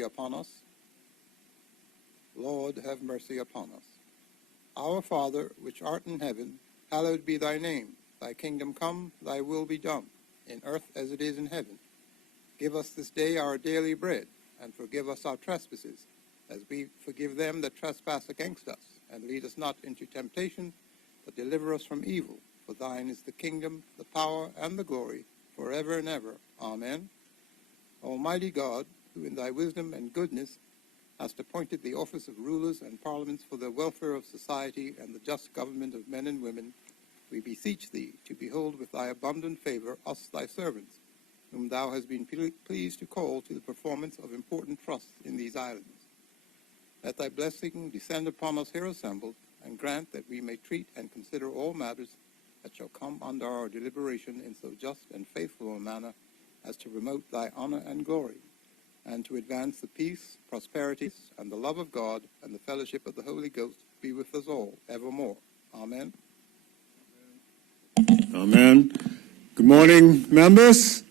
mercy upon us. Lord, have mercy upon us. Our Father, which art in heaven, hallowed be thy name. Thy kingdom come, thy will be done, in earth as it is in heaven. Give us this day our daily bread, and forgive us our trespasses, as we forgive them that trespass against us. And lead us not into temptation, but deliver us from evil. For thine is the kingdom, the power, and the glory, forever and ever. Amen. Almighty God, who in thy wisdom and goodness hast appointed the office of rulers and parliaments for the welfare of society and the just government of men and women, we beseech thee to behold with thy abundant favor us thy servants, whom thou hast been pleased to call to the performance of important trusts in these islands. Let thy blessing descend upon us here assembled, and grant that we may treat and consider all matters that shall come under our deliberation in so just and faithful a manner as to promote thy honor and glory, and to advance the peace, prosperity, and the love of God, and the fellowship of the Holy Ghost be with us all evermore. Amen. Amen. Good morning, members.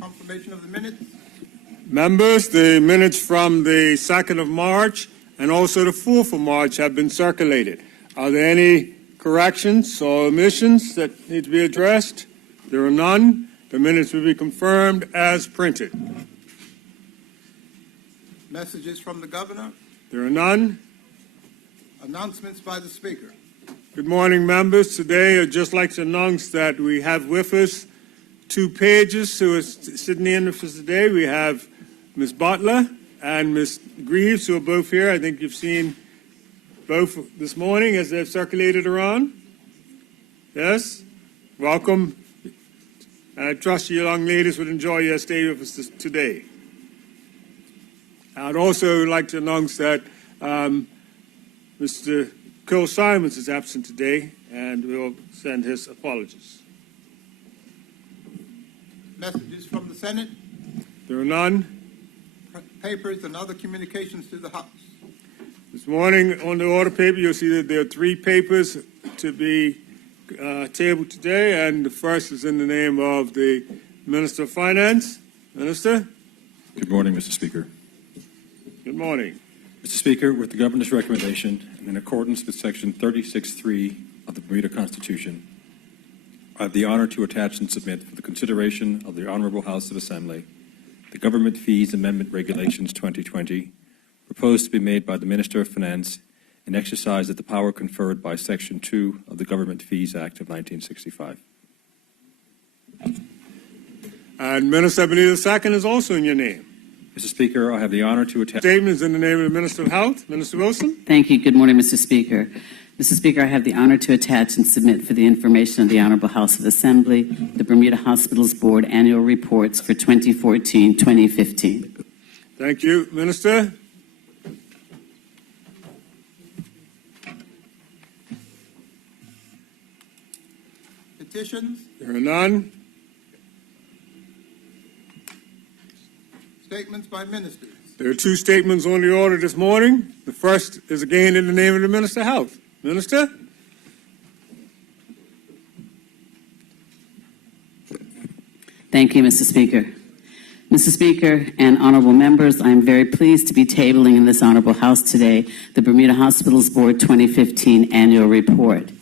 Confirmation of the minutes. Members, the minutes from the 2nd of March and also the 4th of March have been circulated. Are there any corrections or omissions that need to be addressed? There are none. The minutes will be confirmed as printed. Messages from the governor. There are none. Announcements by the speaker. Good morning, members. Today, I'd just like to announce that we have with us two pages who are sitting in with us today. We have Ms. Butler and Ms. Greaves, who are both here. I think you've seen both this morning as they've circulated around. Yes? Welcome. I trust you young ladies would enjoy your stay with us today. I'd also like to announce that Mr. Cole Simons is absent today, and we'll send his apologies. Messages from the Senate. There are none. Papers and other communications to the House. This morning on the order paper, you'll see that there are three papers to be tabled today, and the first is in the name of the Minister of Finance. Minister? Good morning, Mr. Speaker. Good morning. Mr. Speaker, with the Governor's recommendation and in accordance with Section 36(3) of the Bermuda Constitution, I have the honor to attach and submit for the consideration of the Honorable House of Assembly the Government Fees Amendment Regulations 2020, proposed to be made by the Minister of Finance in exercise of the power conferred by Section 2 of the Government Fees Act of 1965. And Minister, I believe the second is also in your name. Mr. Speaker, I have the honor to attach. Statement is in the name of the Minister of Health. Minister Wilson. Thank you. Good morning, Mr. Speaker. Mr. Speaker, I have the honor to attach and submit for the information of the Honorable House of Assembly the Bermuda Hospitals Board annual reports for 2014-2015. Thank you. Minister. Petitions. There are none. Statements by ministers. There are two statements on the order this morning. The first is again in the name of the Minister of Health. Minister? Thank you, Mr. Speaker. Mr. Speaker and honorable members, I am very pleased to be tabling in this honorable House today the Bermuda Hospitals Board 2015 annual report.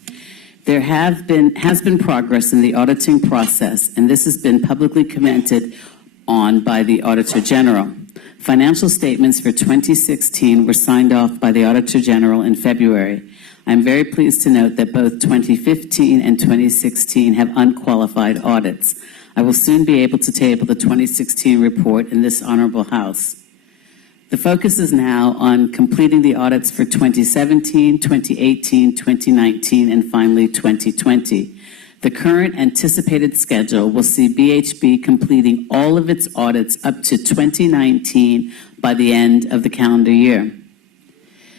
There has been progress in the auditing process, and this has been publicly commented on by the Auditor General. Financial statements for 2016 were signed off by the Auditor General in February. I'm very pleased to note that both 2015 and 2016 have unqualified audits. I will soon be able to table the 2016 report in this honorable House. The focus is now on completing the audits for 2017, 2018, 2019, and finally 2020. The current anticipated schedule will see BHB completing all of its audits up to 2019 by the end of the calendar year.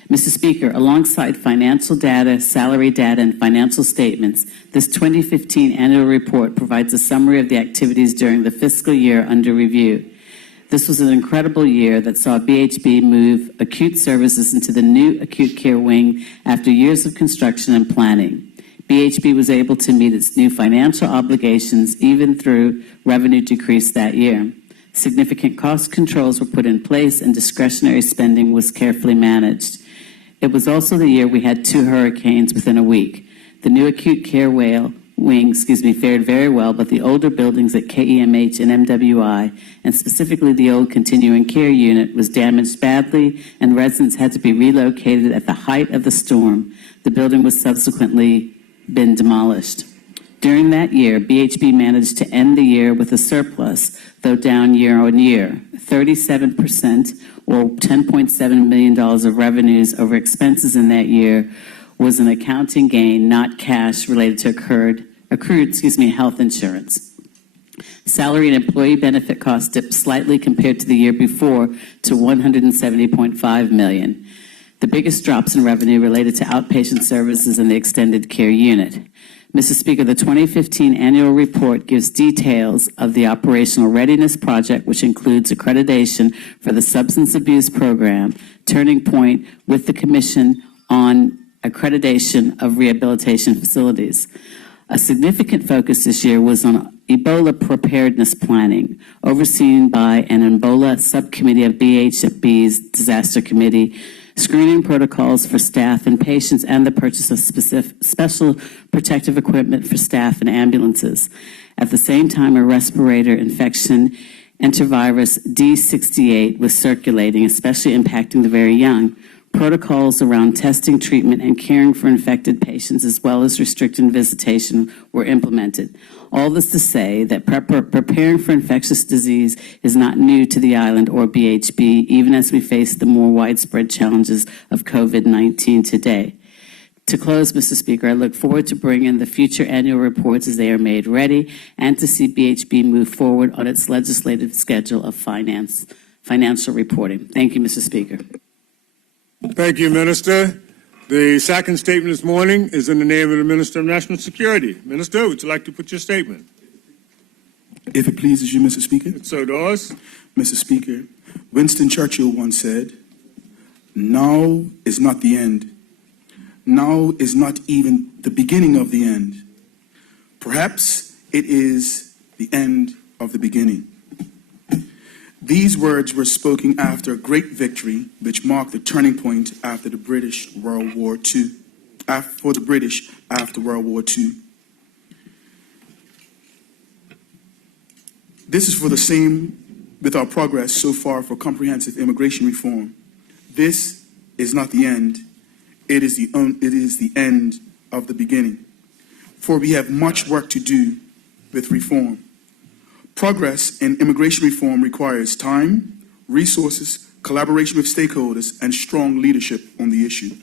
Mr. Speaker, alongside financial data, salary data, and financial statements, this 2015 annual report provides a summary of the activities during the fiscal year under review. This was an incredible year that saw BHB move acute services into the new acute care wing after years of construction and planning. BHB was able to meet its new financial obligations even through revenue decrease that year. Significant cost controls were put in place and discretionary spending was carefully managed. It was also the year we had 2 hurricanes within a week. The new acute care wing fared very well, but the older buildings at KEMH and MWI, and specifically the old continuing care unit, was damaged badly, and residents had to be relocated at the height of the storm. The building was subsequently been demolished. During that year, BHB managed to end the year with a surplus, though down year on year, 37%, or $10.7 million of revenues over expenses in that year was an accounting gain, not cash, related to accrued health insurance. Salary and employee benefit costs dipped slightly compared to the year before to $170.5 million. The biggest drops in revenue related to outpatient services and the extended care unit. Mr. Speaker, the 2015 annual report gives details of the operational readiness project, which includes accreditation for the substance abuse program, Turning Point with the Commission on Accreditation of Rehabilitation Facilities. A significant focus this year was on Ebola preparedness planning, overseen by an Ebola subcommittee of BHB's Disaster Committee, screening protocols for staff and patients, and the purchase of special protective equipment for staff and ambulances. At the same time, a respirator infection, enterovirus D68, was circulating, especially impacting the very young. Protocols around testing, treatment, and caring for infected patients, as well as restricting visitation, were implemented. All this to say that preparing for infectious disease is not new to the island or BHB, even as we face the more widespread challenges of COVID-19 today. To close, Mr. Speaker, I look forward to bringing the future annual reports as they are made ready, and to see BHB move forward on its legislative schedule of financial reporting. Thank you, Mr. Speaker. Thank you, Minister. The second statement this morning is in the name of the Minister of National Security. Minister, would you like to put your statement? If it pleases you, Mr. Speaker. It so does. Mr. Speaker, Winston Churchill once said, "Now is not the end. Now is not even the beginning of the end. Perhaps it is the end of the beginning." These words were spoken after a great victory, which marked the turning point after the British World War II. For the British after World War II. This is for the same with our progress so far for comprehensive immigration reform. This is not the end. It is the end of the beginning. For we have much work to do with reform. Progress in immigration reform requires time, resources, collaboration with stakeholders, and strong leadership on the issue.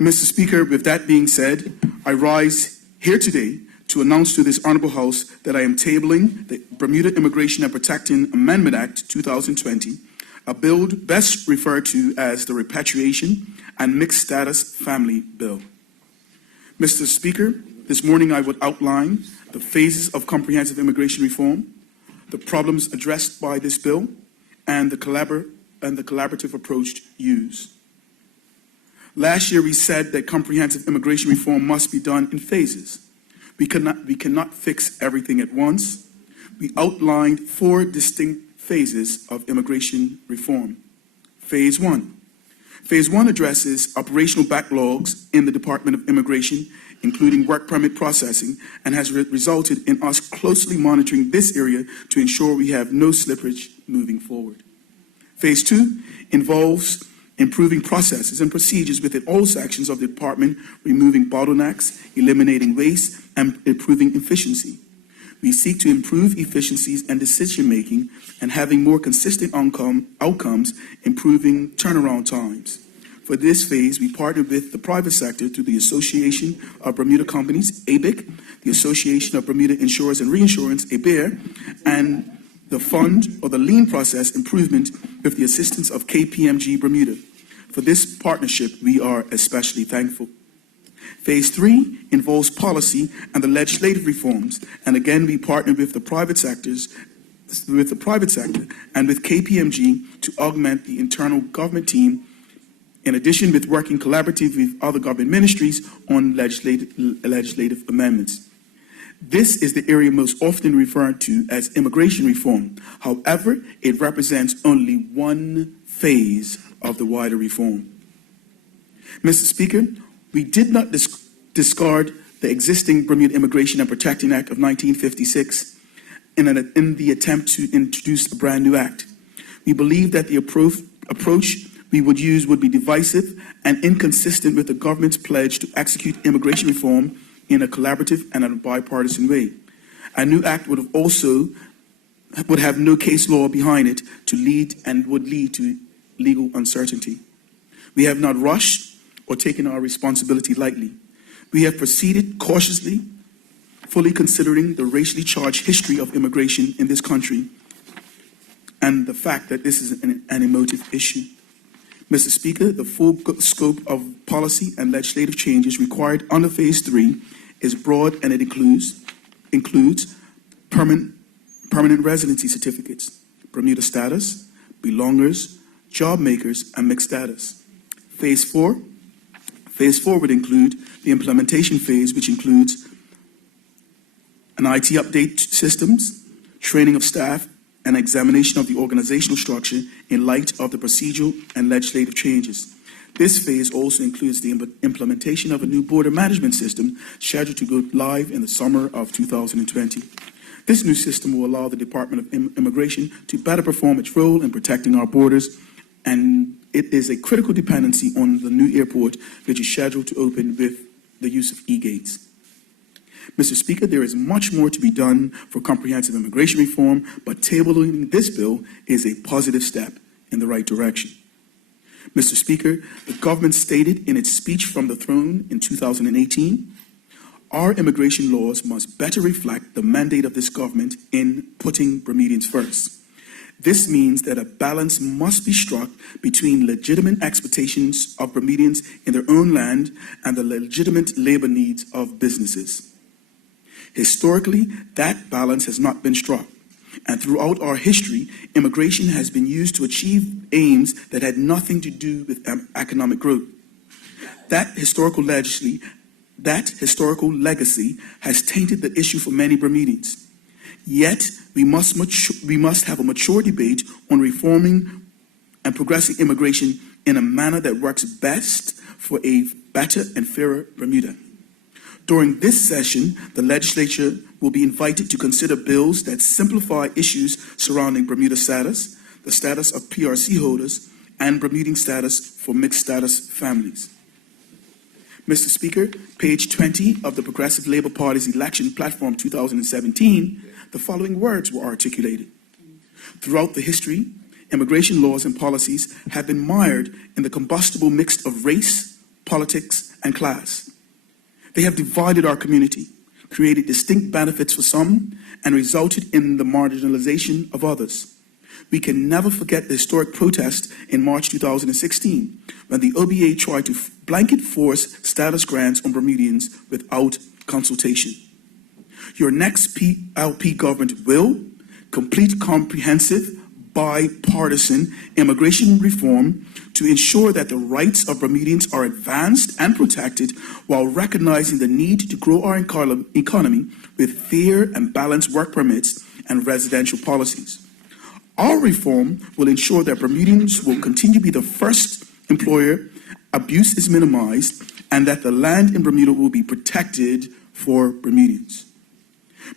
Mr. Speaker, with that being said, I rise here today to announce to this Honorable House that I am tabling the Bermuda Immigration and Protecting Amendment Act 2020, a bill best referred to as the Repatriation and Mixed Status Family Bill. Mr. Speaker, this morning I would outline the phases of comprehensive immigration reform, the problems addressed by this bill, and the collaborative approach used. Last year we said that comprehensive immigration reform must be done in phases. We cannot fix everything at once. We outlined 4 distinct phases of immigration reform. Phase 1. Phase 1 addresses operational backlogs in the Department of Immigration, including work permit processing, and has resulted in us closely monitoring this area to ensure we have no slippage moving forward. Phase 2 involves improving processes and procedures within all sections of the department, removing bottlenecks, eliminating waste, and improving efficiency. We seek to improve efficiencies and decision-making and having more consistent outcomes, improving turnaround times. For this phase, we partnered with the private sector through the Association of Bermuda Companies, ABIC, the Association of Bermuda Insurers and Reinsurance, ABIR, and the Fund or the Lean Process Improvement with the assistance of KPMG Bermuda. For this partnership, we are especially thankful. Phase 3 involves policy and the legislative reforms, and again, we partnered with the private sectors with the private sector and with KPMG to augment the internal government team, in addition with working collaboratively with other government ministries on legislative amendments. This is the area most often referred to as immigration reform. However, it represents only one phase of the wider reform. Mr. Speaker, we did not discard the existing Bermuda Immigration and Protecting Act of 1956 in the attempt to introduce a brand new act. We believe that the approach we would use would be divisive and inconsistent with the government's pledge to execute immigration reform in a collaborative and a bipartisan way. A new act would have no case law behind it would lead to legal uncertainty. We have not rushed or taken our responsibility lightly. We have proceeded cautiously, fully considering the racially charged history of immigration in this country and the fact that this is an emotive issue. Mr. Speaker, the full scope of policy and legislative changes required under Phase 3 is broad, and it includes permanent residency certificates, Bermuda status, belongers, job makers, and mixed status. Phase 4 would include the implementation phase, which includes an IT update systems, training of staff, and examination of the organizational structure in light of the procedural and legislative changes. This phase also includes the implementation of a new border management system scheduled to go live in the summer of 2020. This new system will allow the Department of Immigration to better perform its role in protecting our borders, and it is a critical dependency on the new airport, which is scheduled to open with the use of e-gates. Mr. Speaker, there is much more to be done for comprehensive immigration reform, but tabling this bill is a positive step in the right direction. Mr. Speaker, the government stated in its speech from the throne in 2018, our immigration laws must better reflect the mandate of this government in putting Bermudians first. This means that a balance must be struck between legitimate expectations of Bermudians in their own land and the legitimate labor needs of businesses. Historically, that balance has not been struck, and throughout our history, immigration has been used to achieve aims that had nothing to do with economic growth. That historical legacy has tainted the issue for many Bermudians. Yet, we must have a mature debate on reforming and progressing immigration in a manner that works best for a better and fairer Bermuda. During this session, the legislature will be invited to consider bills that simplify issues surrounding Bermuda status, the status of PRC holders, and Bermudian status for mixed status families. Mr. Speaker, page 20 of the Progressive Labour Party's election platform 2017, the following words were articulated. Throughout the history, immigration laws and policies have been mired in the combustible mix of race, politics, and class. They have divided our community, created distinct benefits for some, and resulted in the marginalization of others. We can never forget the historic protest in March 2016, when the OBA tried to blanket force status grants on Bermudians without consultation. Your next PLP government will complete comprehensive, bipartisan immigration reform to ensure that the rights of Bermudians are advanced and protected while recognizing the need to grow our economy with fair and balanced work permits and residential policies. Our reform will ensure that Bermudians will continue to be the first employer, abuse is minimized, and that the land in Bermuda will be protected for Bermudians.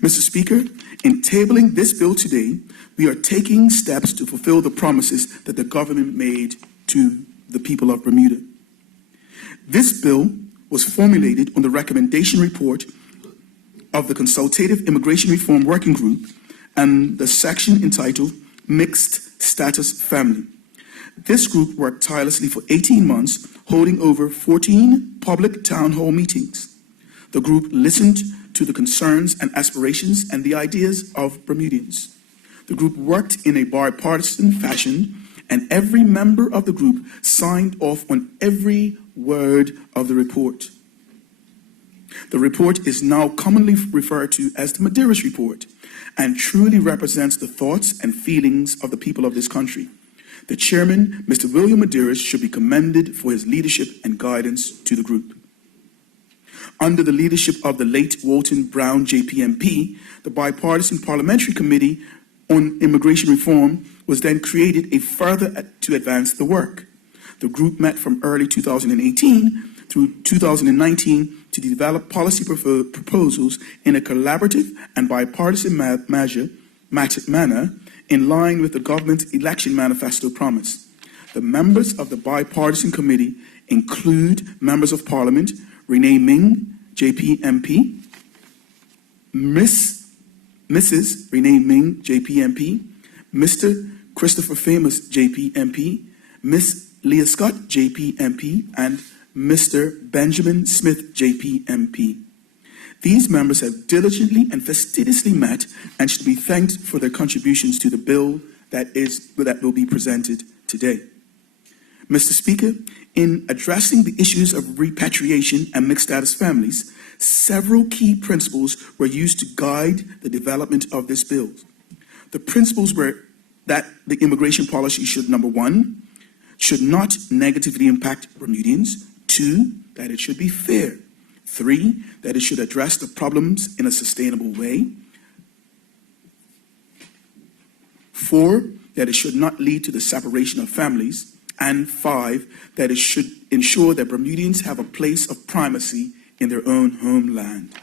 Mr. Speaker, in tabling this bill today, we are taking steps to fulfill the promises that the government made to the people of Bermuda. This bill was formulated on the recommendation report of the Consultative Immigration Reform Working Group and the section entitled Mixed Status Family. This group worked tirelessly for 18 months, holding over 14 public town hall meetings. The group listened to the concerns and aspirations and the ideas of Bermudians. The group worked in a bipartisan fashion, and every member of the group signed off on every word of the report. The report is now commonly referred to as the Medeiros Report. and truly represents the thoughts and feelings of the people of this country. The chairman, Mr. William Medeiros, should be commended for his leadership and guidance to the group. Under the leadership of the late Walton Brown JPMP, the Bipartisan Parliamentary Committee on Immigration Reform was then created further to advance the work. The group met from early 2018 through 2019 to develop policy proposals in a collaborative and bipartisan manner in line with the government's election manifesto promise. The members of the bipartisan committee include members of Parliament Renee Ming, JPMP, Mrs. Renee Ming, JPMP, Mr. Christopher Famous, JPMP, Miss Leah Scott, JPMP, and Mr. Benjamin Smith, JPMP. These members have diligently and fastidiously met and should be thanked for their contributions to the bill that will be presented today. Mr. Speaker, in addressing the issues of repatriation and mixed status families, several key principles were used to guide the development of this bill. The principles were that the immigration policy should, number one, should not negatively impact Bermudians. 2, that it should be fair. 3, that it should address the problems in a sustainable way. 4, that it should not lead to the separation of families. And 5, that it should ensure that Bermudians have a place of primacy in their own homeland.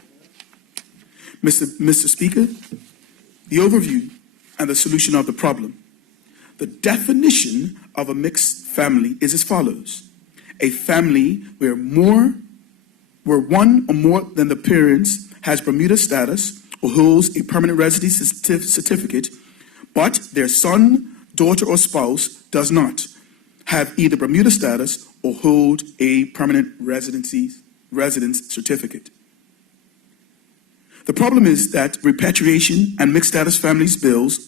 Mr. Speaker, the overview and the solution of the problem. The definition of a mixed family is as follows. A family where one or more than the parents has Bermuda status or holds a permanent residency certificate, but their son, daughter, or spouse does not have either Bermuda status or hold a permanent residence certificate. The problem is that repatriation and mixed status families bills,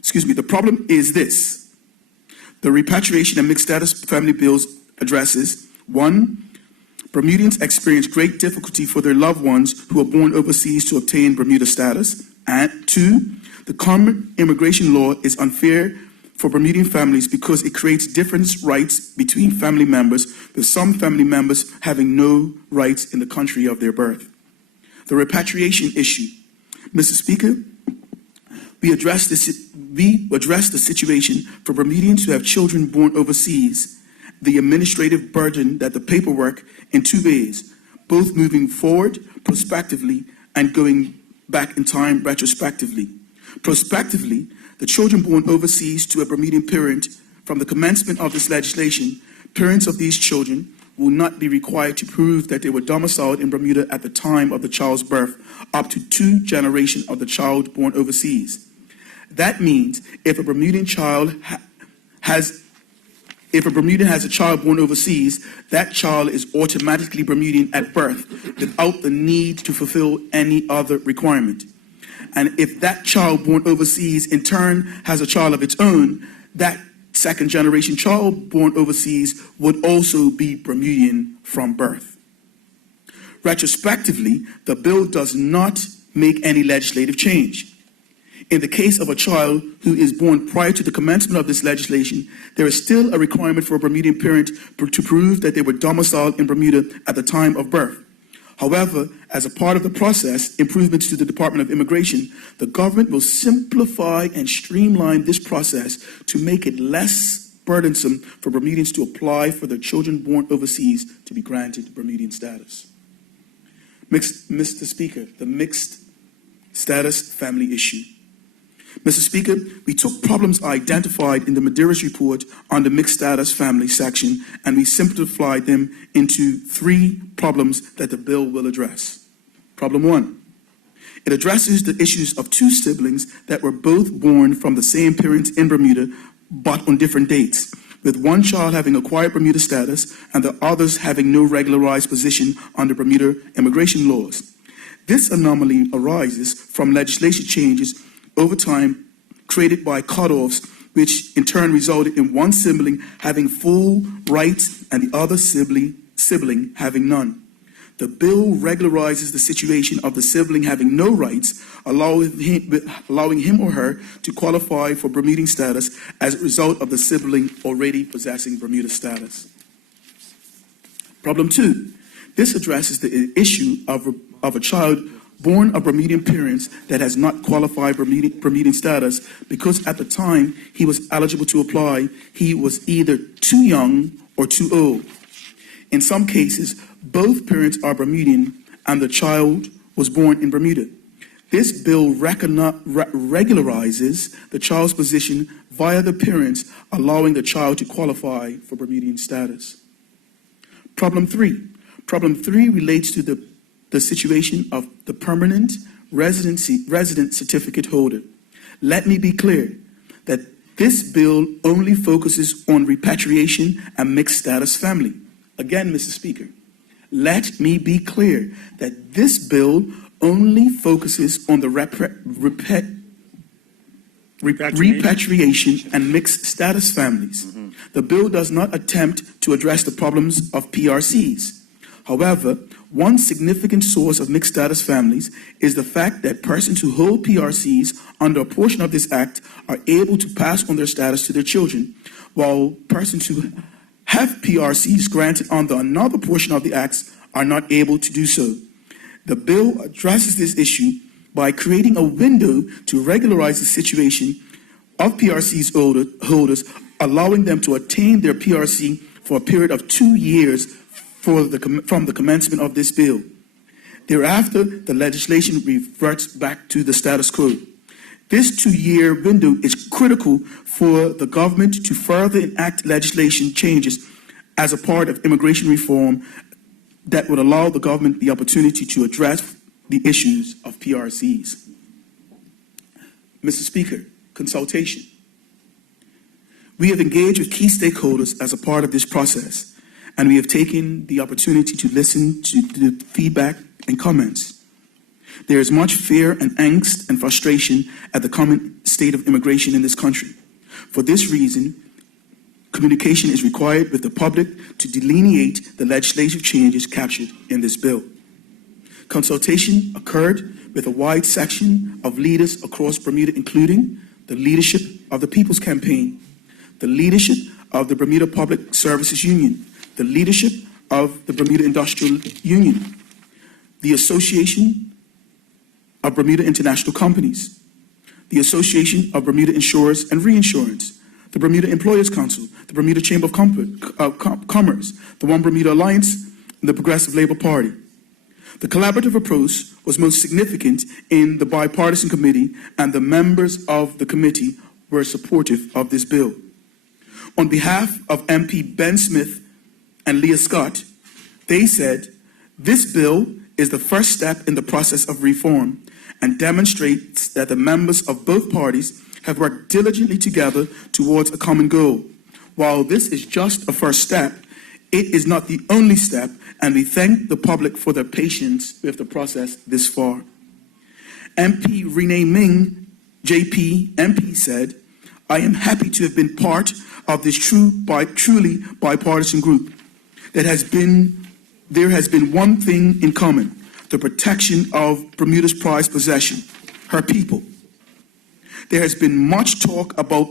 the problem is this. The repatriation and mixed status family bills addresses 1, Bermudians experience great difficulty for their loved ones who are born overseas to obtain Bermuda status, and 2, the common immigration law is unfair for Bermudian families because it creates different rights between family members, with some family members having no rights in the country of their birth. The repatriation issue. Mr. Speaker, we address the situation for Bermudians who have children born overseas, the administrative burden that the paperwork in 2 ways, both moving forward prospectively and going back in time retrospectively. Prospectively, the children born overseas to a Bermudian parent from the commencement of this legislation, parents of these children will not be required to prove that they were domiciled in Bermuda at the time of the child's birth, up to 2 generations of the child born overseas. That means if a Bermudian has a child born overseas, that child is automatically Bermudian at birth without the need to fulfill any other requirement. And if that child born overseas in turn has a child of its own, that second generation child born overseas would also be Bermudian from birth. Retrospectively, the bill does not make any legislative change. In the case of a child who is born prior to the commencement of this legislation, there is still a requirement for a Bermudian parent to prove that they were domiciled in Bermuda at the time of birth. However, as a part of the process, improvements to the Department of Immigration, the government will simplify and streamline this process to make it less burdensome for Bermudians to apply for their children born overseas to be granted Bermudian status. Mr. Speaker, the mixed status family issue. Mr. Speaker, we took problems identified in the Medeiros Report on the mixed status family section, and we simplified them into 3 problems that the bill will address. Problem 1, it addresses the issues of 2 siblings that were both born from the same parents in Bermuda, but on different dates, with one child having acquired Bermuda status and the others having no regularized position under Bermuda immigration laws. This anomaly arises from legislation changes over time created by cutoffs, which in turn resulted in one sibling having full rights and the other sibling having none. The bill regularizes the situation of the sibling having no rights, allowing him or her to qualify for Bermudian status as a result of the sibling already possessing Bermuda status. Problem 2. This addresses the issue of a child born of Bermudian parents that has not qualified Bermudian status because at the time he was eligible to apply, he was either too young or too old. In some cases, both parents are Bermudian and the child was born in Bermuda. This bill regularizes the child's position via the parents, allowing the child to qualify for Bermudian status. Problem 3. Problem 3 relates to the situation of the permanent resident certificate holder. Let me be clear that this bill only focuses on repatriation and mixed status family. Again, Mr. Speaker, let me be clear that this bill only focuses on the repatriation and mixed status families. The bill does not attempt to address the problems of PRCs. However, one significant source of mixed status families is the fact that persons who hold PRCs under a portion of this act are able to pass on their status to their children, while persons who have PRCs granted under another portion of the acts are not able to do so. The bill addresses this issue by creating a window to regularize the situation of PRCs holders, allowing them to attain their PRC for a period of 2 years from the commencement of this bill. Thereafter, the legislation reverts back to the status quo. This 2-year window is critical for the government to further enact legislation changes as a part of immigration reform that would allow the government the opportunity to address the issues of PRCs. Mr. Speaker, consultation. We have engaged with key stakeholders as a part of this process, and we have taken the opportunity to listen to the feedback and comments. There is much fear and angst and frustration at the current state of immigration in this country. For this reason, communication is required with the public to delineate the legislative changes captured in this bill. Consultation occurred with a wide section of leaders across Bermuda, including the leadership of the People's Campaign, the leadership of the Bermuda Public Services Union, the leadership of the Bermuda Industrial Union, the Association of Bermuda International Companies, the Association of Bermuda Insurers and Reinsurance, the Bermuda Employers Council, the Bermuda Chamber of Commerce, the One Bermuda Alliance, and the Progressive Labor Party. The collaborative approach was most significant in the bipartisan committee, and the members of the committee were supportive of this bill. On behalf of MP Ben Smith and Leah Scott, they said, "This bill is the first step in the process of reform and demonstrates that the members of both parties have worked diligently together towards a common goal. While this is just a first step, it is not the only step, and we thank the public for their patience with the process this far." MP Renee Ming, JP, MP, said, "I am happy to have been part of this truly bipartisan group. There has been one thing in common: the protection of Bermuda's prized possession, her people. There has been much talk about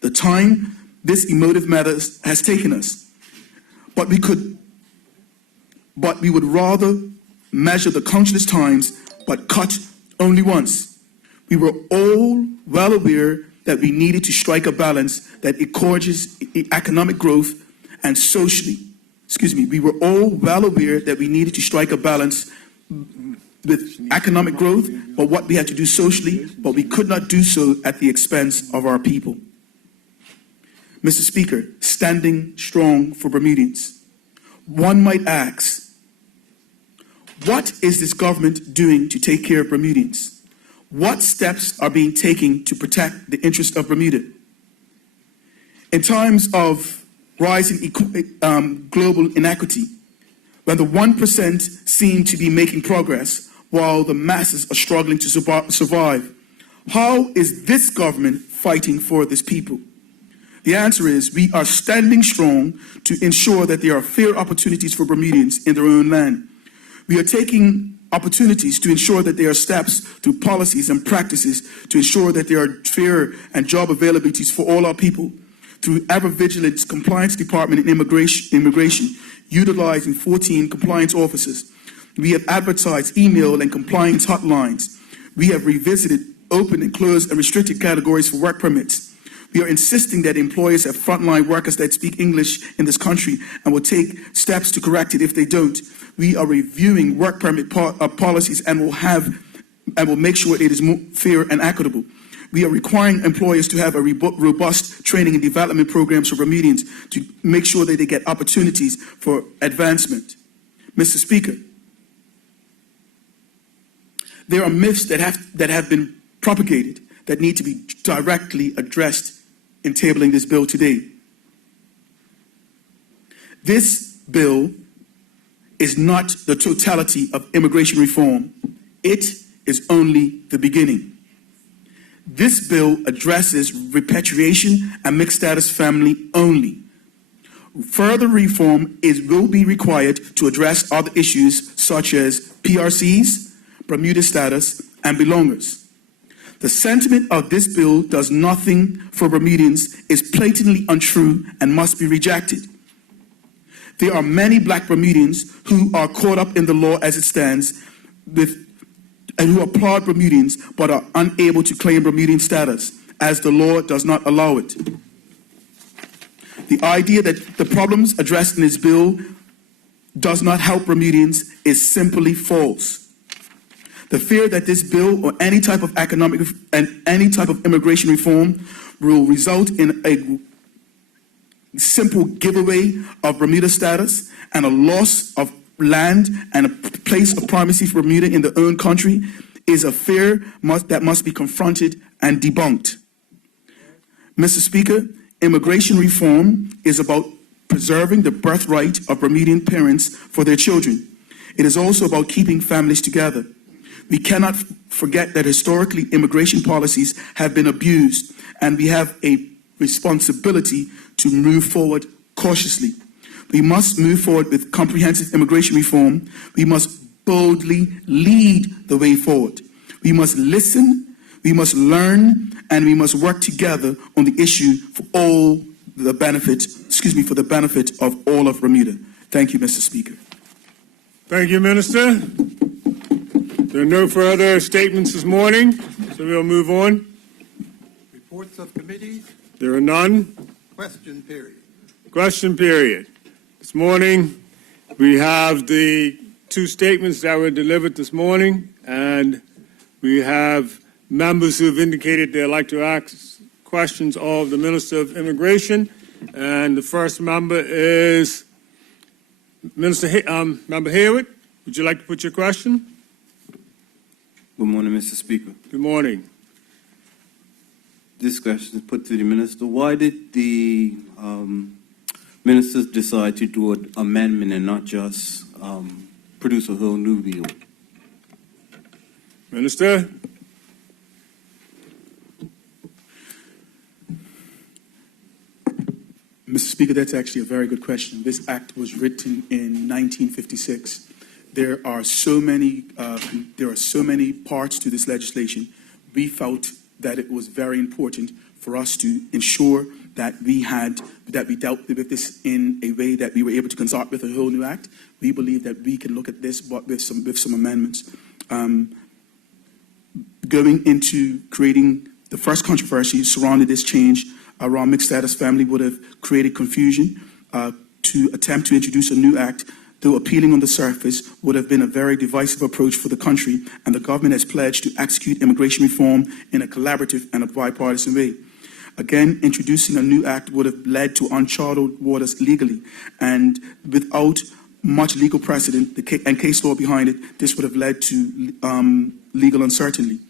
the time this emotive matter has taken us, but we would rather measure the countless times, but cut only once. We were all well aware that we needed to strike a balance that encourages economic growth and socially. We were all well aware that we needed to strike a balance with economic growth, but what we had to do socially, but we could not do so at the expense of our people." Mr. Speaker, standing strong for Bermudians. One might ask, what is this government doing to take care of Bermudians? What steps are being taken to protect the interests of Bermuda? In times of rising global inequity, when the 1% seem to be making progress while the masses are struggling to survive, how is this government fighting for this people? The answer is we are standing strong to ensure that there are fair opportunities for Bermudians in their own land. We are taking opportunities to ensure that there are steps through policies and practices to ensure that there are fair and job availabilities for all our people. Through ever vigilance, compliance department and immigration, utilizing 14 compliance officers. We have advertised email and compliance hotlines. We have revisited open and closed and restricted categories for work permits. We are insisting that employers have frontline workers that speak English in this country and will take steps to correct it if they don't. We are reviewing work permit policies and will make sure it is more fair and equitable. We are requiring employers to have a robust training and development programs for Bermudians to make sure that they get opportunities for advancement. Mr. Speaker, there are myths that have been propagated that need to be directly addressed in tabling this bill today. This bill is not the totality of immigration reform. It is only the beginning. This bill addresses repatriation and mixed status family only. Further reform will be required to address other issues such as PRCs, Bermuda status, and belongers. The sentiment of this bill does nothing for Bermudians is blatantly untrue and must be rejected. There are many black Bermudians who are caught up in the law as it stands and who applaud Bermudians but are unable to claim Bermudian status as the law does not allow it. The idea that the problems addressed in this bill does not help Bermudians is simply false. The fear that this bill or any type of economic and any type of immigration reform will result in a simple giveaway of Bermuda status and a loss of land and a place of primacy for Bermuda in their own country is a fear that must be confronted and debunked. Mr. Speaker, immigration reform is about preserving the birthright of Bermudian parents for their children. It is also about keeping families together. We cannot forget that historically immigration policies have been abused, and we have a responsibility to move forward cautiously. We must move forward with comprehensive immigration reform. We must boldly lead the way forward. We must listen, we must learn, and we must work together on the issue for the benefit of all of Bermuda. Thank you, Mr. Speaker. Thank you, Minister. There are no further statements this morning, so we'll move on. Reports of committees. There are none. Question period. Question period. This morning, we have the two statements that were delivered this morning, and we have members who have indicated they'd like to ask questions of the Minister of Immigration. And the first member is Member Hayward. Would you like to put your question? Good morning, Mr. Speaker. Good morning. This question is put to the Minister. Why did the ministers decide to do an amendment and not just produce a whole new bill? Minister? Mr. Speaker, that's actually a very good question. This act was written in 1956. There are so many parts to this legislation. We felt that it was very important for us to ensure that we dealt with this in a way that we were able to consult with a whole new act. We believe that we can look at this, but with some amendments. Going into creating the first controversy surrounding this change around mixed status family would have created confusion. To attempt to introduce a new act, though appealing on the surface, would have been a very divisive approach for the country, and the government has pledged to execute immigration reform in a collaborative and a bipartisan way. Again, introducing a new act would have led to uncharted waters legally, and without much legal precedent and case law behind it, this would have led to legal uncertainty.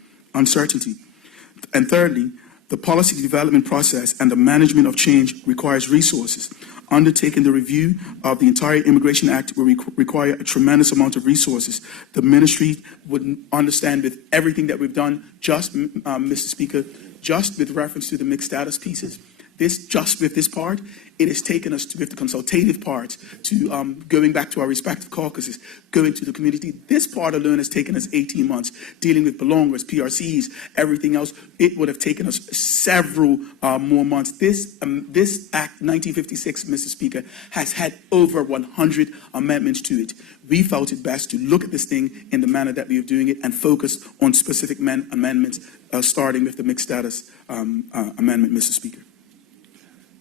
And thirdly, the policy development process and the management of change requires resources. Undertaking the review of the entire Immigration Act will require a tremendous amount of resources. The ministry would understand with everything that we've done, Mr. Speaker, just with reference to the mixed status pieces, Just with this part, it has taken us to, with the consultative part, to going back to our respective caucuses, going to the community. This part alone has taken us 18 months, dealing with belongers, PRCs, everything else. It would have taken us several more months. This Act 1956, Mr. Speaker, has had over 100 amendments to it. We felt it best to look at this thing in the manner that we are doing it and focus on specific amendments, starting with the mixed status amendment, Mr. Speaker.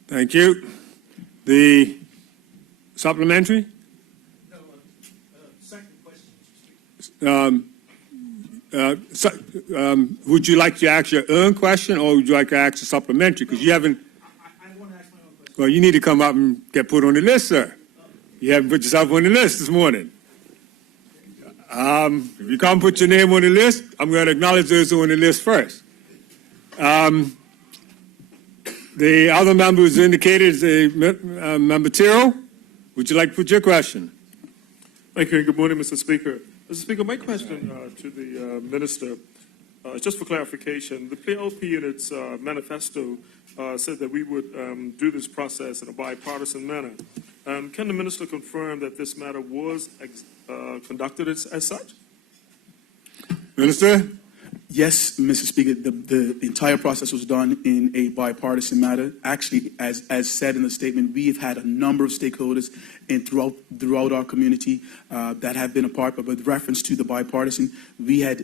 Thank you. The supplementary? No, second question, Mr. Speaker. Would you like to ask your own question, or would you like to ask a supplementary? Because you haven't. I want to ask my own question. Well, you need to come up and get put on the list, sir. You haven't put yourself on the list this morning. If you come put your name on the list, I'm going to acknowledge those who are on the list first. The other member who's indicated is Member Tyrrell. Would you like to put your question? Thank you, and good morning, Mr. Speaker. Mr. Speaker, my question to the Minister, just for clarification, the PLP in its manifesto said that we would do this process in a bipartisan manner. Can the Minister confirm that this matter was conducted as such? Minister? Yes, Mr. Speaker, the entire process was done in a bipartisan manner. Actually, as said in the statement, we have had a number of stakeholders throughout our community that have been a part, but with reference to the bipartisan, we had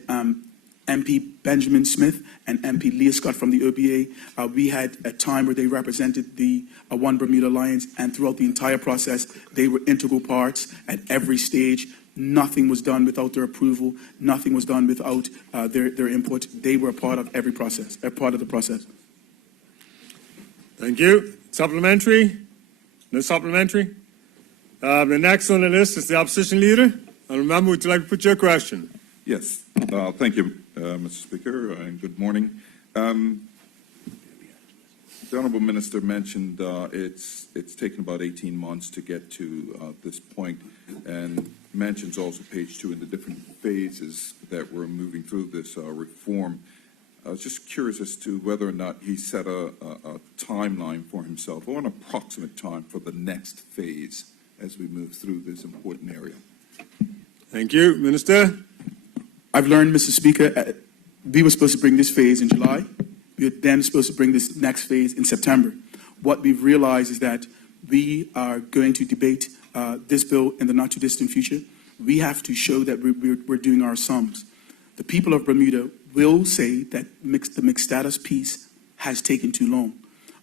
MP Benjamin Smith and MP Leah Scott from the OBA. We had a time where they represented the One Bermuda Alliance, and throughout the entire process, they were integral parts at every stage. Nothing was done without their approval. Nothing was done without their input. They were a part of every process, a part of the process. Thank you. Supplementary? No supplementary? The next on the list is the opposition leader. Member, would you like to put your question? Yes. Thank you, Mr. Speaker, and good morning. The Honourable Minister mentioned it's taken about 18 months to get to this point, and mentions also page 2 in the different phases that we're moving through this reform. I was just curious as to whether or not he set a timeline for himself, or an approximate time for the next phase as we move through this important area. Thank you. Minister? I've learned, Mr. Speaker, we were supposed to bring this phase in July. We were then supposed to bring this next phase in September. What we've realized is that we are going to debate this bill in the not-too-distant future. We have to show that we're doing our sums. The people of Bermuda will say that the mixed status piece has taken too long.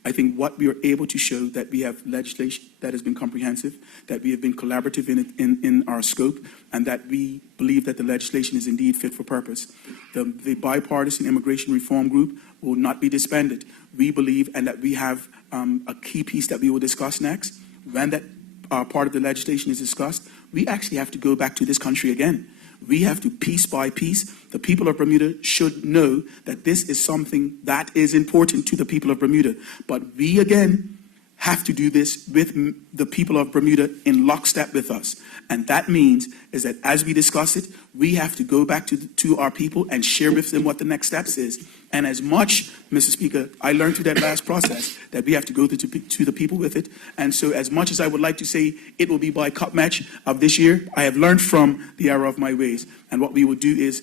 I think what we are able to show that we have legislation that has been comprehensive, that we have been collaborative in our scope, and that we believe that the legislation is indeed fit for purpose. The bipartisan immigration reform group will not be disbanded. We believe, and that we have a key piece that we will discuss next. When that part of the legislation is discussed, we actually have to go back to this country again. We have to, piece by piece, the people of Bermuda should know that this is something that is important to the people of Bermuda. But we, again, have to do this with the people of Bermuda in lockstep with us. And that means is that as we discuss it, we have to go back to our people and share with them what the next steps is. And as much, Mr. Speaker, I learned through that last process that we have to go to the people with it. And so as much as I would like to say it will be by cup match of this year, I have learned from the error of my ways. And what we will do is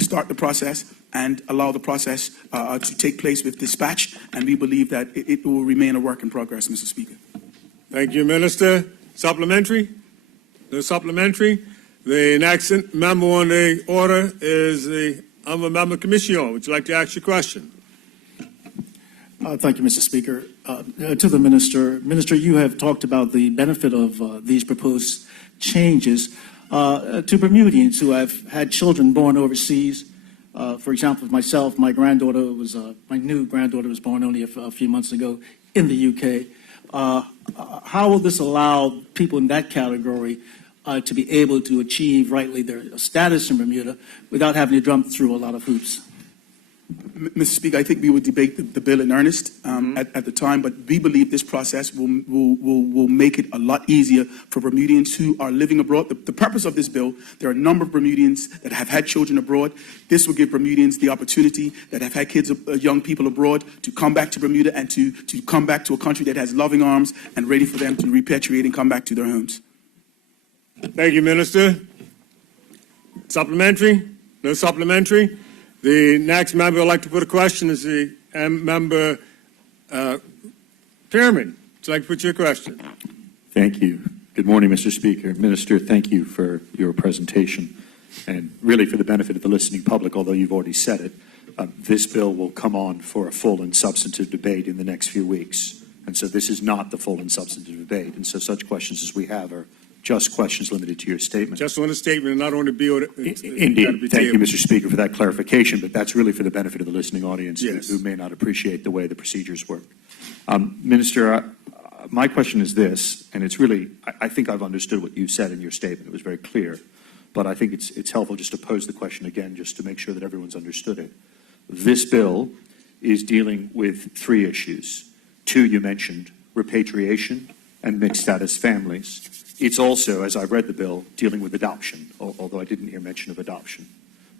start the process and allow the process to take place with dispatch. And we believe that it will remain a work in progress, Mr. Speaker. Thank you, Minister. Supplementary? No supplementary. The next member on the order is the Honourable Member Commissioner. Would you like to ask your question? Thank you, Mr. Speaker. To the Minister. Minister, you have talked about the benefit of these proposed changes to Bermudians who have had children born overseas. For example, myself, my new granddaughter was born only a few months ago in the UK. How will this allow people in that category to be able to achieve rightly their status in Bermuda without having to jump through a lot of hoops? Mr. Speaker, I think we would debate the bill in earnest at the time, but we believe this process will make it a lot easier for Bermudians who are living abroad. The purpose of this bill, there are a number of Bermudians that have had children abroad. This will give Bermudians the opportunity that have had kids, young people abroad, to come back to Bermuda and to come back to a country that has loving arms and ready for them to repatriate and come back to their homes. Thank you, Minister. Supplementary? No supplementary? The next member would like to put a question is the member Chairman. Would you like to put your question? Thank you. Good morning, Mr. Speaker. Minister, thank you for your presentation. And really for the benefit of the listening public, although you've already said it, this bill will come on for a full and substantive debate in the next few weeks. And so this is not the full and substantive debate. And so such questions as we have are just questions limited to your statement. Just on a statement and not on the bill. Indeed. Thank you, Mr. Speaker, for that clarification, but that's really for the benefit of the listening audience who may not appreciate the way the procedures work. Minister, my question is this, and it's really, I think I've understood what you said in your statement. It was very clear, but I think it's helpful just to pose the question again, just to make sure that everyone's understood it. This bill is dealing with three issues. Two you mentioned, repatriation and mixed status families. It's also, as I read the bill, dealing with adoption, although I didn't hear mention of adoption.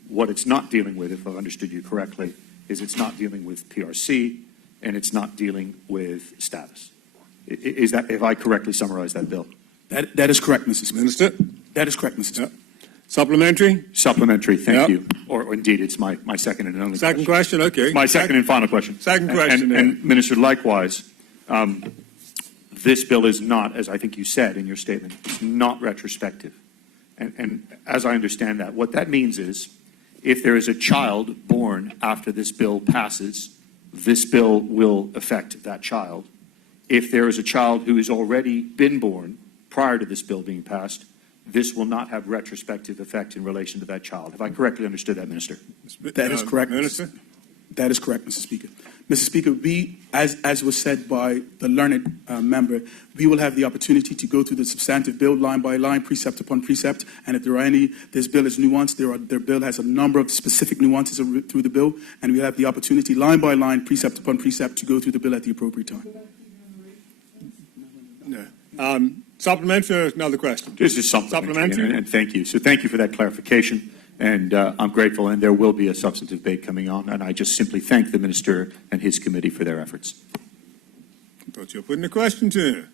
What it's not dealing with, if I've understood you correctly, is it's not dealing with PRC and it's not dealing with status. Is that, if I correctly summarized that bill? That is correct, Mr. Speaker. Minister? That is correct, Mr. Speaker. Supplementary? Supplementary, thank you. Or indeed, it's my second and only Second question, okay. My second and final question. Second question. And Minister, likewise, this bill is not, as I think you said in your statement, it's not retrospective. And as I understand that, what that means is if there is a child born after this bill passes, this bill will affect that child. If there is a child who has already been born prior to this bill being passed, this will not have retrospective effect in relation to that child. Have I correctly understood that, Minister? That is correct, Minister? That is correct, Mr. Speaker. Mr. Speaker, we, as was said by the learned member, we will have the opportunity to go through the substantive bill line by line, precept upon precept, and if there are any, this bill is nuanced. Their bill has a number of specific nuances through the bill, and we have the opportunity line by line, precept upon precept, to go through the bill at the appropriate time. No. Supplementary or another question? This is supplementary, and thank you. So thank you for that clarification, and I'm grateful, and there will be a substantive debate coming on, and I just simply thank the Minister and his committee for their efforts. I thought you were putting a question to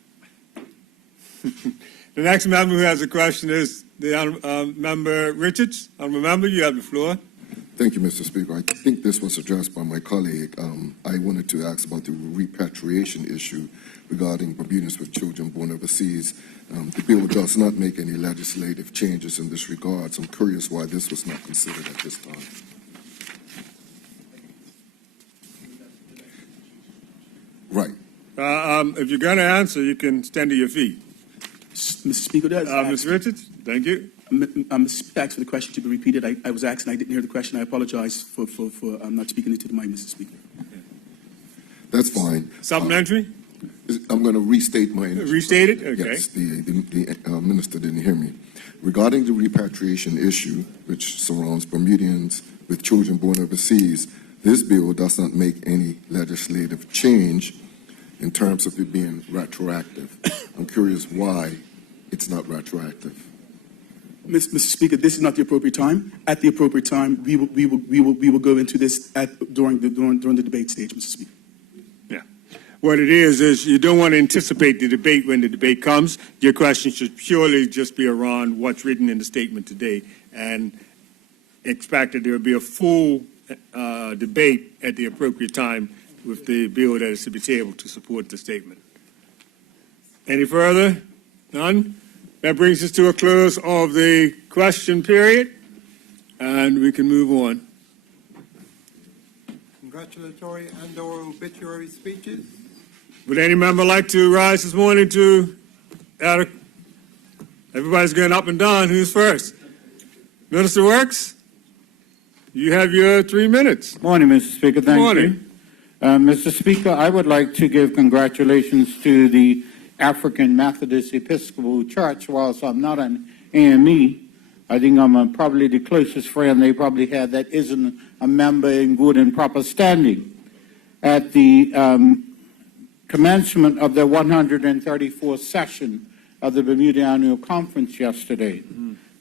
him. The next member who has a question is the member Richards. Honourable member, you have the floor. Thank you, Mr. Speaker. I think this was addressed by my colleague. I wanted to ask about the repatriation issue regarding Bermudians with children born overseas. The bill does not make any legislative changes in this regard, so I'm curious why this was not considered at this time. Right. If you're going to answer, you can stand to your feet. Mr. Speaker, Ms. Richards, thank you. Mr. Speaker, asked for the question to be repeated. I was asked and I didn't hear the question. I apologize for not speaking into the mic, Mr. Speaker. That's fine. Supplementary? I'm going to restate my... Restate it? Okay. Yes, the minister didn't hear me. Regarding the repatriation issue, which surrounds Bermudians with children born overseas, this bill does not make any legislative change in terms of it being retroactive. I'm curious why it's not retroactive. Mr. Speaker, this is not the appropriate time. At the appropriate time, we will go into this during the debate stage, Mr. Speaker. Yeah. What it is you don't want to anticipate the debate when the debate comes. Your question should purely just be around what's written in the statement today, and expect that there will be a full debate at the appropriate time with the bill that is to be tabled to support the statement. Any further? None? That brings us to a close of the question period, and we can move on. Congratulatory and/or obituary speeches. Would any member like to rise this morning to add everybody's going up and down. Who's first? Minister Works, you have your 3 minutes. Morning, Mr. Speaker. Thank Morning. you. Mr. Speaker, I would like to give congratulations to the African Methodist Episcopal Church. Whilst I'm not an AME, I think I'm probably the closest friend they probably had that isn't a member in good and proper standing. At the commencement of the 134th session of the Bermuda Annual Conference yesterday.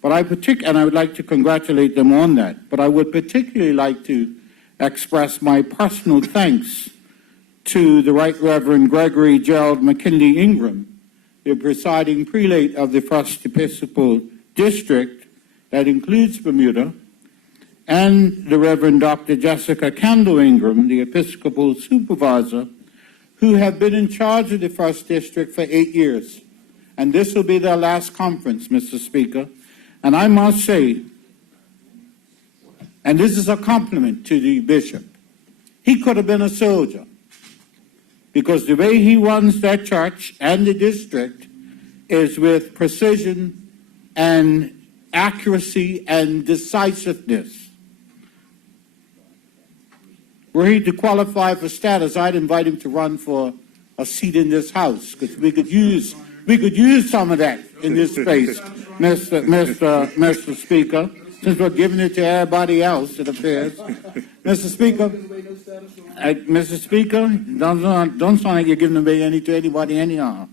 But and I would like to congratulate them on that. But I would particularly like to express my personal thanks to the Right Reverend Gregory Gerald McKinley Ingram, the presiding prelate of the First Episcopal District that includes Bermuda, and the Reverend Dr. Jessica Kendall Ingram, the Episcopal Supervisor, who have been in charge of the First District for 8 years. And this will be their last conference, Mr. Speaker. And I must say, and this is a compliment to the bishop, he could have been a soldier, because the way he runs that church and the district is with precision and accuracy and decisiveness. Were he to qualify for status, I'd invite him to run for a seat in this House, because we could use some of that in this space, Mr. Speaker, since we're giving it to everybody else, it appears. Mr. Speaker, don't sound like you're giving away to anybody anyhow.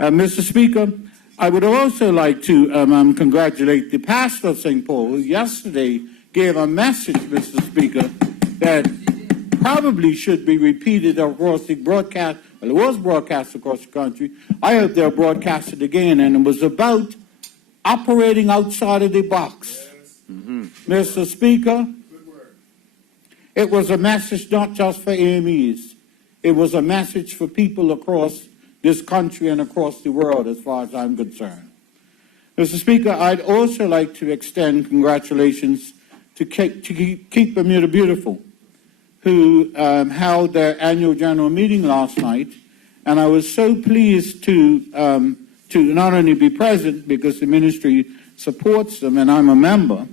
Mr. Speaker, I would also like to congratulate the pastor of St. Paul, who yesterday gave a message, Mr. Speaker, that probably should be repeated across the broadcast. Well, it was broadcast across the country. I hope they'll broadcast it again, and it was about operating outside of the box. Mr. Speaker, it was a message not just for AMEs. It was a message for people across this country and across the world, as far as I'm concerned. Mr. Speaker, I'd also like to extend congratulations to Keep Bermuda Beautiful, who held their annual general meeting last night, and I was so pleased to not only be present because the ministry supports them and I'm a member,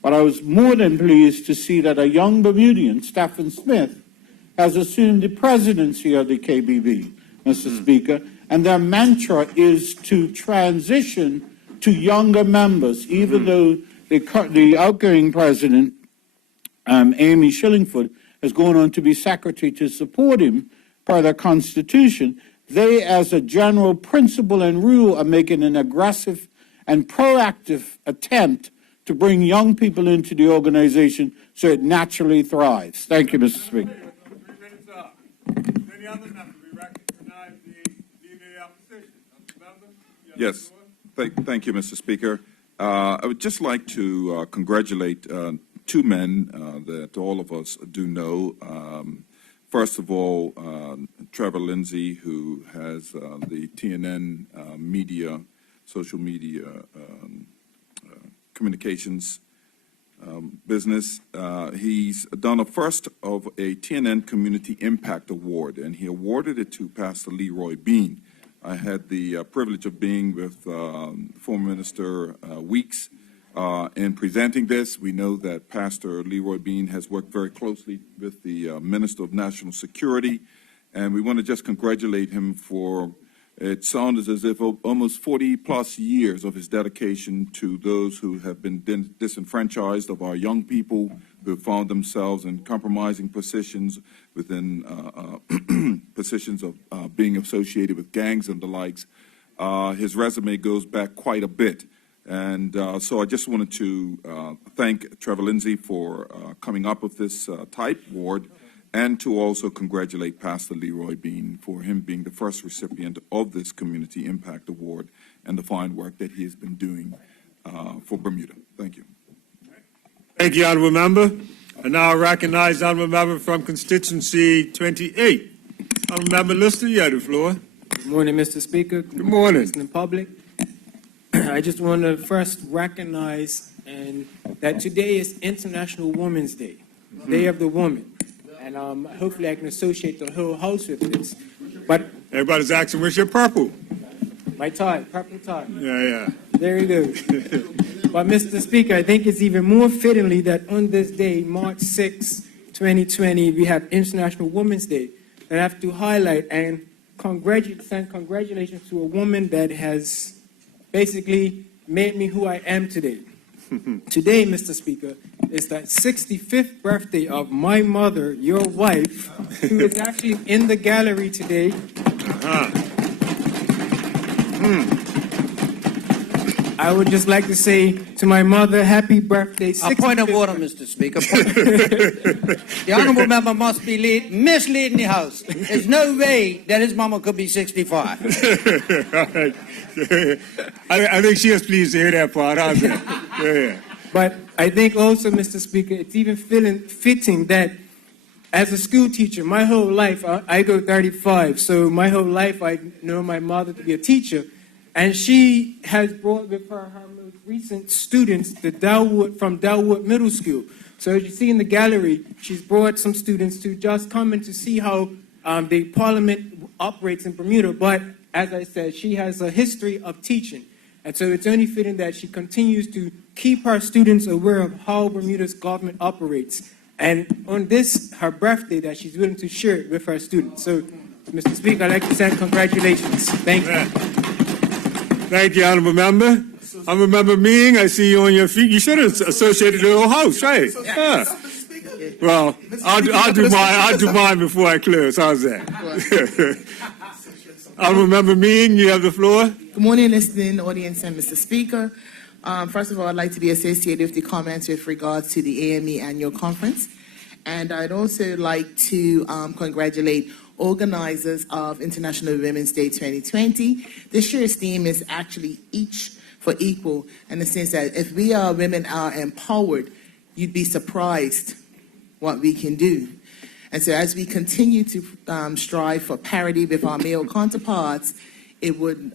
but I was more than pleased to see that a young Bermudian, Stephen Smith, has assumed the presidency of the KBB, Mr. Speaker, and their mantra is to transition to younger members, even though the outgoing president, Amy Shillingford, has gone on to be secretary to support him per the Constitution. They, as a general principle and rule, are making an aggressive and proactive attempt to bring young people into the organization so it naturally thrives. Thank you, Mr. Speaker. 3 minutes up. Any other member? We recognize the leader of the opposition. Member? Yes. Thank you, Mr. Speaker. I would just like to congratulate two men that all of us do know. First of all, Trevor Lindsay, who has the TNN social media communications business. He's done a first of a TNN Community Impact Award, and he awarded it to Pastor Leroy Bean. I had the privilege of being with former Minister Weeks in presenting this. We know that Pastor Leroy Bean has worked very closely with the Minister of National Security, and we want to just congratulate him for, it sounds as if almost 40-plus years of his dedication to those who have been disenfranchised, of our young people who have found themselves in compromising positions within positions of being associated with gangs and the likes. His resume goes back quite a bit. And so I just wanted to thank Trevor Lindsay for coming up with this type award, and to also congratulate Pastor Leroy Bean for him being the first recipient of this Community Impact Award and the fine work that he has been doing for Bermuda. Thank you. Thank you, Honourable Member. I now recognize the Honourable Member from Constituency 28. Honourable Member Lister, you have the floor. Good morning, Mr. Speaker. Good morning. Listening public. I just want to first recognize that today is International Women's Day, Day of the Woman. And hopefully I can associate the whole house with this. But everybody's asking, where's your purple? My tie, purple tie. Yeah. There you go. But Mr. Speaker, I think it's even more fittingly that on this day, March 6, 2020, we have International Women's Day. And I have to highlight and send congratulations to a woman that has basically made me who I am today. Today, Mr. Speaker, is the 65th birthday of my mother, your wife, who is actually in the gallery today. I would just like to say to my mother, happy birthday. A point of order, Mr. Speaker. The honourable member must be misleading the House. There's no way that his mama could be 65. All right. I think she was pleased to hear that part. Yeah. But I think also, Mr. Speaker, it's even fitting that as a school teacher, my whole life, I go 35, so my whole life I know my mother to be a teacher. And she has brought with her most recent students from Dalwood Middle School. So as you see in the gallery, she's brought some students to just come and to see how the Parliament operates in Bermuda. But as I said, she has a history of teaching. And so it's only fitting that she continues to keep her students aware of how Bermuda's government operates. And on this, her birthday, that she's willing to share it with her students. So, Mr. Speaker, I'd like to send congratulations. Thank you. Thank you, Honourable Member. Honourable Member Ming, I see you on your feet. You should have associated the whole House, right? Yeah. Well, I'll do mine before I close. How's that? Honourable Member Ming, you have the floor. Good morning, listening audience and Mr. Speaker. First of all, I'd like to be associated with the comments with regards to the AME annual conference. And I'd also like to congratulate organizers of International Women's Day 2020. This year's theme is actually each for equal, in the sense that if we women are empowered, you'd be surprised what we can do. And so as we continue to strive for parity with our male counterparts, it would,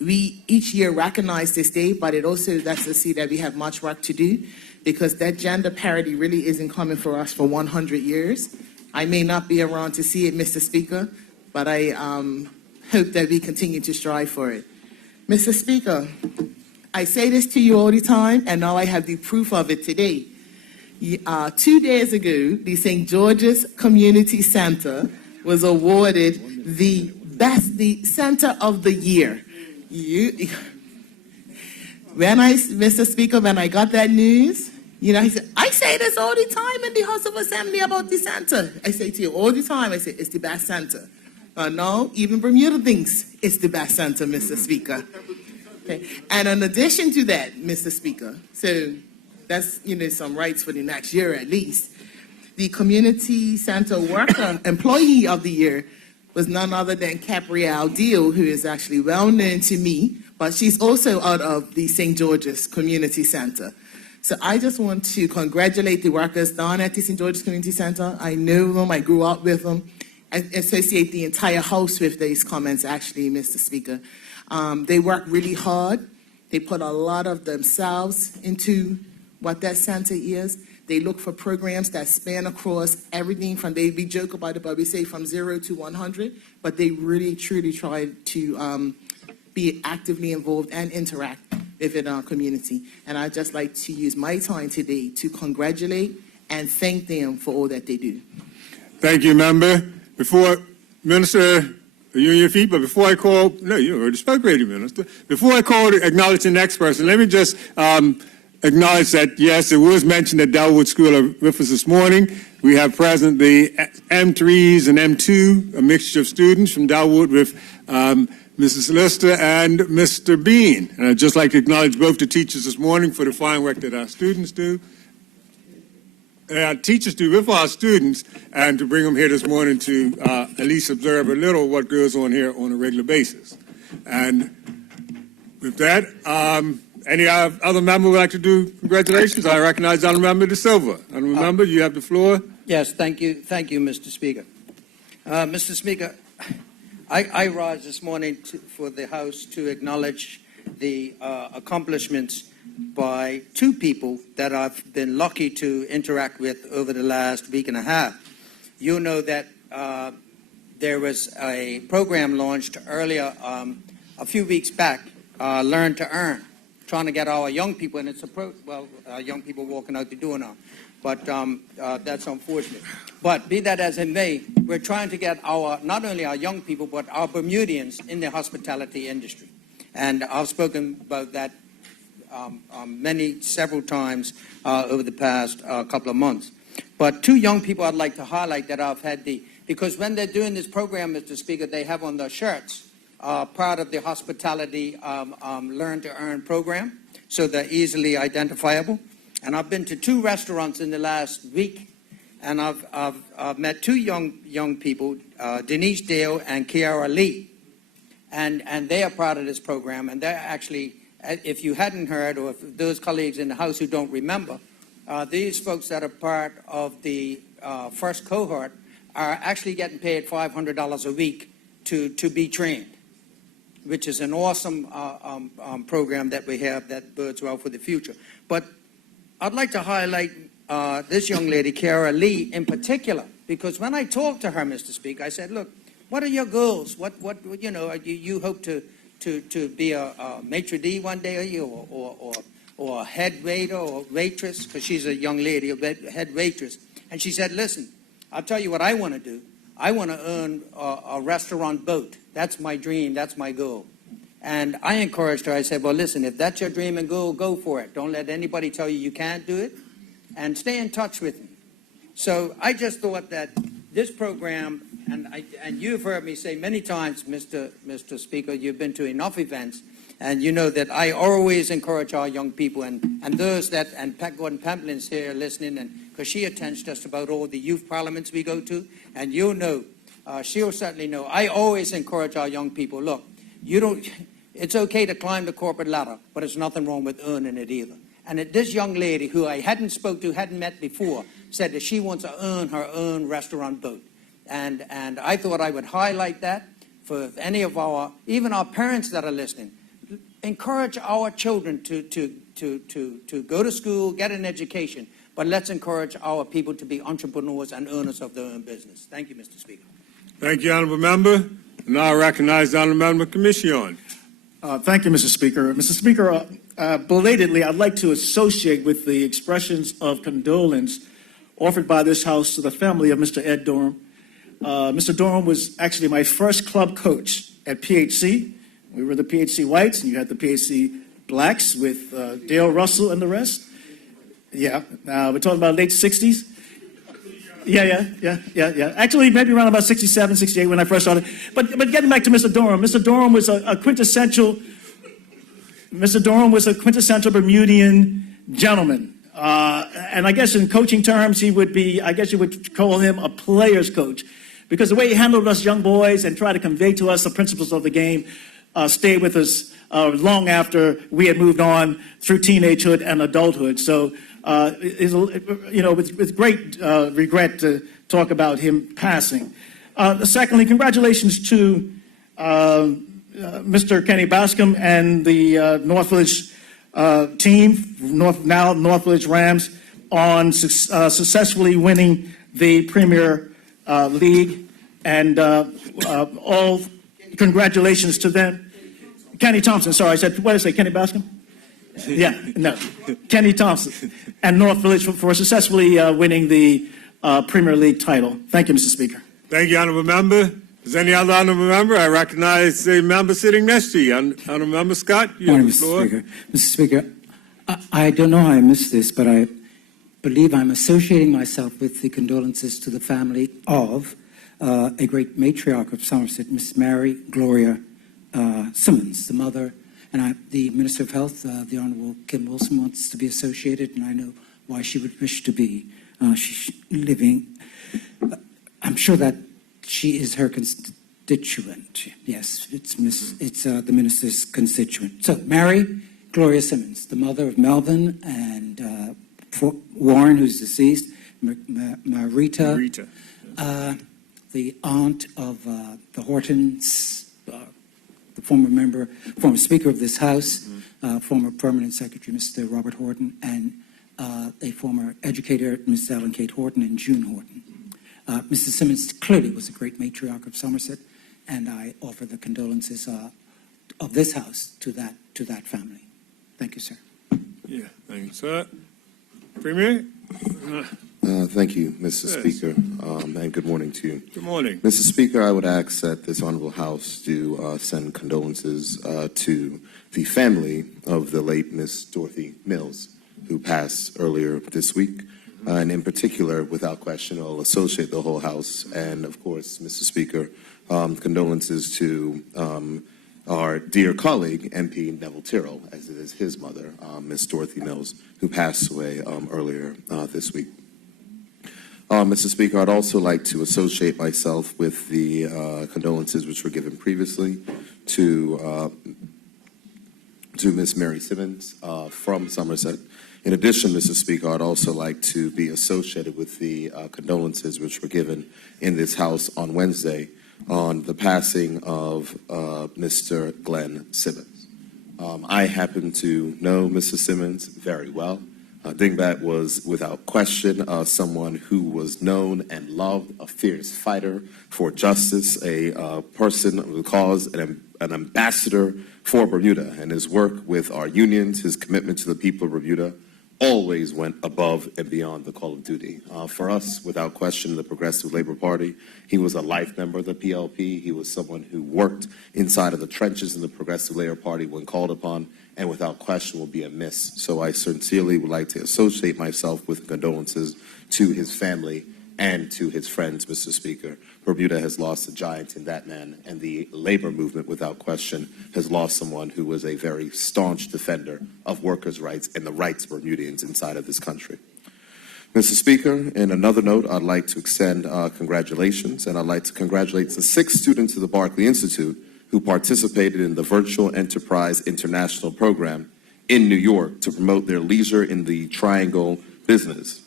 we each year recognize this day, but it also lets us see that we have much work to do, because that gender parity really isn't coming for us for 100 years. I may not be around to see it, Mr. Speaker, but I hope that we continue to strive for it. Mr. Speaker, I say this to you all the time, and now I have the proof of it today. 2 days ago, the St. George's Community Center was awarded the Center of the Year. Mr. Speaker, when I got that news, he said, I say this all the time in the House of Assembly about the center. I say to you all the time, I say, it's the best center. No, even Bermuda thinks it's the best center, Mr. Speaker. Okay. And in addition to that, Mr. Speaker, so that's, some rights for the next year at least. The Community Center Worker Employee of the Year was none other than Caprielle Deal, who is actually well known to me, but she's also out of the St. George's Community Center. So I just want to congratulate the workers down at the St. George's Community Center. I know them, I grew up with them. I associate the entire House with these comments, actually, Mr. Speaker. They work really hard. They put a lot of themselves into what that center is. They look for programs that span across everything from, we joke about it, but we say from 0 to 100, but they really, truly try to be actively involved and interact within our community. And I'd just like to use my time today to congratulate and thank them for all that they do. Thank you, Member. Before, Minister, are you on your feet? But before I call, no, you already spoke, Lady Minister. Before I call to acknowledge the next person, let me just acknowledge that, yes, it was mentioned that Dalwood School are with us this morning. We have present the M3s and M2, a mixture of students from Dalwood with Mrs. Lister and Mr. Bean. And I'd just like to acknowledge both the teachers this morning for the fine work that our students do. Our teachers do with our students, and to bring them here this morning to at least observe a little what goes on here on a regular basis. And with that, any other member would like to do congratulations? I recognize Honourable Member De Silva. Honourable Member, you have the floor. Yes, thank you, Mr. Speaker. Mr. Speaker, I rise this morning for the House to acknowledge the accomplishments by two people that I've been lucky to interact with over the last week and a half. You know that there was a program launched earlier, a few weeks back, Learn to Earn, trying to get our young people, and it's young people walking out the door now, but that's unfortunate. But be that as it may, we're trying to get not only our young people, but our Bermudians in the hospitality industry. And I've spoken about that several times over the past couple of months. But two young people I'd like to highlight that I've had because when they're doing this program, Mr. Speaker, they have on their shirts part of the hospitality Learn to Earn program, so they're easily identifiable. And I've been to two restaurants in the last week, and I've met two young people, Denise Dale and Kiara Lee, and they are part of this program. And they're actually, if you hadn't heard, or if those colleagues in the House who don't remember, these folks that are part of the first cohort are actually getting paid $500 a week to be trained, which is an awesome program that we have that bodes well for the future. But I'd like to highlight this young lady, Kiara Lee, in particular, because when I talked to her, Mr. Speaker, I said, look, what are your goals? What you hope to be a maitre d' one day, or a head waiter or waitress, because she's a young lady, a head waitress. And she said, listen, I'll tell you what I want to do. I want to earn a restaurant boat. That's my dream. That's my goal. And I encouraged her. I said, well, listen, if that's your dream and goal, go for it. Don't let anybody tell you can't do it. And stay in touch with me. So I just thought that this program, and you've heard me say many times, Mr. Speaker, you've been to enough events, and you know that I always encourage our young people, and those that, and Pat Gordon-Pamplin's here listening, and because she attends just about all the youth parliaments we go to, and you'll know, she'll certainly know, I always encourage our young people, look, it's okay to climb the corporate ladder, but there's nothing wrong with earning it either. And this young lady, who I hadn't met before, said that she wants to earn her own restaurant boat. And I thought I would highlight that for any of even our parents that are listening. Encourage our children to go to school, get an education, but let's encourage our people to be entrepreneurs and owners of their own business. Thank you, Mr. Speaker. Thank you, Honourable Member. Now I recognize the Honourable Member Commission. Thank you, Mr. Speaker. Mr. Speaker, belatedly, I'd like to associate with the expressions of condolence offered by this House to the family of Mr. Ed Durham. Mr. Durham was actually my first club coach at PHC. We were the PHC Whites, and you had the PHC Blacks with Dale Russell and the rest. Yeah, we're talking about late 60s. Yeah. Actually, maybe around about 67, 68 when I first started. But getting back to Mr. Durham was a quintessential Bermudian gentleman. And I guess in coaching terms, you would call him a player's coach, because the way he handled us young boys and tried to convey to us the principles of the game stayed with us long after we had moved on through teenagehood and adulthood. So, with great regret to talk about him passing. Secondly, congratulations to Mr. Kenny Bascom and the North Village team, North Village Rams, on successfully winning the Premier League, and all congratulations to them. Kenny Thompson, sorry, I said, what did I say, Kenny Bascom? Yeah, no, Kenny Thompson and North Village for successfully winning the Premier League title. Thank you, Mr. Speaker. Thank you, Honourable Member. Is there any other Honourable Member? I recognize the member sitting next to you. Honourable Member Scott, you have the floor. Mr. Speaker, I don't know how I missed this, but I believe I'm associating myself with the condolences to the family of a great matriarch of Somerset, Miss Mary Gloria Simmons, the mother, and the Minister of Health, the Honourable Kim Wilson, wants to be associated, and I know why she would wish to be. She's living. I'm sure that she is her constituent. Yes, it's the minister's constituent. So, Mary Gloria Simmons, the mother of Melvin and Warren, who's deceased, Marita. The aunt of the Hortons, the former Speaker of this House, former Permanent Secretary, Mr. Robert Horton, and a former educator, Mrs. Ellen Kate Horton and June Horton. Mrs. Simmons clearly was a great matriarch of Somerset, and I offer the condolences of this House to that family. Thank you, sir. Yeah, thank you, sir. Premier? Thank you, Mr. Speaker, and good morning to you. Good morning. Mr. Speaker, I would ask that this honorable House do send condolences to the family of the late Miss Dorothy Mills, who passed earlier this week. And in particular, without question, I'll associate the whole House. And of course, Mr. Speaker, condolences to our dear colleague, MP Neville Tyrrell, as it is his mother, Miss Dorothy Mills, who passed away earlier this week. Mr. Speaker, I'd also like to associate myself with the condolences which were given previously to Miss Mary Simmons from Somerset. In addition, Mr. Speaker, I'd also like to be associated with the condolences which were given in this House on Wednesday on the passing of Mr. Glenn Simmons. I happen to know Mr. Simmons very well. Dingbat was, without question, someone who was known and loved, a fierce fighter for justice, a person of the cause, an ambassador for Bermuda. And his work with our unions, his commitment to the people of Bermuda, always went above and beyond the call of duty. For us, without question, the Progressive Labor Party, he was a life member of the PLP. He was someone who worked inside of the trenches in the Progressive Labor Party when called upon, and without question will be a miss. So I sincerely would like to associate myself with condolences to his family and to his friends, Mr. Speaker. Bermuda has lost a giant in that man, and the labor movement, without question, has lost someone who was a very staunch defender of workers' rights and the rights of Bermudians inside of this country. Mr. Speaker, in another note, I'd like to extend congratulations, and I'd like to congratulate the 6 students of the Barclay Institute who participated in the Virtual Enterprise International Program in New York to promote their leisure in the Triangle business.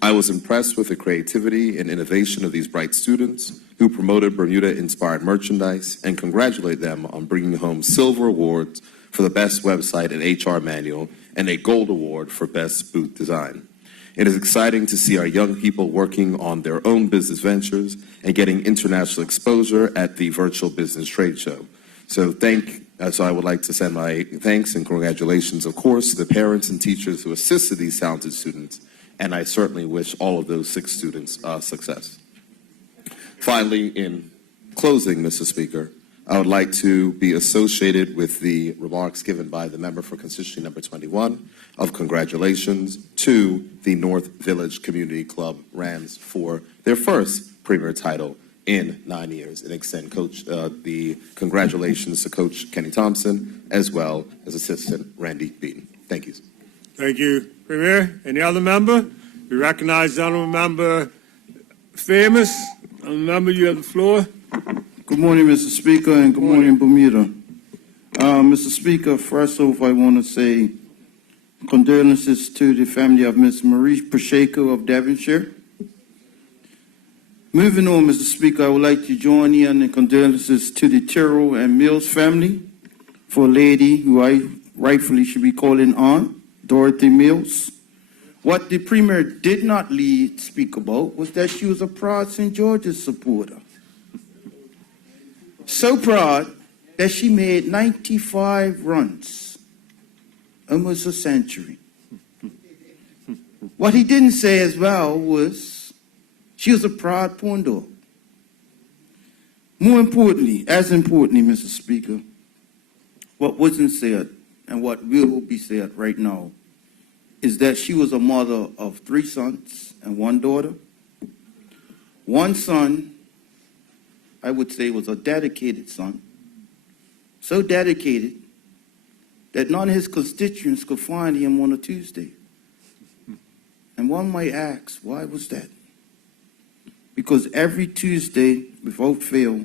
I was impressed with the creativity and innovation of these bright students who promoted Bermuda-inspired merchandise, and congratulate them on bringing home silver awards for the best website and HR manual and a gold award for best booth design. It is exciting to see our young people working on their own business ventures and getting international exposure at the virtual business trade show. So I would like to send my thanks and congratulations, of course, to the parents and teachers who assisted these talented students, and I certainly wish all of those 6 students success. Finally, in closing, Mr. Speaker, I would like to be associated with the remarks given by the member for constituency number 21 of congratulations to the North Village Community Club Rams for their first premier title in 9 years, and extend the congratulations to Coach Kenny Thompson as well as Assistant Randy Beaton. Thank you. Thank you, Premier. Any other member? We recognize the honorable member Famous. Honorable member, you have the floor. Good morning, Mr. Speaker, and good morning, Bermuda. Mr. Speaker, first off, I want to say condolences to the family of Ms. Marie Pacheco of Devonshire. Moving on, Mr. Speaker, I would like to join in the condolences to the Tyrrell and Mills family for a lady who I rightfully should be calling Aunt, Dorothy Mills. What the Premier did not speak about was that she was a proud St. George's supporter. So proud that she made 95 runs, almost a century. What he didn't say as well was she was a proud porn dog. More importantly, as importantly, Mr. Speaker, what wasn't said and what will be said right now is that she was a mother of 3 sons and 1 daughter. One son, I would say, was a dedicated son, so dedicated that none of his constituents could find him on a Tuesday. And one might ask, why was that? Because every Tuesday, without fail,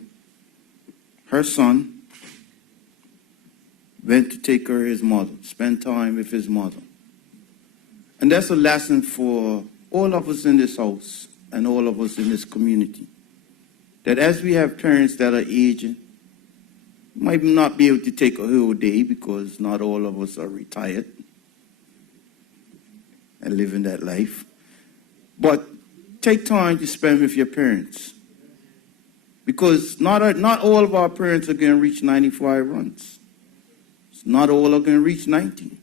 her son went to take care of his mother, spend time with his mother. And that's a lesson for all of us in this house and all of us in this community, that as we have parents that are aging, might not be able to take a whole day because not all of us are retired and living that life. But take time to spend with your parents, because not all of our parents are going to reach 95 runs. Not all are going to reach 90.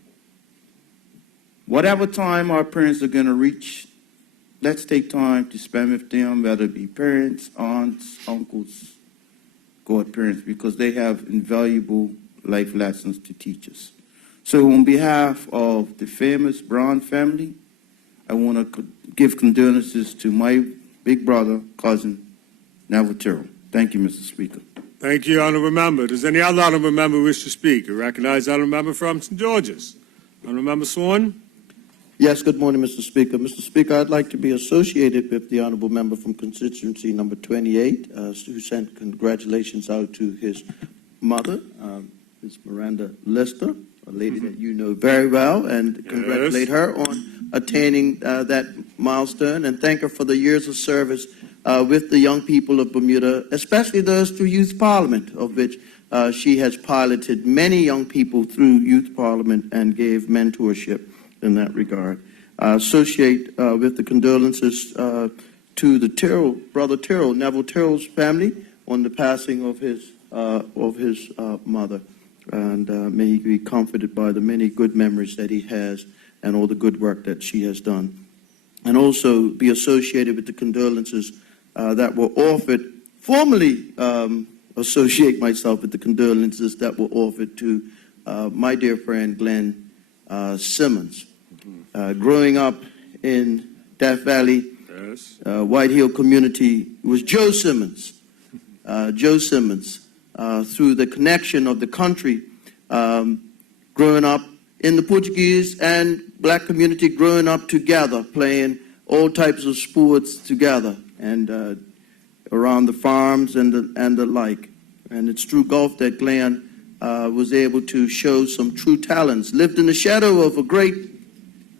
Whatever time our parents are going to reach, let's take time to spend with them, whether it be parents, aunts, uncles, godparents, because they have invaluable life lessons to teach us. So on behalf of the famous Brown family, I want to give condolences to my big brother, cousin, Neville Terrell. Thank you, Mr. Speaker. Thank you, Honourable Member. Does any other Honourable Member wish to speak? I recognize the Honourable Member from St. George's. Honourable Member Swan. Yes, good morning, Mr. Speaker. Mr. Speaker, I'd like to be associated with the Honourable Member from constituency number 28, who sent congratulations out to his mother, Ms. Miranda Lister, a lady that you know very well, and congratulate her on attaining that milestone, and thank her for the years of service with the young people of Bermuda, especially those through Youth Parliament, of which she has piloted many young people through Youth Parliament and gave mentorship in that regard. Associate with the condolences to the Terrell, Brother Terrell, Neville Terrell's family on the passing of his mother. And may he be comforted by the many good memories that he has and all the good work that she has done. And also be associated with the condolences that were offered, formally associate myself with the condolences that were offered to my dear friend Glenn Simmons. Growing up in Death Valley, White Hill community, it was Joe Simmons. Joe Simmons, through the connection of the country, growing up in the Portuguese and black community, growing up together, playing all types of sports together, and around the farms and the like. And it's through golf that Glenn was able to show some true talents. Lived in the shadow of a great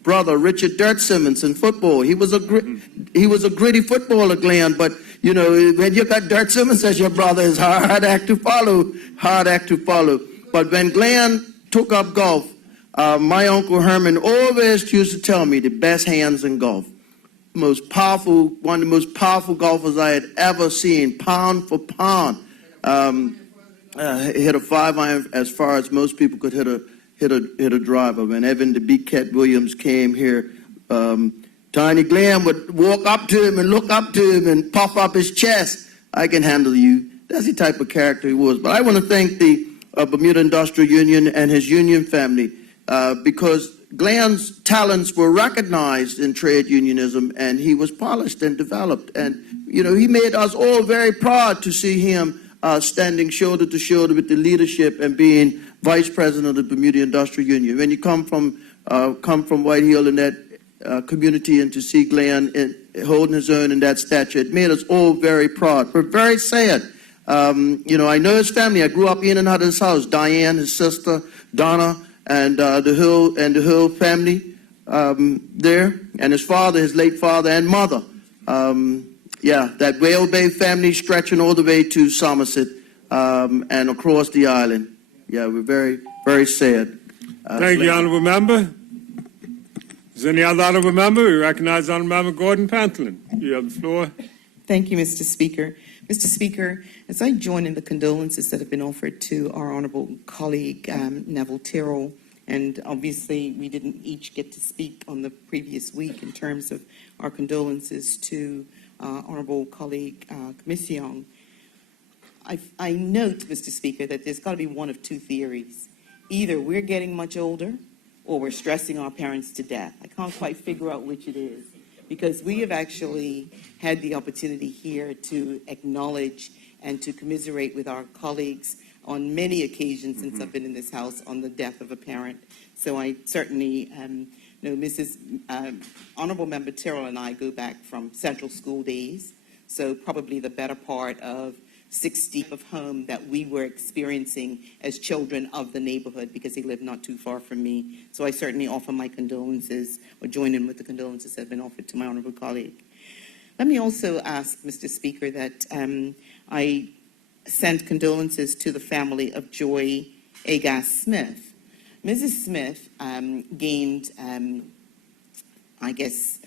brother, Richard Dirt Simmons, in football. He was a gritty footballer, Glenn, but you know, when you got Dirt Simmons as your brother, it's hard act to follow, hard act to follow. But when Glenn took up golf, my Uncle Herman always used to tell me the best hands in golf. Most powerful, one of the most powerful golfers I had ever seen, pound for pound. Hit a 5-iron as far as most people could hit a driver. When Evan the Big Cat Williams came here, Tiny Glenn would walk up to him and look up to him and puff up his chest. I can handle you. That's the type of character he was. But I want to thank the Bermuda Industrial Union and his union family because Glenn's talents were recognized in trade unionism, and he was polished and developed. And, you know, he made us all very proud to see him standing shoulder to shoulder with the leadership and being vice president of the Bermuda Industrial Union. When you come from White Hill in that community, and to see Glenn holding his own in that stature, it made us all very proud. We're very sad. You know, I know his family. I grew up in and out of his house. Diane, his sister, Donna, and the Hill family there, and his father, his late father and mother. Yeah, that Whale Bay family stretching all the way to Somerset and across the island. Yeah, we're very, very sad. Thank you, Honourable Member. Is there any other Honourable Member? We recognize Honourable Member Gordon Pentland. You have the floor. Thank you, Mr. Speaker. Mr. Speaker, as I join in the condolences that have been offered to our honourable colleague Neville Terrell, and obviously we didn't each get to speak on the previous week in terms of our condolences to honourable colleague Commission, I note, Mr. Speaker, that there's got to be one of two theories. Either we're getting much older or we're stressing our parents to death. I can't quite figure out which it is, because we have actually had the opportunity here to acknowledge and to commiserate with our colleagues on many occasions since I've been in this House on the death of a parent. So I certainly know Mrs. Honourable Member Terrell and I go back from Central School days, so probably the better part of 60 of home that we were experiencing as children of the neighborhood, because he lived not too far from me. So I certainly offer my condolences, or join in with the condolences that have been offered to my honourable colleague. Let me also ask, Mr. Speaker, that I send condolences to the family of Joy Agas Smith. Mrs. Smith gained, I guess,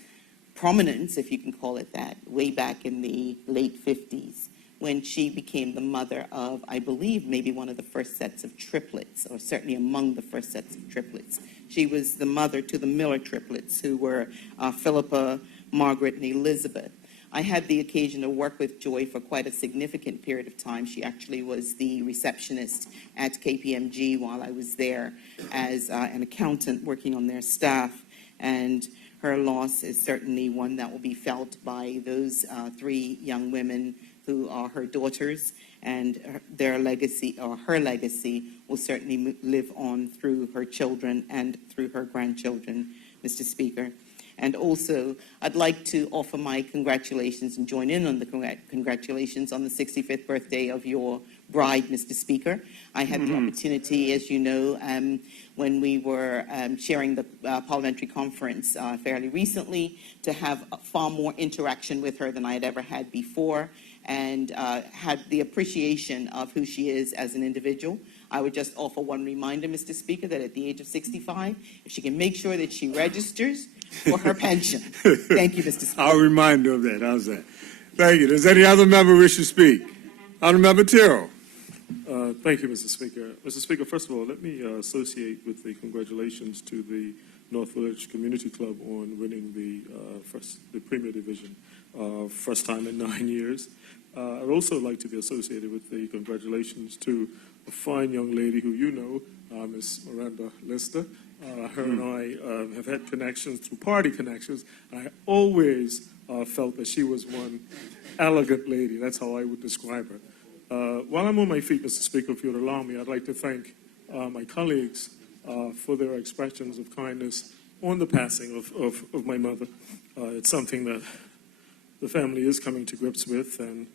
prominence, if you can call it that, way back in the late 50s. When she became the mother of, I believe, maybe one of the first sets of triplets, or certainly among the first sets of triplets. She was the mother to the Miller triplets, who were Philippa, Margaret, and Elizabeth. I had the occasion to work with Joy for quite a significant period of time. She actually was the receptionist at KPMG while I was there as an accountant working on their staff. And her loss is certainly one that will be felt by those three young women who are her daughters, and their legacy, or her legacy, will certainly live on through her children and through her grandchildren, Mr. Speaker. And also, I'd like to offer my congratulations and join in on the congratulations on the 65th birthday of your bride, Mr. Speaker. I had the opportunity, as you know, when we were sharing the parliamentary conference fairly recently, to have far more interaction with her than I had ever had before, and had the appreciation of who she is as an individual. I would just offer one reminder, Mr. Speaker, that at the age of 65, if she can make sure that she registers for her pension. Thank you, Mr. Speaker. I'll remind her of that. How's that? Thank you. Does any other member wish to speak? Honourable Member Tiro. Thank you, Mr. Speaker. Mr. Speaker, first of all, let me associate with the congratulations to the North Village Community Club on winning the Premier Division, first time in 9 years. I'd also like to be associated with the congratulations to a fine young lady who you know, Ms. Miranda Lister. Her and I have had connections through party connections. I always felt that she was one elegant lady. That's how I would describe her. While I'm on my feet, Mr. Speaker, if you'd allow me, I'd like to thank my colleagues for their expressions of kindness on the passing of my mother. It's something that the family is coming to grips with, and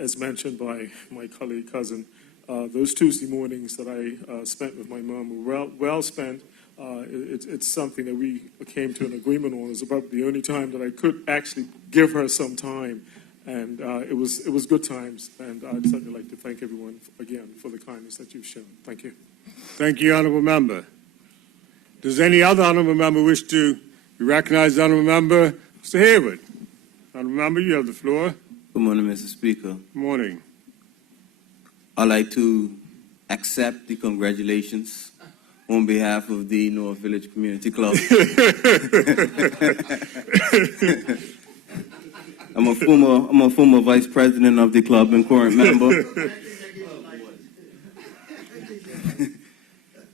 as mentioned by my colleague cousin, those Tuesday mornings that I spent with my mom were well spent. It's something that we came to an agreement on. It was about the only time that I could actually give her some time, and it was good times. And I'd certainly like to thank everyone again for the kindness that you've shown. Thank you. Thank you, Honourable Member. Does any other Honourable Member wish to recognize the Honourable Member? Mr. Hayward. Honourable Member, you have the floor. Good morning, Mr. Speaker. Good morning. I'd like to accept the congratulations on behalf of the North Village Community Club. I'm a former vice president of the club and current member.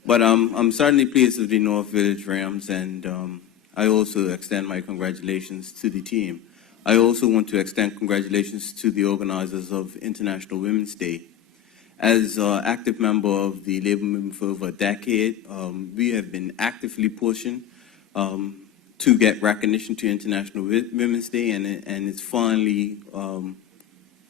But I'm certainly pleased with the North Village Rams, and I also extend my congratulations to the team. I also want to extend congratulations to the organizers of International Women's Day. As an active member of the Labour Movement for over a decade, we have been actively pushing to get recognition to International Women's Day, and it's finally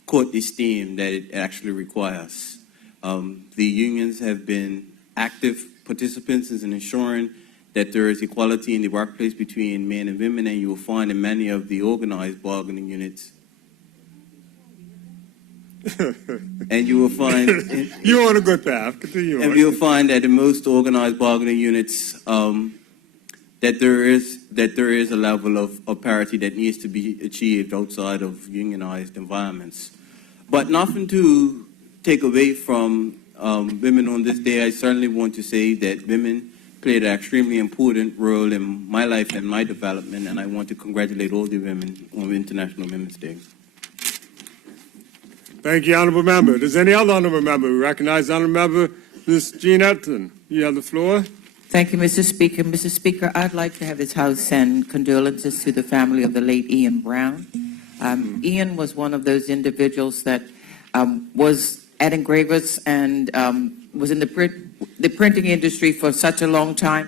caught the steam that it actually requires. The unions have been active participants in ensuring that there is equality in the workplace between men and women, and you will find in many of the organized bargaining units. And you will find you're on a good path. Continue. And you'll find that in most organized bargaining units, that there is a level of parity that needs to be achieved outside of unionized environments. But nothing to take away from women on this day. I certainly want to say that women played an extremely important role in my life and my development, and I want to congratulate all the women on International Women's Day. Thank you, Honourable Member. Does any other Honourable Member recognize the Honourable Member, Ms. Jean Upton? You have the floor. Thank you, Mr. Speaker. Mr. Speaker, I'd like to have this House send condolences to the family of the late Ian Brown. Ian was one of those individuals that was at engravers and was in the printing industry for such a long time.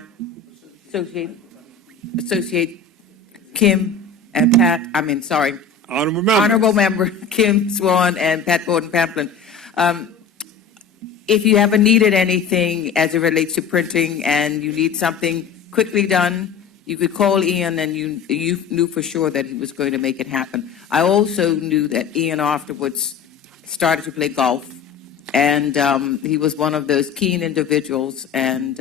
Associate Kim and Pat, Honourable Member Kim Swan and Pat Gordon-Pamplin. If you ever needed anything as it relates to printing and you need something quickly done, you could call Ian, and you knew for sure that he was going to make it happen. I also knew that Ian afterwards started to play golf, and he was one of those keen individuals. And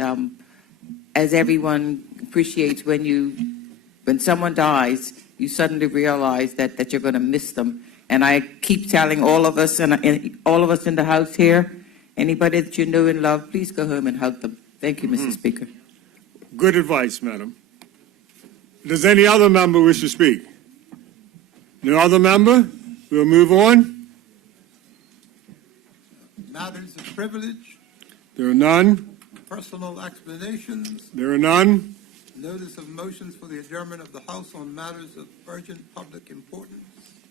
as everyone appreciates, when someone dies, you suddenly realize that you're going to miss them. And I keep telling all of us, and all of us in the House here, anybody that you know and love, please go home and hug them. Thank you, Mr. Speaker. Good advice, Madam. Does any other member wish to speak? No other member? We'll move on. Matters of privilege, There are none. personal explanations, There are none. notice of motions for the adjournment of the House on matters of urgent public importance,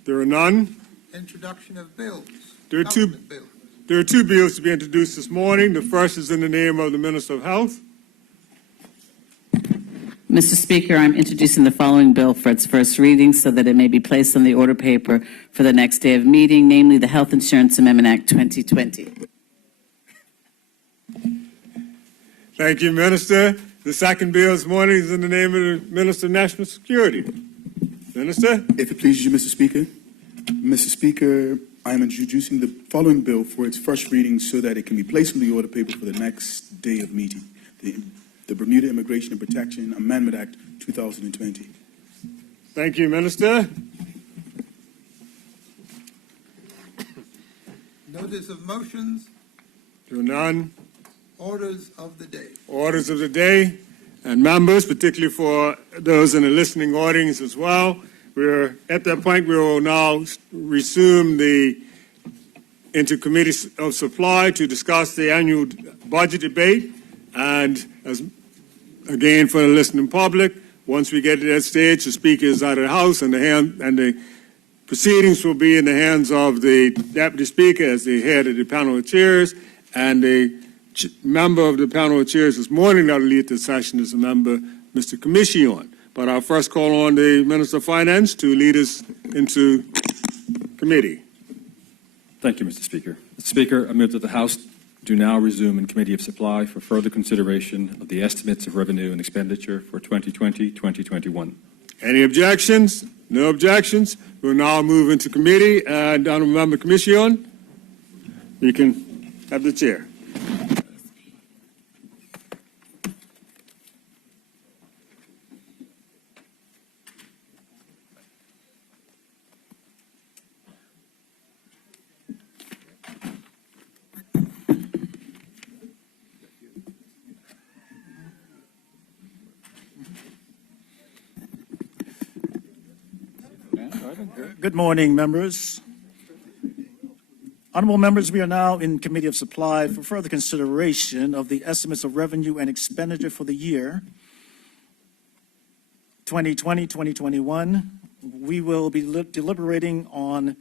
There are none. introduction of bills, There are two. government bills. There are two bills to be introduced this morning. The first is in the name of the Minister of Health. Mr. Speaker, I'm introducing the following bill for its first reading so that it may be placed on the order paper for the next day of meeting, namely the Health Insurance Amendment Act 2020. Thank you, Minister. The second bill this morning is in the name of the Minister of National Security. Minister? If it pleases you, Mr. Speaker. Mr. Speaker, I am introducing the following bill for its first reading so that it can be placed on the order paper for the next day of meeting. The Bermuda Immigration and Protection Amendment Act 2020. Thank you, Minister. Notice of motions, There are none. orders of the day. Orders of the day, and members, particularly for those in the listening audience as well. We're at that point. We will now resume the intercommittee of supply to discuss the annual budget debate. And as again, for the listening public, once we get to that stage, the speaker is out of the house, and the proceedings will be in the hands of the deputy speaker as the head of the panel of chairs, and the member of the panel of chairs this morning that will lead the session is a member, Mr. Commission. But I'll first call on the Minister of Finance to lead us into committee. Thank you, Mr. Speaker. Mr. Speaker, I move that the House do now resume in Committee of Supply for further consideration of the estimates of revenue and expenditure for 2020-2021. Any objections? No objections. We'll now move into committee. And Honourable Member Commission, you can have the chair. Good morning, members. Honorable members, we are now in Committee of Supply for further consideration of the estimates of revenue and expenditure for the year 2020-2021. We will be deliberating on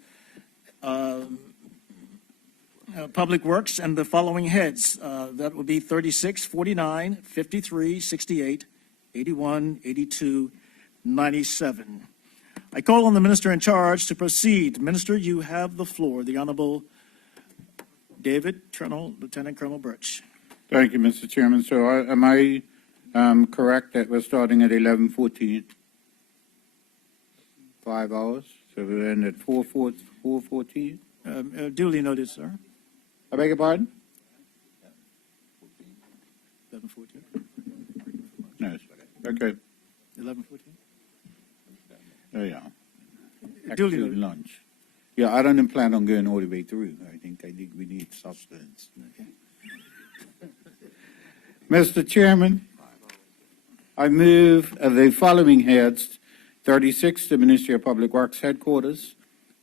Public Works and the following heads. That will be 36, 49, 53, 68, 81, 82, 97. I call on the minister in charge to proceed. Minister, you have the floor. The Honorable David Trennell, Lieutenant Colonel Birch. Thank you, Mr. Chairman. So am I correct that we're starting at 11:14? 5 hours? So we'll end at 4:14? Duly noted, sir. I beg your pardon? 11:14. No. Okay. 11:14. There you are. Duly Actually, noted. lunch. Yeah, I don't plan on going all the way through. I think we need sustenance. Mr. Chairman, I move the following heads: 36, the Ministry of Public Works Headquarters;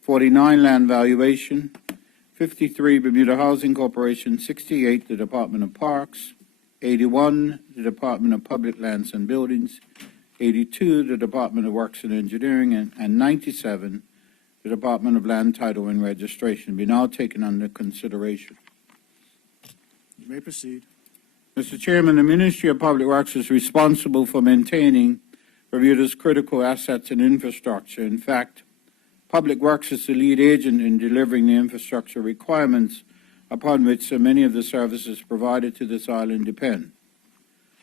49, Land Valuation; 53, Bermuda Housing Corporation; 68, the Department of Parks; 81, the Department of Public Lands and Buildings; 82, the Department of Works and Engineering; and 97, the Department of Land, Title, and Registration be now taken under consideration. You may proceed. Mr. Chairman, the Ministry of Public Works is responsible for maintaining Bermuda's critical assets and infrastructure. In fact, Public Works is the lead agent in delivering the infrastructure requirements upon which so many of the services provided to this island depend.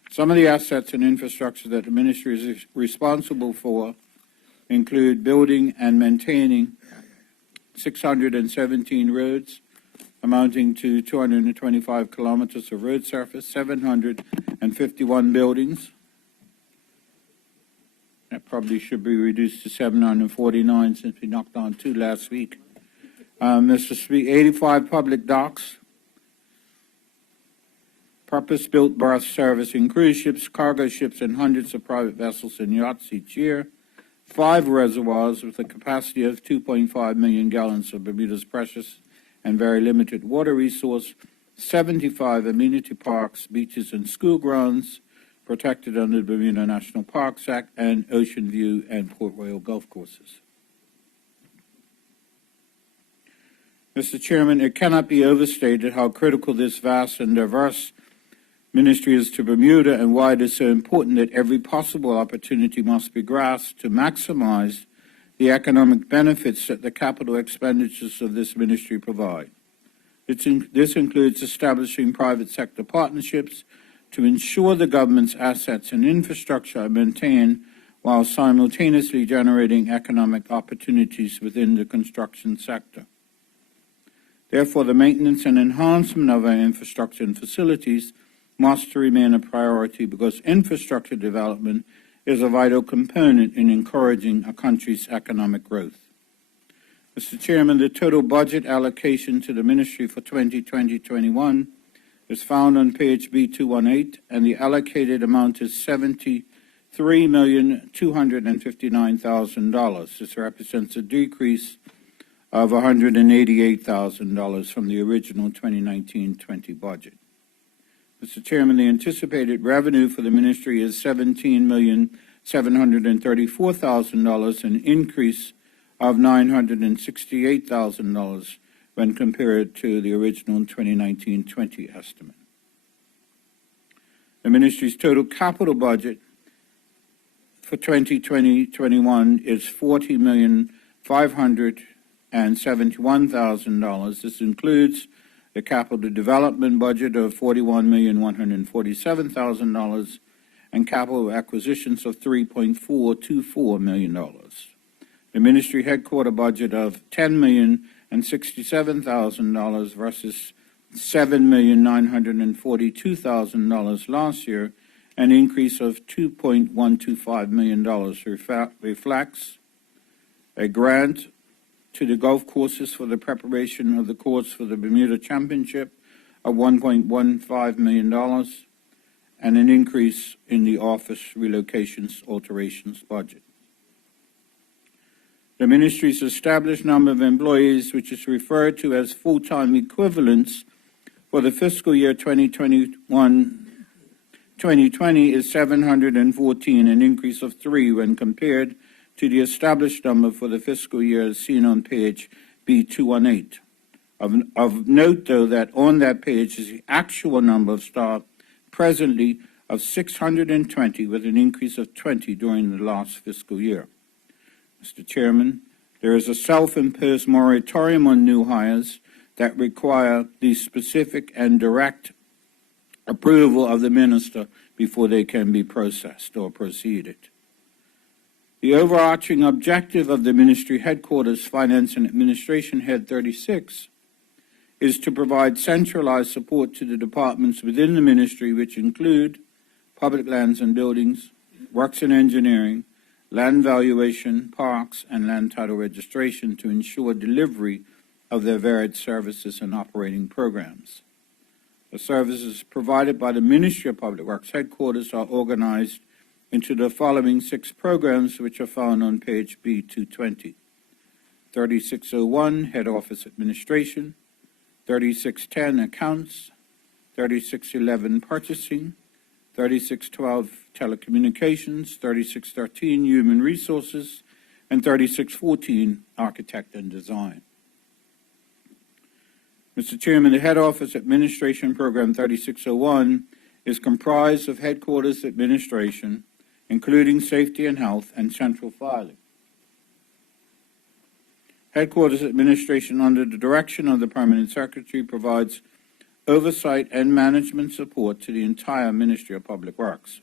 Some of the assets and infrastructure that the ministry is responsible for include building and maintaining 617 roads, amounting to 225 kilometers of road surface, 751 buildings. That probably should be reduced to 749 since we knocked down 2 last week. Mr. Speaker, 85 public docks, purpose-built berth servicing cruise ships, cargo ships, and hundreds of private vessels and yachts each year, 5 reservoirs with a capacity of 2.5 million gallons of Bermuda's precious and very limited water resource, 75 amenity parks, beaches, and school grounds protected under the Bermuda National Parks Act, and Ocean View and Port Royal golf courses. Mr. Chairman, it cannot be overstated how critical this vast and diverse ministry is to Bermuda and why it is so important that every possible opportunity must be grasped to maximize the economic benefits that the capital expenditures of this ministry provide. This includes establishing private sector partnerships to ensure the government's assets and infrastructure are maintained while simultaneously generating economic opportunities within the construction sector. Therefore, the maintenance and enhancement of our infrastructure and facilities must remain a priority because infrastructure development is a vital component in encouraging a country's economic growth. Mr. Chairman, the total budget allocation to the ministry for 2020-21 is found on page B218, and the allocated amount is $73,259,000. This represents a decrease of $188,000 from the original 2019-20 budget. Mr. Chairman, the anticipated revenue for the ministry is $17,734,000, an increase of $968,000 when compared to the original 2019-20 estimate. The ministry's total capital budget for 2020-21 is $40,571,000. This includes the capital development budget of $41,147,000 and capital acquisitions of $3.424 million. The ministry headquarter budget of $10,067,000 versus $7,942,000 last year, an increase of $2.125 million reflects a grant to the golf courses for the preparation of the course for the Bermuda Championship of $1.15 million and an increase in the office relocations alterations budget. The ministry's established number of employees, which is referred to as full-time equivalents for the fiscal year 2021-2020 is 714, an increase of 3 when compared to the established number for the fiscal year as seen on page B218. Of note, though, that on that page is the actual number of staff presently of 620, with an increase of 20 during the last fiscal year. Mr. Chairman, there is a self-imposed moratorium on new hires that require the specific and direct approval of the minister before they can be processed or proceeded. The overarching objective of the Ministry Headquarters Finance and Administration Head 36 is to provide centralized support to the departments within the ministry, which include public lands and buildings, works and engineering, land valuation, parks, and land title registration to ensure delivery of their varied services and operating programs. The services provided by the Ministry of Public Works Headquarters are organized into the following 6 programs, which are found on page B220. 3601, Head Office Administration, 3610, Accounts, 3611, Purchasing, 3612, Telecommunications, 3613, Human Resources, and 3614, Architect and Design. Mr. Chairman, the Head Office Administration Program 3601 is comprised of Headquarters Administration, including Safety and Health and Central Filing. Headquarters Administration, under the direction of the Permanent Secretary, provides oversight and management support to the entire Ministry of Public Works.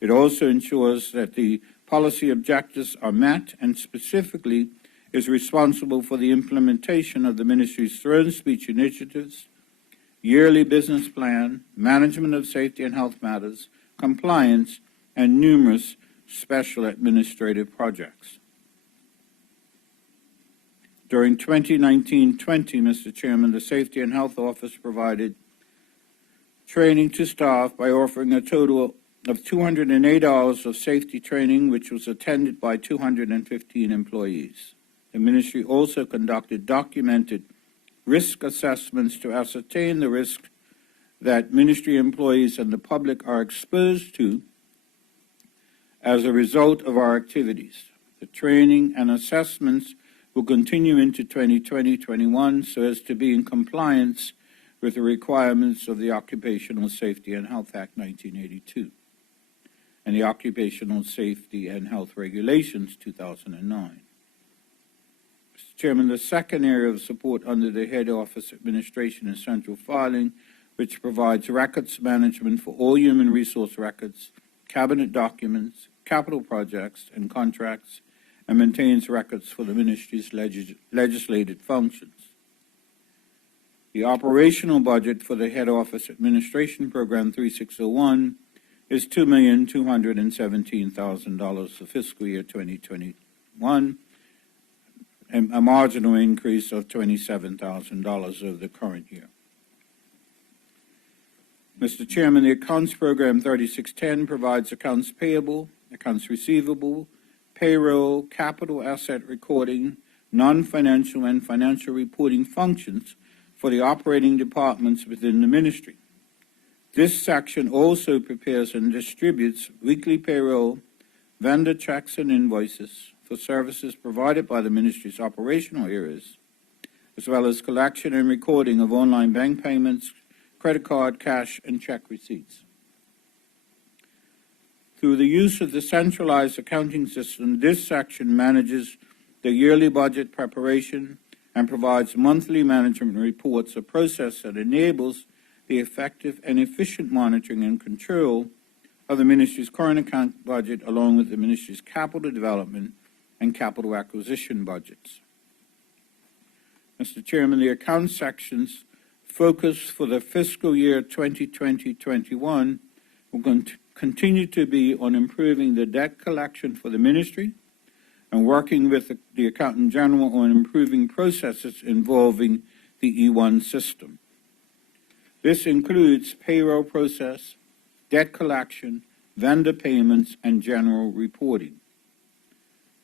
It also ensures that the policy objectives are met and specifically is responsible for the implementation of the ministry's throne speech initiatives, yearly business plan, management of safety and health matters, compliance, and numerous special administrative projects. During 2019-20, Mr. Chairman, the Safety and Health Office provided training to staff by offering a total of 208 hours of safety training, which was attended by 215 employees. The ministry also conducted documented risk assessments to ascertain the risk that ministry employees and the public are exposed to as a result of our activities. The training and assessments will continue into 2020-21 so as to be in compliance with the requirements of the Occupational Safety and Health Act 1982 and the Occupational Safety and Health Regulations 2009. Mr. Chairman, the second area of support under the Head Office Administration is central filing, which provides records management for all human resource records, cabinet documents, capital projects, and contracts, and maintains records for the ministry's legislative functions. The operational budget for the Head Office Administration Program 3601 is $2,217,000 for fiscal year 2021, and a marginal increase of $27,000 over the current year. Mr. Chairman, the Accounts Program 3610 provides accounts payable, accounts receivable, payroll, capital asset recording, non-financial and financial reporting functions for the operating departments within the ministry. This section also prepares and distributes weekly payroll, vendor checks and invoices for services provided by the ministry's operational areas, as well as collection and recording of online bank payments, credit card, cash, and check receipts. Through the use of the centralized accounting system, this section manages the yearly budget preparation and provides monthly management reports, a process that enables the effective and efficient monitoring and control of the ministry's current account budget, along with the ministry's capital development and capital acquisition budgets. Mr. Chairman, the account sections focus for the fiscal year 2020-21 will continue to be on improving the debt collection for the ministry and working with the Accountant General on improving processes involving the E1 system. This includes payroll process, debt collection, vendor payments, and general reporting.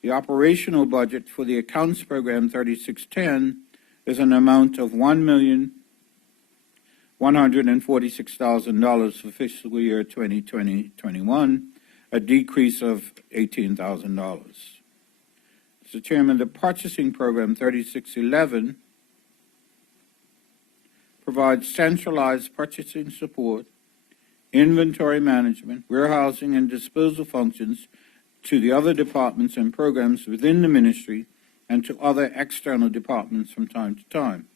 The operational budget for the Accounts Program 3610 is an amount of $1,146,000 for fiscal year 2020-21, a decrease of $18,000. Mr. Chairman, the Purchasing Program 3611 provides centralized purchasing support, inventory management, warehousing, and disposal functions to the other departments and programs within the ministry and to other external departments from time to time.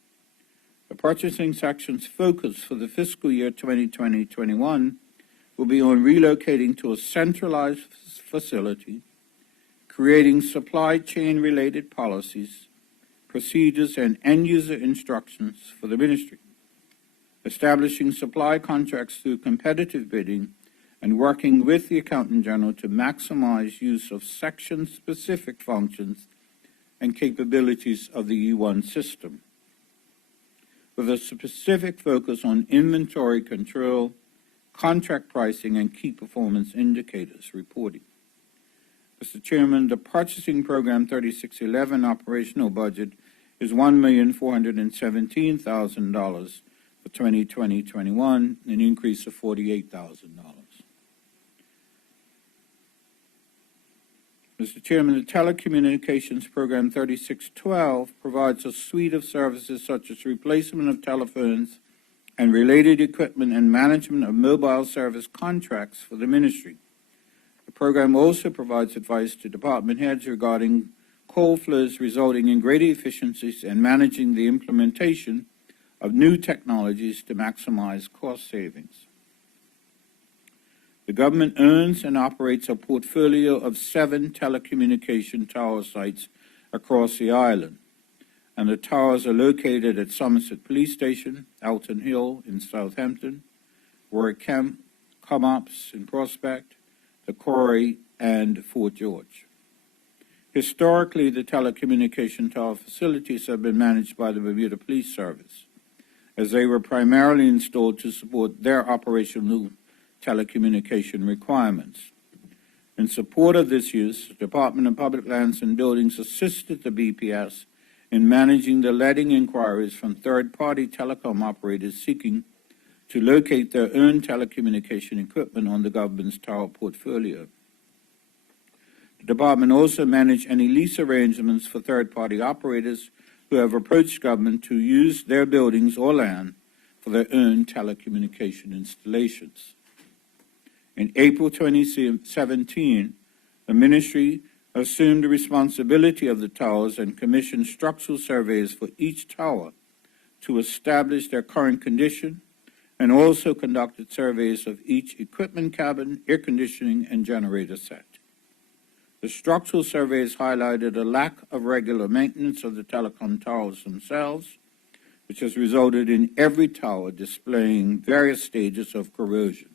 The purchasing section's focus for the fiscal year 2020-21 will be on relocating to a centralized facility, creating supply chain-related policies, procedures, and end-user instructions for the ministry, establishing supply contracts through competitive bidding, and working with the Accountant General to maximize use of section-specific functions and capabilities of the E1 system, with a specific focus on inventory control, contract pricing, and key performance indicators reporting. Mr. Chairman, the Purchasing Program 3611 operational budget is $1,417,000 for 2020-21, an increase of $48,000. Mr. Chairman, the Telecommunications Program 3612 provides a suite of services such as replacement of telephones and related equipment and management of mobile service contracts for the ministry. The program also provides advice to department heads regarding call flows, resulting in greater efficiencies and managing the implementation of new technologies to maximize cost savings. The government owns and operates a portfolio of 7 telecommunication tower sites across the island, and the towers are located at Somerset Police Station, Alton Hill in Southampton, Warwick Camp, Comops in Prospect, the Quarry, and Fort George. Historically, the telecommunication tower facilities have been managed by the Bermuda Police Service, as they were primarily installed to support their operational telecommunication requirements. In support of this use, the Department of Public Lands and Buildings assisted the BPS in managing the letting inquiries from third-party telecom operators seeking to locate their own telecommunication equipment on the government's tower portfolio. The department also managed any lease arrangements for third-party operators who have approached government to use their buildings or land for their own telecommunication installations. In April 2017, the ministry assumed the responsibility of the towers and commissioned structural surveys for each tower to establish their current condition, and also conducted surveys of each equipment cabin, air conditioning, and generator set. The structural surveys highlighted a lack of regular maintenance of the telecom towers themselves, which has resulted in every tower displaying various stages of corrosion.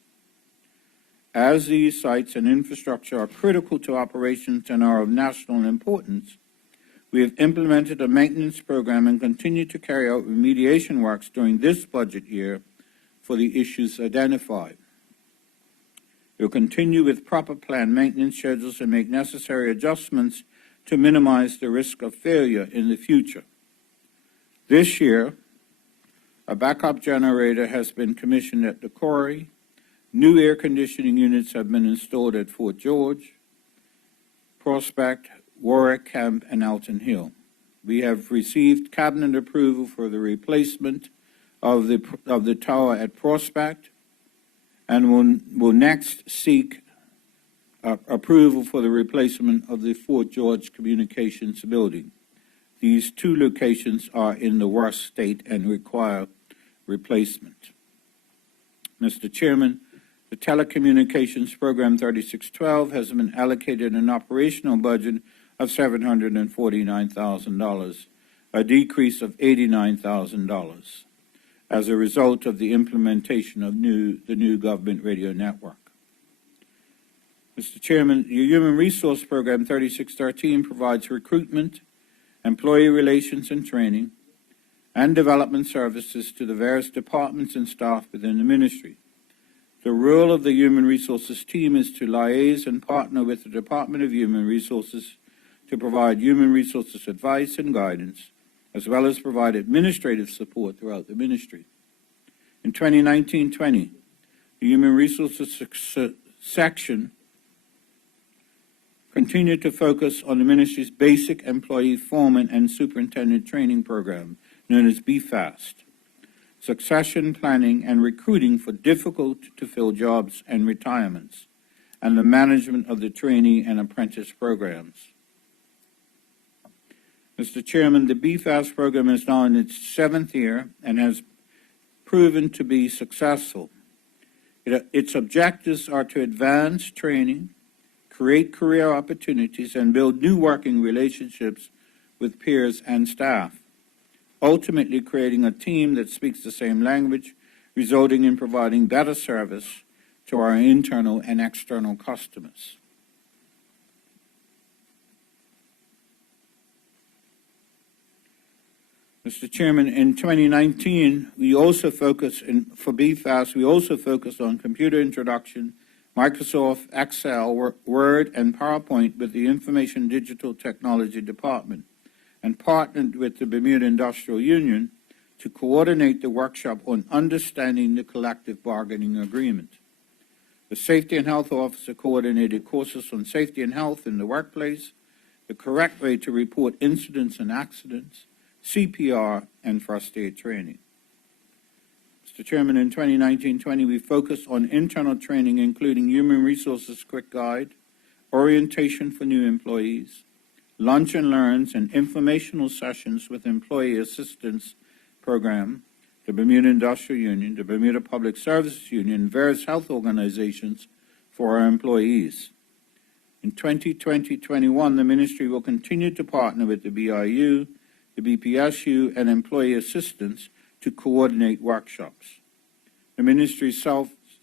As these sites and infrastructure are critical to operations and are of national importance, we have implemented a maintenance program and continue to carry out remediation works during this budget year for the issues identified. We will continue with proper planned maintenance schedules and make necessary adjustments to minimize the risk of failure in the future. This year, a backup generator has been commissioned at the quarry. New air conditioning units have been installed at Fort George, Prospect, Warwick Camp, and Alton Hill. We have received cabinet approval for the replacement of the tower at Prospect, and will next seek approval for the replacement of the Fort George Communications Building. These two locations are in the worst state and require replacement. Mr. Chairman, the Telecommunications Program 3612 has been allocated an operational budget of $749,000, a decrease of $89,000 as a result of the implementation of the new government radio network. Mr. Chairman, the Human Resource Program 3613 provides recruitment, employee relations and training, and development services to the various departments and staff within the ministry. The role of the Human Resources team is to liaise and partner with the Department of Human Resources to provide human resources advice and guidance, as well as provide administrative support throughout the ministry. In 2019-20, the Human Resources section continued to focus on the ministry's basic employee foreman and superintendent training program, known as BFAST, succession planning and recruiting for difficult-to-fill jobs and retirements, and the management of the trainee and apprentice programs. Mr. Chairman, the BFAST program is now in its 7th year and has proven to be successful. Its objectives are to advance training, create career opportunities, and build new working relationships with peers and staff, ultimately creating a team that speaks the same language, resulting in providing better service to our internal and external customers. Mr. Chairman, in 2019, we also focused for BFAST, we also focused on computer introduction, Microsoft Excel, Word, and PowerPoint with the Information Digital Technology Department, and partnered with the Bermuda Industrial Union to coordinate the workshop on understanding the collective bargaining agreement. The Safety and Health Officer coordinated courses on safety and health in the workplace, the correct way to report incidents and accidents, CPR, and first aid training. Mr. Chairman, in 2019-20, we focused on internal training, including Human Resources Quick Guide, orientation for new employees, lunch and learns, and informational sessions with Employee Assistance Program, the Bermuda Industrial Union, the Bermuda Public Services Union, and various health organizations for our employees. In 2020-21, the ministry will continue to partner with the BIU, the BPSU, and employee assistance to coordinate workshops. The ministry's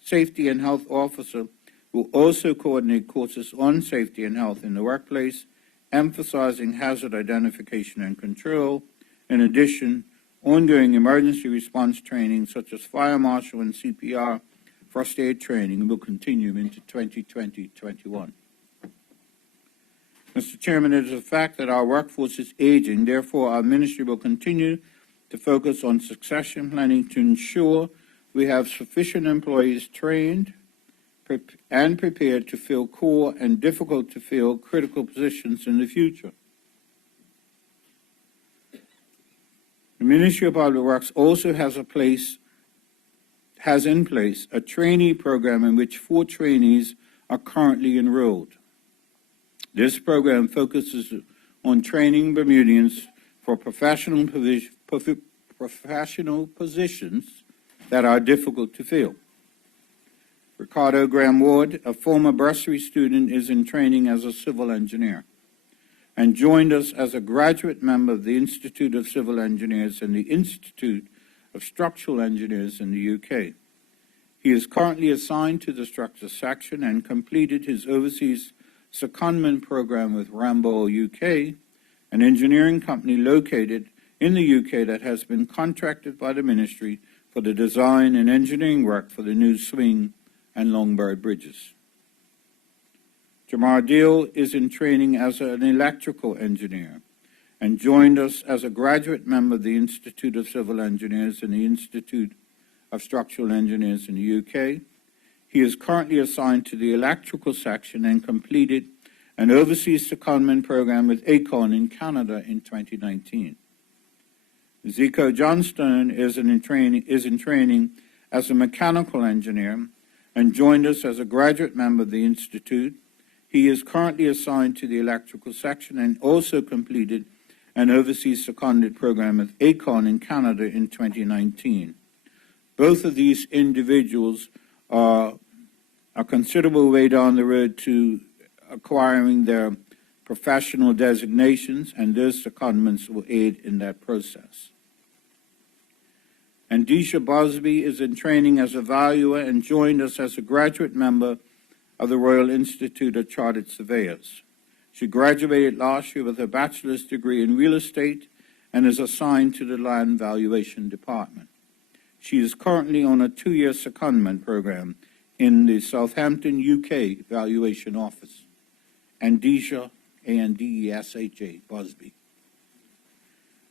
safety and health officer will also coordinate courses on safety and health in the workplace, emphasizing hazard identification and control. In addition, ongoing emergency response training such as fire marshal and CPR first aid training and will continue into 2020-21. Mr. Chairman, it is a fact that our workforce is aging. Therefore, our ministry will continue to focus on succession planning to ensure we have sufficient employees trained and prepared to fill core and difficult to fill critical positions in the future. The Ministry of Public Works also has in place a trainee program in which 4 trainees are currently enrolled. This program focuses on training Bermudians for professional positions that are difficult to fill. Ricardo Graham Ward, a former bursary student, is in training as a civil engineer and joined us as a graduate member of the Institute of Civil Engineers and the Institute of Structural Engineers in the UK. He is currently assigned to the structure section and completed his overseas secondment program with Ramboll UK, an engineering company located in the UK that has been contracted by the ministry for the design and engineering work for the new Swing and Longboard bridges. Jamar Deal is in training as an electrical engineer and joined us as a graduate member of the Institute of Civil Engineers and the Institute of Structural Engineers in the UK. He is currently assigned to the electrical section and completed an overseas secondment program with Aecon in Canada in 2019. Zico Johnstone is in training as a mechanical engineer and joined us as a graduate member of the Institute. He is currently assigned to the electrical section and also completed an overseas seconded program with Aecon in Canada in 2019. Both of these individuals are a considerable way down the road to acquiring their professional designations, and those secondments will aid in that process. Andisha Busby is in training as a valuer and joined us as a graduate member of the Royal Institute of Chartered Surveyors. She graduated last year with a bachelor's degree in real estate and is assigned to the Land Valuation Department. She is currently on a 2-year secondment program in the Southampton, UK Valuation Office. Andesha, A-N-D-E-S-H-A, Busby.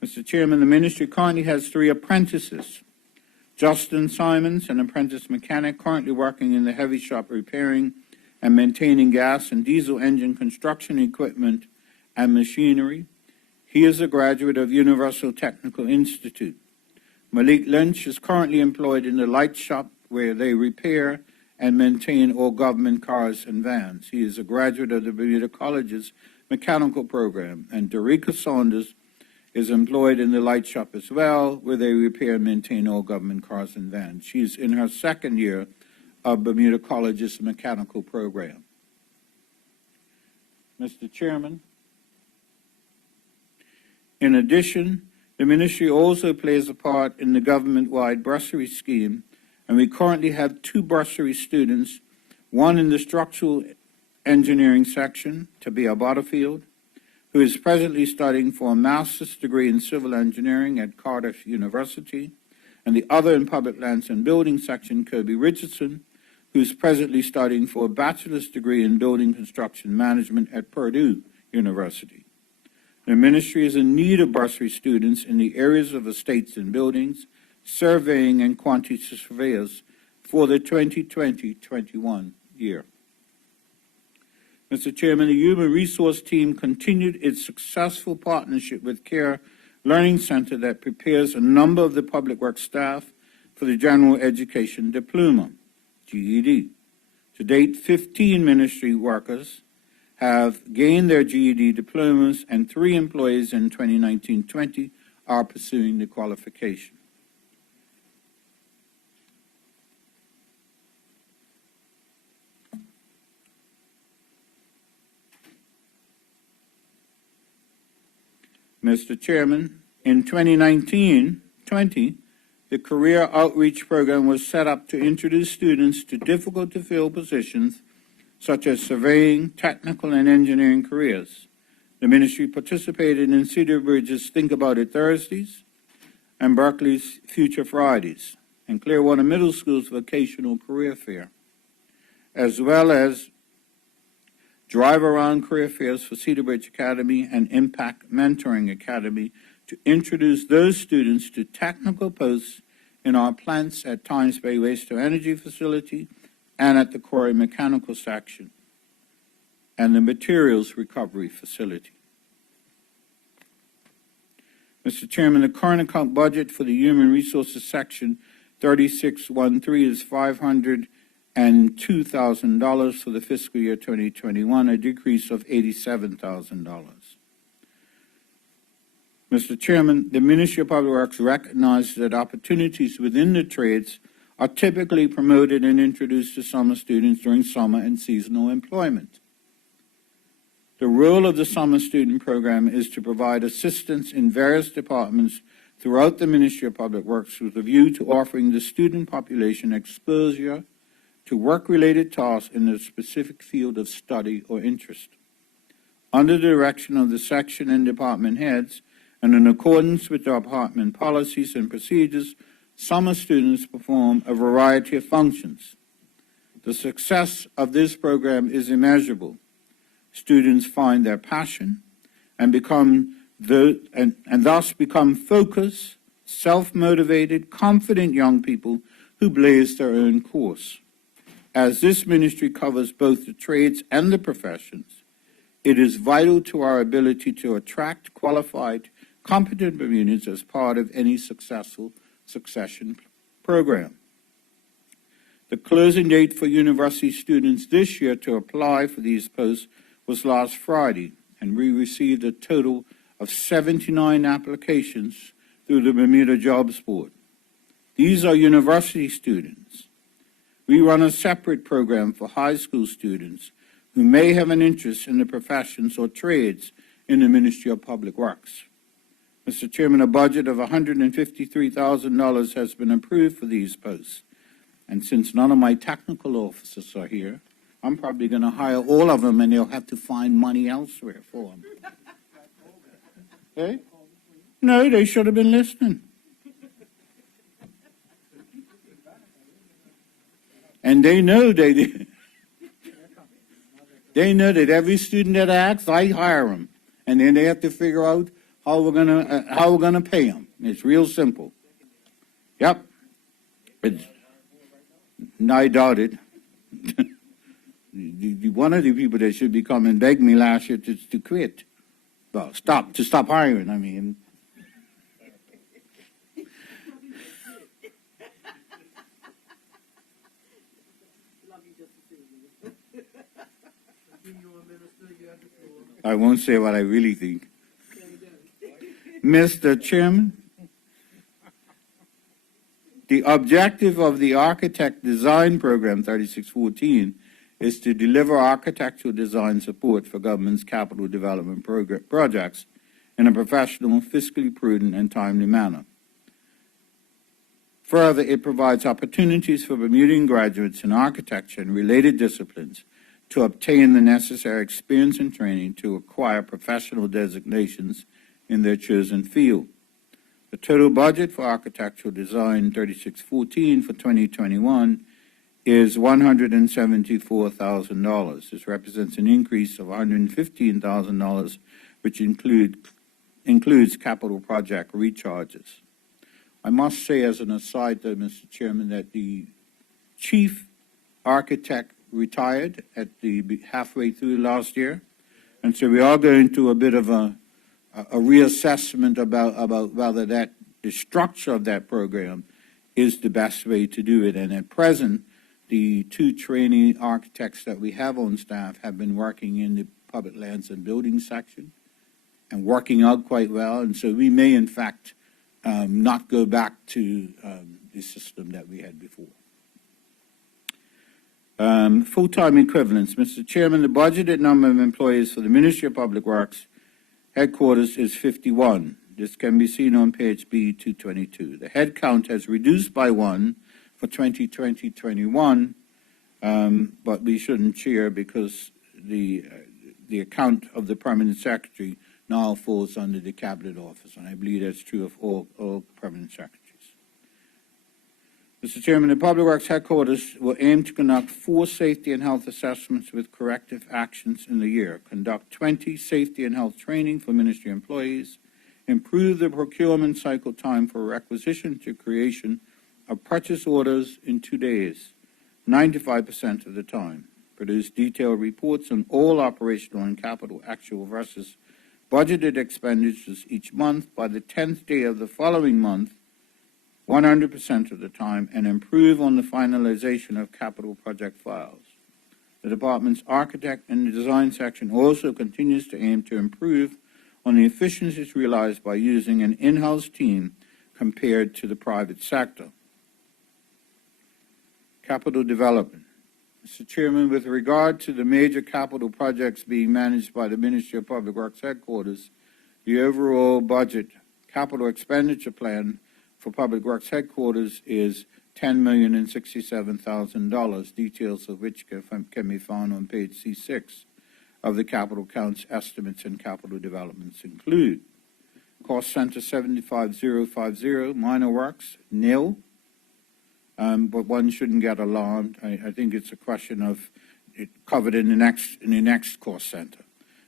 Mr. Chairman, the ministry currently has 3 apprentices. Justin Simons, an apprentice mechanic currently working in the heavy shop repairing and maintaining gas and diesel engine construction equipment and machinery. He is a graduate of Universal Technical Institute. Malik Lynch is currently employed in the light shop where they repair and maintain all government cars and vans. He is a graduate of the Bermuda College's mechanical program. And Dorica Saunders is employed in the light shop as well, where they repair and maintain all government cars and vans. She is in her 2nd year of Bermuda College's mechanical program. Mr. Chairman, in addition, the ministry also plays a part in the government-wide bursary scheme, and we currently have 2 bursary students, one in the structural engineering section, Tabia Butterfield, who is presently studying for a master's degree in civil engineering at Cardiff University, and the other in public lands and building section, Kirby Richardson, who is presently studying for a bachelor's degree in building construction management at Purdue University. The ministry is in need of bursary students in the areas of estates and buildings, surveying and quantity surveyors for the 2020-21 year. Mr. Chairman, the Human Resource Team continued its successful partnership with CARE Learning Center that prepares a number of the public works staff for the General Education Diploma, GED. To date, 15 ministry workers have gained their GED diplomas, and 3 employees in 2019-20 are pursuing the qualification. Mr. Chairman, in 2019-20, the Career Outreach Program was set up to introduce students to difficult-to-fill positions such as surveying, technical, and engineering careers. The ministry participated in Cedar Bridge's Think About It Thursdays and Berkeley's Future Fridays. and Clearwater Middle School's Vocational Career Fair, as well as drive-around career fairs for Cedar Bridge Academy and Impact Mentoring Academy to introduce those students to technical posts in our plants at Times Bay Waste-to-Energy Facility and at the Quarry Mechanical Section and the Materials Recovery Facility. Mr. Chairman, the current account budget for the Human Resources Section 3613 is $502,000 for the fiscal year 2021, a decrease of $87,000. Mr. Chairman, the Ministry of Public Works recognizes that opportunities within the trades are typically promoted and introduced to summer students during summer and seasonal employment. The role of the summer student program is to provide assistance in various departments throughout the Ministry of Public Works with a view to offering the student population exposure to work-related tasks in a specific field of study or interest. Under the direction of the section and department heads, and in accordance with the department policies and procedures, summer students perform a variety of functions. The success of this program is immeasurable. Students find their passion and thus become focused, self-motivated, confident young people who blaze their own course. As this ministry covers both the trades and the professions, it is vital to our ability to attract qualified, competent Bermudians as part of any successful succession program. The closing date for university students this year to apply for these posts was last Friday, and we received a total of 79 applications through the Bermuda Jobs Board. These are university students. We run a separate program for high school students who may have an interest in the professions or trades in the Ministry of Public Works. Mr. Chairman, a budget of $153,000 has been approved for these posts. And since none of my technical officers are here, I'm probably going to hire all of them, and they'll have to find money elsewhere for them. Okay? No, they should have been listening. And they know they know that every student that asks, I hire them, and then they have to figure out how we're gonna pay them. It's real simple. Yep. I doubt it. One of the people that should be coming begged me last year to quit. Well, stop hiring. I mean. I won't say what I really think. Mr. Chairman, the objective of the Architect Design Program 3614 is to deliver architectural design support for government's capital development projects in a professional, fiscally prudent, and timely manner. Further, it provides opportunities for Bermudian graduates in architecture and related disciplines to obtain the necessary experience and training to acquire professional designations in their chosen field. The total budget for architectural design 3614 for 2021 is $174,000. This represents an increase of $115,000, which includes capital project recharges. I must say as an aside, though, Mr. Chairman, that the chief architect retired at the halfway through last year, and so we are going to a bit of a reassessment about whether the structure of that program is the best way to do it. And at present, the two trainee architects that we have on staff have been working in the public lands and buildings section and working out quite well. And so we may, in fact, not go back to the system that we had before. Full-time equivalents. Mr. Chairman, the budgeted number of employees for the Ministry of Public Works headquarters is 51. This can be seen on page B222. The head count has reduced by one for 2020-21, but we shouldn't cheer because the account of the permanent secretary now falls under the cabinet office, and I believe that's true of all permanent secretaries. Mr. Chairman, the Public Works Headquarters will aim to conduct 4 safety and health assessments with corrective actions in the year, conduct 20 safety and health training for ministry employees, improve the procurement cycle time for requisition to creation of purchase orders in 2 days, 95% of the time, produce detailed reports on all operational and capital actual versus budgeted expenditures each month by the 10th day of the following month, 100% of the time, and improve on the finalization of capital project files. The department's architect and the design section also continues to aim to improve on the efficiencies realized by using an in-house team compared to the private sector. Capital development. Mr. Chairman, with regard to the major capital projects being managed by the Ministry of Public Works Headquarters, the overall budget capital expenditure plan for Public Works Headquarters is $10,067,000, details of which can be found on page C6 of the capital accounts. Estimates and capital developments include cost center 75050, minor works, nil, but one shouldn't get alarmed. I think it's a question of it covered in the next cost center.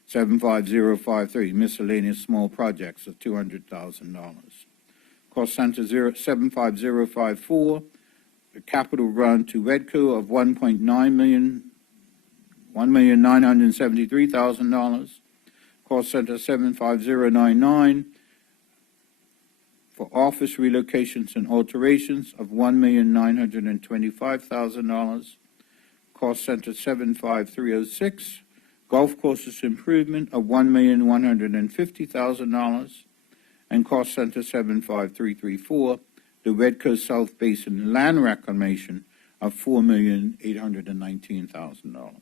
75053, miscellaneous small projects of $200,000. Cost center 75054, the capital run to Redco of $1,973,000. Cost center 75099 for office relocations and alterations of $1,925,000. Cost center 75306, golf courses improvement of $1,150,000. And cost center 75334, the Redco South Basin land reclamation of $4,819,000.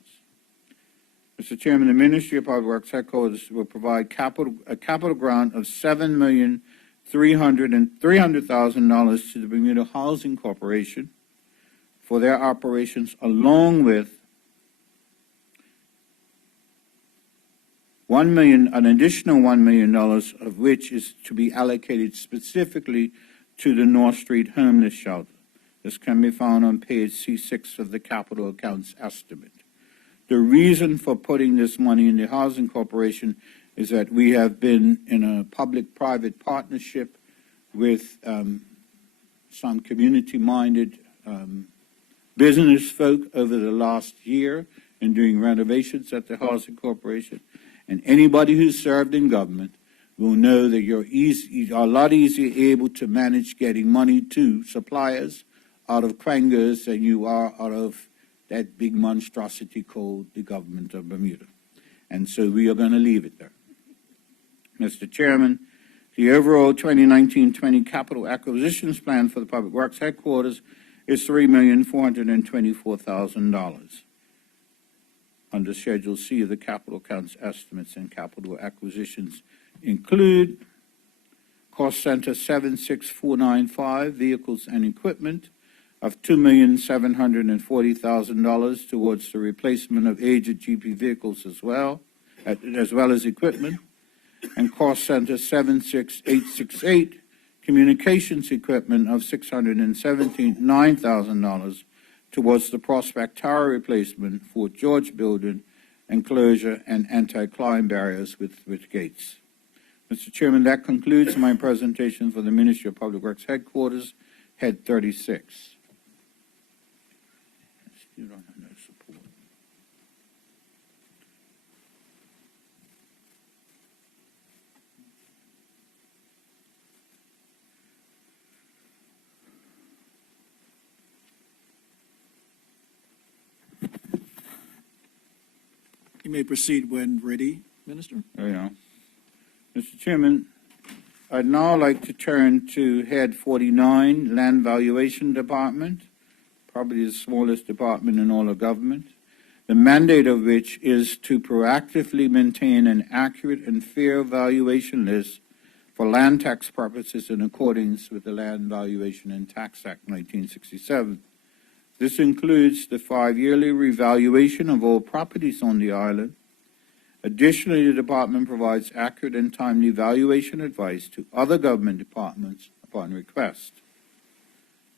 Mr. Chairman, the Ministry of Public Works Headquarters will provide a capital grant of $7,300,000 to the Bermuda Housing Corporation for their operations, along with an additional $1 million of which is to be allocated specifically to the North Street Homeless Shelter. This can be found on page C6 of the capital accounts estimate. The reason for putting this money in the Housing Corporation is that we have been in a public-private partnership with some community-minded business folk over the last year in doing renovations at the Housing Corporation. And anybody who's served in government will know that you're a lot easier able to manage getting money to suppliers out of Krangers than you are out of that big monstrosity called the government of Bermuda. And so we are going to leave it there. Mr. Chairman, the overall 2019-20 capital acquisitions plan for the Public Works Headquarters is $3,424,000. Under Schedule C of the capital accounts, estimates and capital acquisitions include cost center 76495, vehicles and equipment of $2,740,000 towards the replacement of aged GP vehicles as well as equipment, and cost center 76868, communications equipment of $679,000 towards the Prospect Tower replacement, Fort George building, enclosure, and anti-climb barriers with gates. Mr. Chairman, that concludes my presentation for the Ministry of Public Works Headquarters, Head 36. You don't have no support. You may proceed when ready, Minister. Yeah. Mr. Chairman, I'd now like to turn to Head 49, Land Valuation Department, probably the smallest department in all of government, the mandate of which is to proactively maintain an accurate and fair valuation list for land tax purposes in accordance with the Land Valuation and Tax Act 1967. This includes the 5-yearly revaluation of all properties on the island. Additionally, the department provides accurate and timely valuation advice to other government departments upon request.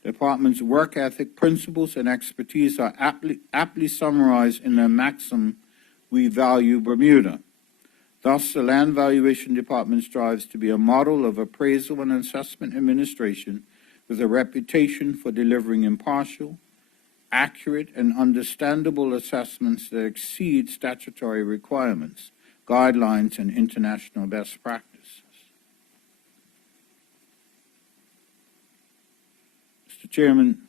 The department's work ethic, principles, and expertise are aptly summarized in their maxim, "We value Bermuda." Thus, the Land Valuation Department strives to be a model of appraisal and assessment administration with a reputation for delivering impartial, accurate, and understandable assessments that exceed statutory requirements, guidelines, and international best practices. Mr. Chairman,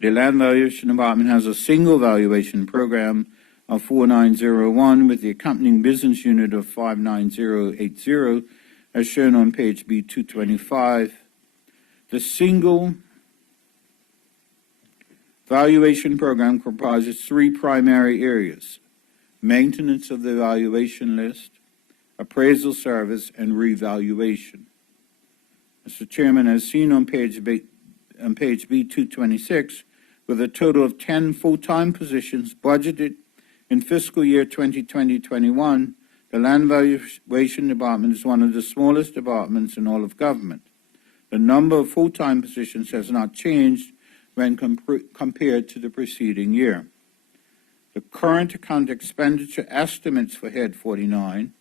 the Land Valuation Department has a single valuation program of 4901 with the accompanying business unit of 59080, as shown on page B225. The single valuation program comprises three primary areas: maintenance of the valuation list, appraisal service, and revaluation. Mr. Chairman, as seen on page B226, with a total of 10 full-time positions budgeted in fiscal year 2020-21, the Land Valuation Department is one of the smallest departments in all of government. The number of full-time positions has not changed when compared to the preceding year. The current account expenditure estimates for Head 49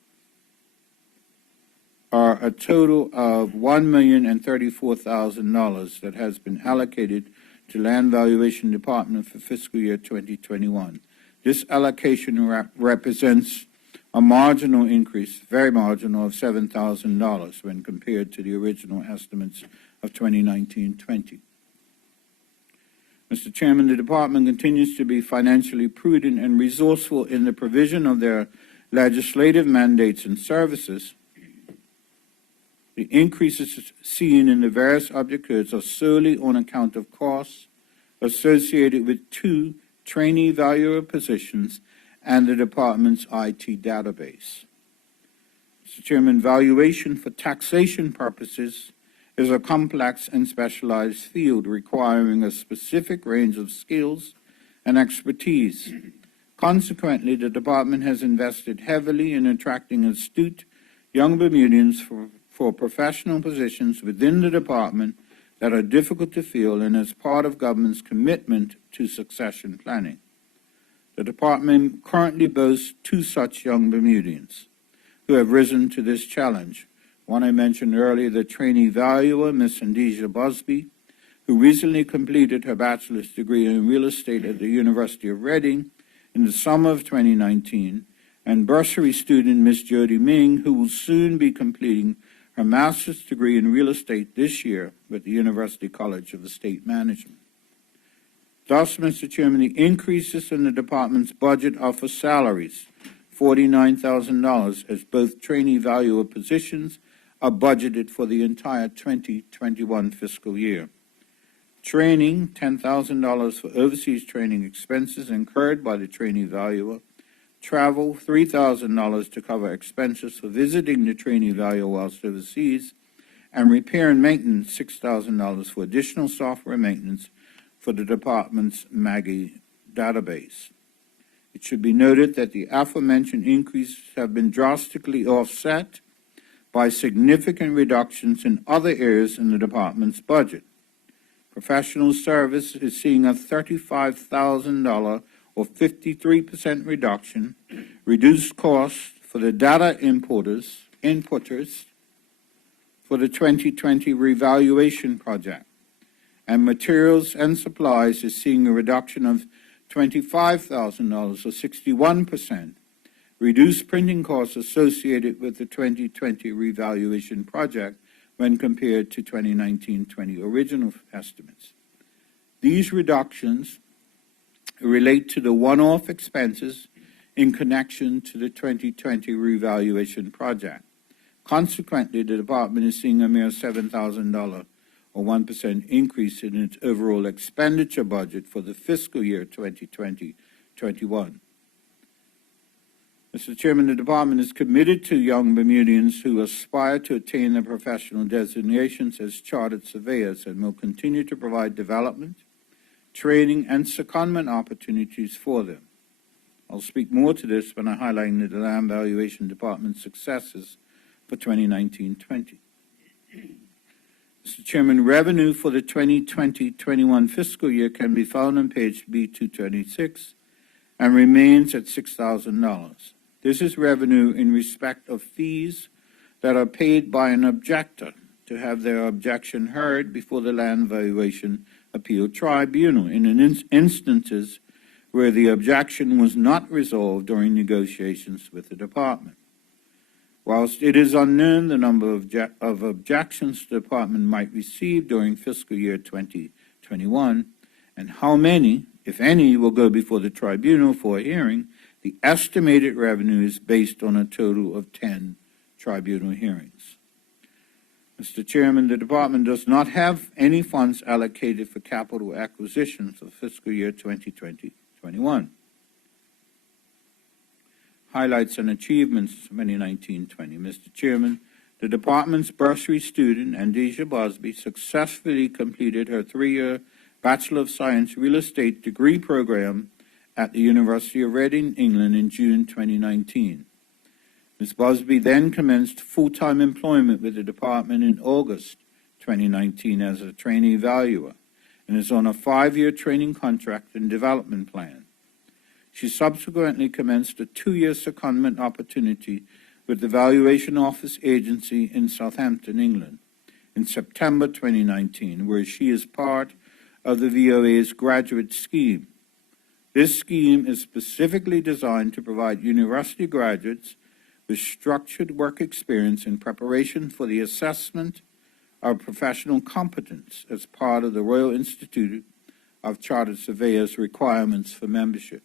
are a total of $1,034,000 that has been allocated to Land Valuation Department for fiscal year 2021. This allocation represents a marginal increase, very marginal, of $7,000 when compared to the original estimates of 2019-20. Mr. Chairman, the department continues to be financially prudent and resourceful in the provision of their legislative mandates and services. The increases seen in the various object codes are solely on account of costs associated with 2 trainee valuer positions and the department's IT database. Mr. Chairman, valuation for taxation purposes is a complex and specialized field requiring a specific range of skills and expertise. Consequently, the department has invested heavily in attracting astute young Bermudians for professional positions within the department that are difficult to fill and as part of government's commitment to succession planning. The department currently boasts 2 such young Bermudians who have risen to this challenge. One I mentioned earlier, the trainee valuer, Ms. Sandeja Busby, who recently completed her bachelor's degree in real estate at the University of Reading in the summer of 2019, and bursary student Ms. Jody Ming, who will soon be completing her master's degree in real estate this year with the University College of Estate Management. Thus, Mr. Chairman, the increases in the department's budget are for salaries, $49,000, as both trainee valuer positions are budgeted for the entire 2021 fiscal year. Training, $10,000 for overseas training expenses incurred by the trainee valuer. Travel, $3,000 to cover expenses for visiting the trainee valuer whilst overseas. And repair and maintenance, $6,000 for additional software maintenance for the department's MAGI database. It should be noted that the aforementioned increases have been drastically offset by significant reductions in other areas in the department's budget. Professional service is seeing a $35,000 or 53% reduction, reduced costs for the data inputters for the 2020 revaluation project, and materials and supplies is seeing a reduction of $25,000 or 61%, reduced printing costs associated with the 2020 revaluation project when compared to 2019-20 original estimates. These reductions relate to the one-off expenses in connection to the 2020 revaluation project. Consequently, the department is seeing a mere $7,000 or 1% increase in its overall expenditure budget for the fiscal year 2020-21. Mr. Chairman, the department is committed to young Bermudians who aspire to attain their professional designations as chartered surveyors and will continue to provide development, training, and secondment opportunities for them. I'll speak more to this when I highlight the Land Valuation Department's successes for 2019-20. Mr. Chairman, revenue for the 2020-21 fiscal year can be found on page B226 and remains at $6,000. This is revenue in respect of fees that are paid by an objector to have their objection heard before the Land Valuation Appeal Tribunal in instances where the objection was not resolved during negotiations with the department. Whilst it is unknown the number of objections the department might receive during fiscal year 2021 and how many, if any, will go before the tribunal for a hearing, the estimated revenue is based on a total of 10 tribunal hearings. Mr. Chairman, the department does not have any funds allocated for capital acquisitions for fiscal year 2020-21. Highlights and achievements 2019-20. Mr. Chairman, the department's bursary student, Andesia Bosby, successfully completed her 3-year Bachelor of Science Real Estate degree program at the University of Reading, England in June 2019. Ms. Bosby then commenced full-time employment with the department in August 2019 as a trainee valuer and is on a 5-year training contract and development plan. She subsequently commenced a 2-year secondment opportunity with the Valuation Office Agency in Southampton, England, in September 2019, where she is part of the VOA's graduate scheme. This scheme is specifically designed to provide university graduates with structured work experience in preparation for the assessment of professional competence as part of the Royal Institute of Chartered Surveyors requirements for membership.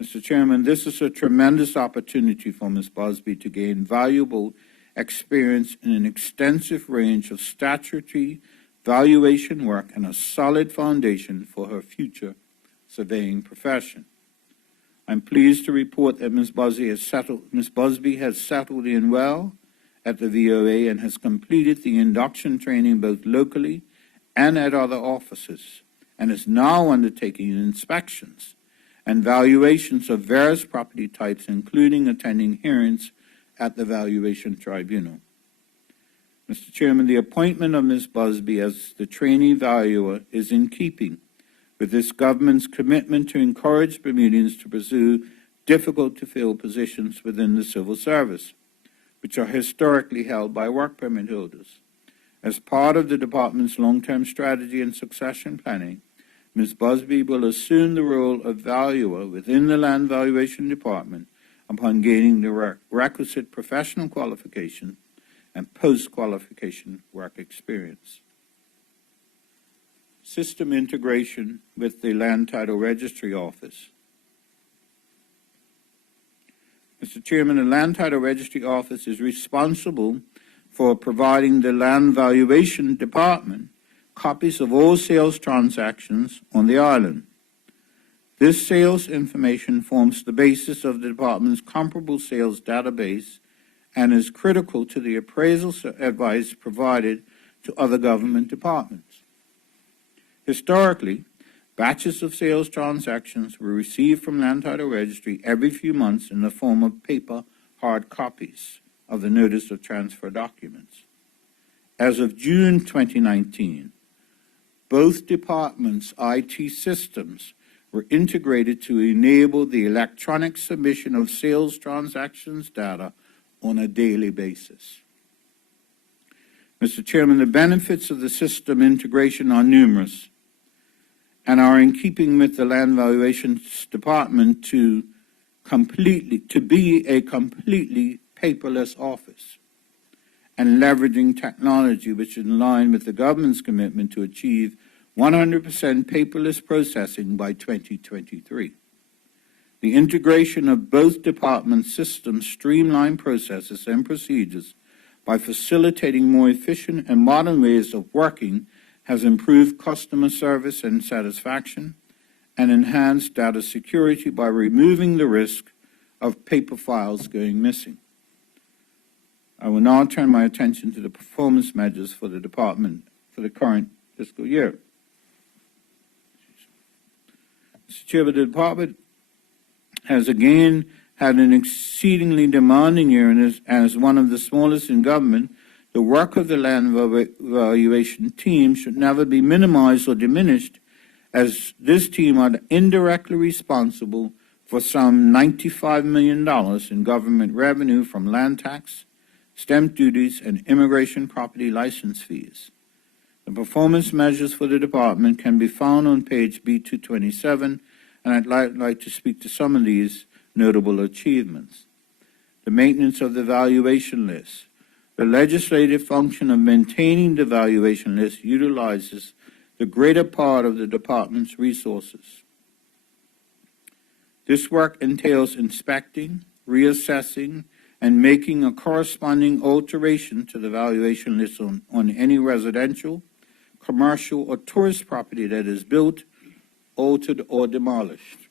Mr. Chairman, this is a tremendous opportunity for Ms. Bosby to gain valuable experience in an extensive range of statutory valuation work and a solid foundation for her future surveying profession. I'm pleased to report that Ms. Bosby has settled in well at the VOA and has completed the induction training both locally and at other offices, and is now undertaking inspections and valuations of various property types, including attending hearings at the Valuation Tribunal. Mr. Chairman, the appointment of Ms. Bosby as the trainee valuer is in keeping with this government's commitment to encourage Bermudians to pursue difficult-to-fill positions within the civil service, which are historically held by work permit holders. As part of the department's long-term strategy and succession planning, Ms. Bosby will assume the role of valuer within the Land Valuation Department upon gaining the requisite professional qualification and post-qualification work experience. System integration with the Land Title Registry Office. Mr. Chairman, the Land Title Registry Office is responsible for providing the Land Valuation Department copies of all sales transactions on the island. This sales information forms the basis of the department's comparable sales database and is critical to the appraisal advice provided to other government departments. Historically, batches of sales transactions were received from Land Title Registry every few months in the form of paper hard copies of the Notice of Transfer documents. As of June 2019, both departments' IT systems were integrated to enable the electronic submission of sales transactions data on a daily basis. Mr. Chairman, the benefits of the system integration are numerous and are in keeping with the Land Valuation Department to be a completely paperless office and leveraging technology, which is in line with the government's commitment to achieve 100% paperless processing by 2023. The integration of both department systems streamline processes and procedures by facilitating more efficient and modern ways of working has improved customer service and satisfaction and enhanced data security by removing the risk of paper files going missing. I will now turn my attention to the performance measures for the department for the current fiscal year. Mr. Chairman, the department has again had an exceedingly demanding year, and as one of the smallest in government, the the work of the land valuation team should never be minimized or diminished, as this team are indirectly responsible for some $95 million in government revenue from land tax, stamp duties, and immigration property license fees. The performance measures for the department can be found on page B227, and I'd like to speak to some of these notable achievements. The maintenance of the valuation list. The legislative function of maintaining the valuation list utilizes the greater part of the department's resources. This work entails inspecting, reassessing, and making a corresponding alteration to the valuation list on any residential, commercial, or tourist property that is built, altered, or demolished.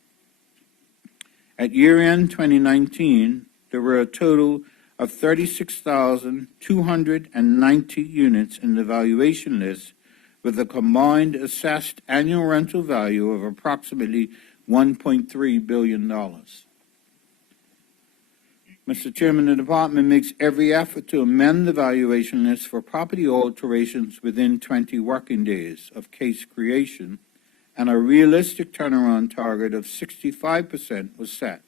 At year-end 2019, there were a total of 36,290 units in the valuation list, with a combined assessed annual rental value of approximately $1.3 billion. Mr. Chairman, the department makes every effort to amend the valuation list for property alterations within 20 working days of case creation, and a realistic turnaround target of 65% was set.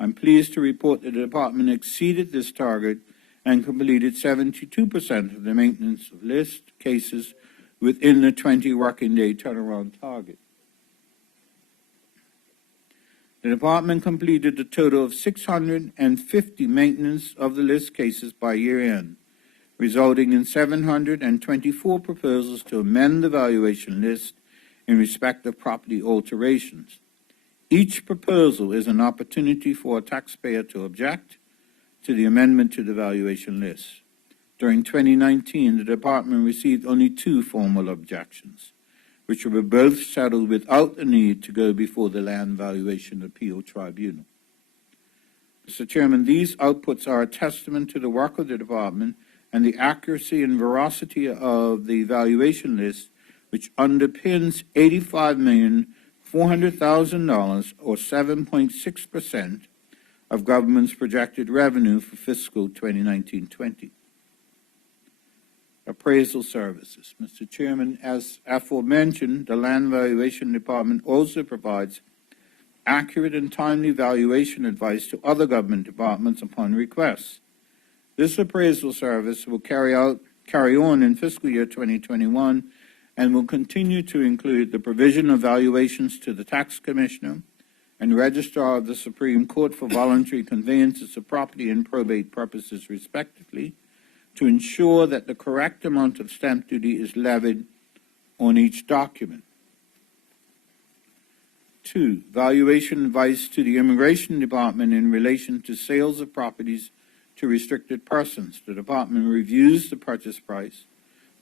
I'm pleased to report that the department exceeded this target and completed 72% of the maintenance of list cases within the 20 working day turnaround target. The department completed a total of 650 maintenance of the list cases by year-end, resulting in 724 proposals to amend the valuation list in respect of property alterations. Each proposal is an opportunity for a taxpayer to object to the amendment to the valuation list. During 2019, the department received only 2 formal objections, which were both settled without the need to go before the Land Valuation Appeal Tribunal. Mr. Chairman, these outputs are a testament to the work of the department and the accuracy and veracity of the valuation list, which underpins $85,400,000, or 7.6% of government's projected revenue for fiscal 2019-20. Appraisal services. Mr. Chairman, as aforementioned, the Land Valuation Department also provides accurate and timely valuation advice to other government departments upon request. This appraisal service will carry on in fiscal year 2021 and will continue to include the provision of valuations to the Tax Commissioner and Registrar of the Supreme Court for voluntary conveyances of property and probate purposes, respectively, to ensure that the correct amount of stamp duty is levied on each document. 2, valuation advice to the Immigration Department in relation to sales of properties to restricted persons. The department reviews the purchase price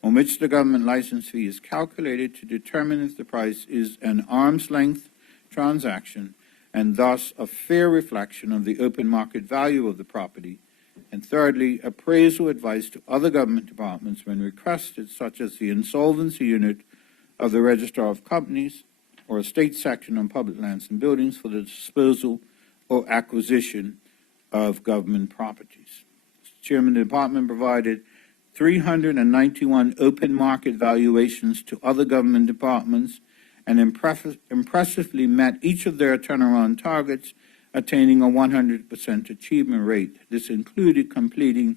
on which the government license fee is calculated to determine if the price is an arm's length transaction and thus a fair reflection of the open market value of the property. And thirdly, appraisal advice to other government departments when requested, such as the insolvency unit of the Registrar of Companies or a state section on public lands and buildings for the disposal or acquisition of government properties. Mr. Chairman, the department provided 391 open market valuations to other government departments and impressively met each of their turnaround targets, attaining a 100% achievement rate. This included completing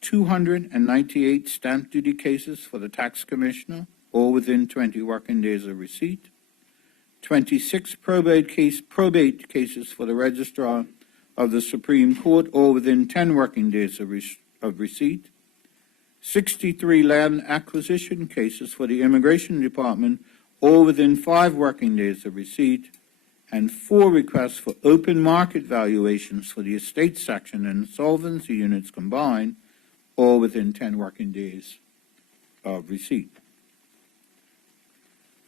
298 stamp duty cases for the Tax Commissioner, all within 20 working days of receipt, 26 probate cases for the Registrar of the Supreme Court, all within 10 working days of receipt, 63 land acquisition cases for the Immigration Department, all within 5 working days of receipt, and 4 requests for open market valuations for the estate section and insolvency units combined, all within 10 working days of receipt.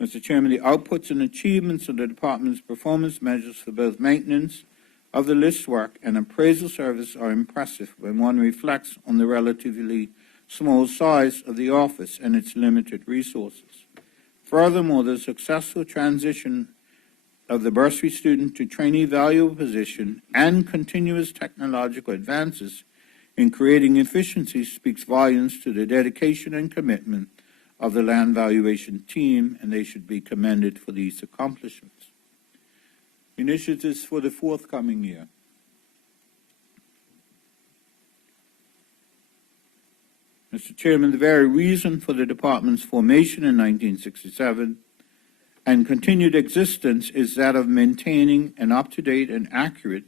Mr. Chairman, the outputs and achievements of the department's performance measures for both maintenance of the list work and appraisal service are impressive when one reflects on the relatively small size of the office and its limited resources. Furthermore, the successful transition of the bursary student to trainee valuable position and continuous technological advances in creating efficiency speaks volumes to the dedication and commitment of the land valuation team, and they should be commended for these accomplishments. Initiatives for the forthcoming year. Mr. Chairman, the very reason for the department's formation in 1967 and continued existence is that of maintaining an up-to-date and accurate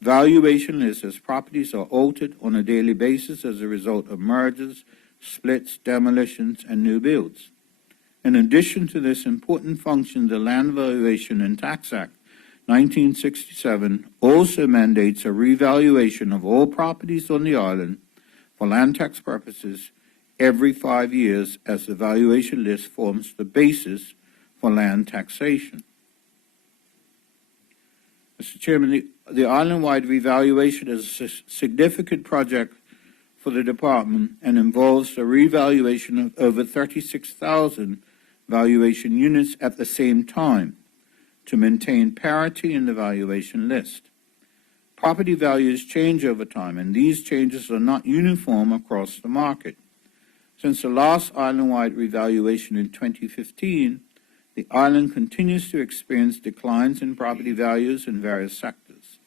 valuation list as properties are altered on a daily basis as a result of mergers, splits, demolitions, and new builds. In addition to this important function, the Land Valuation and Tax Act 1967 also mandates a revaluation of all properties on the island for land tax purposes every 5 years, as the valuation list forms the basis for land taxation. Mr. Chairman, the island-wide revaluation is a significant project for the department and involves the revaluation of over 36,000 valuation units at the same time to maintain parity in the valuation list. Property values change over time, and these changes are not uniform across the market. Since the last island-wide revaluation in 2015, the island continues to experience declines in property values in various sectors,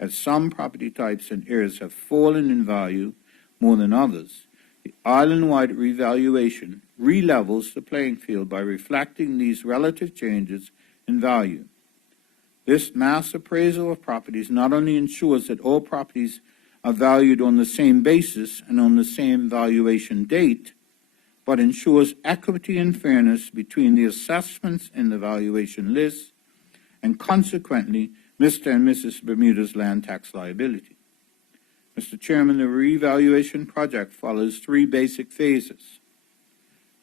as some property types and areas have fallen in value more than others. The island-wide revaluation relevels the playing field by reflecting these relative changes in value. This mass appraisal of properties not only ensures that all properties are valued on the same basis and on the same valuation date, but ensures equity and fairness between the assessments in the valuation list and consequently Mr. and Mrs. Bermuda's land tax liability. Mr. Chairman, the revaluation project follows 3 basic phases: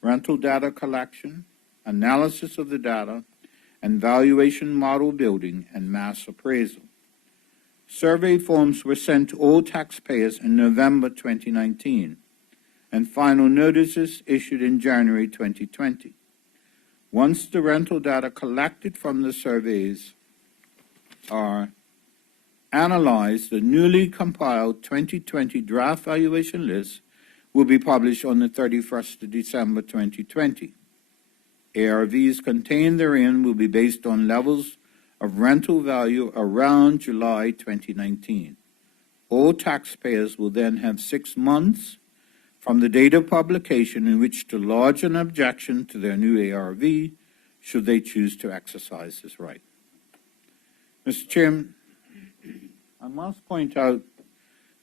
rental data collection, analysis of the data, and valuation model building and mass appraisal. Survey forms were sent to all taxpayers in November 2019, and final notices issued in January 2020. Once the rental data collected from the surveys are analyzed, the newly compiled 2020 draft valuation list will be published on the 31st of December 2020. ARVs contained therein will be based on levels of rental value around July 2019. All taxpayers will then have 6 months from the date of publication in which to lodge an objection to their new ARV, should they choose to exercise this right. Mr. Chairman, I must point out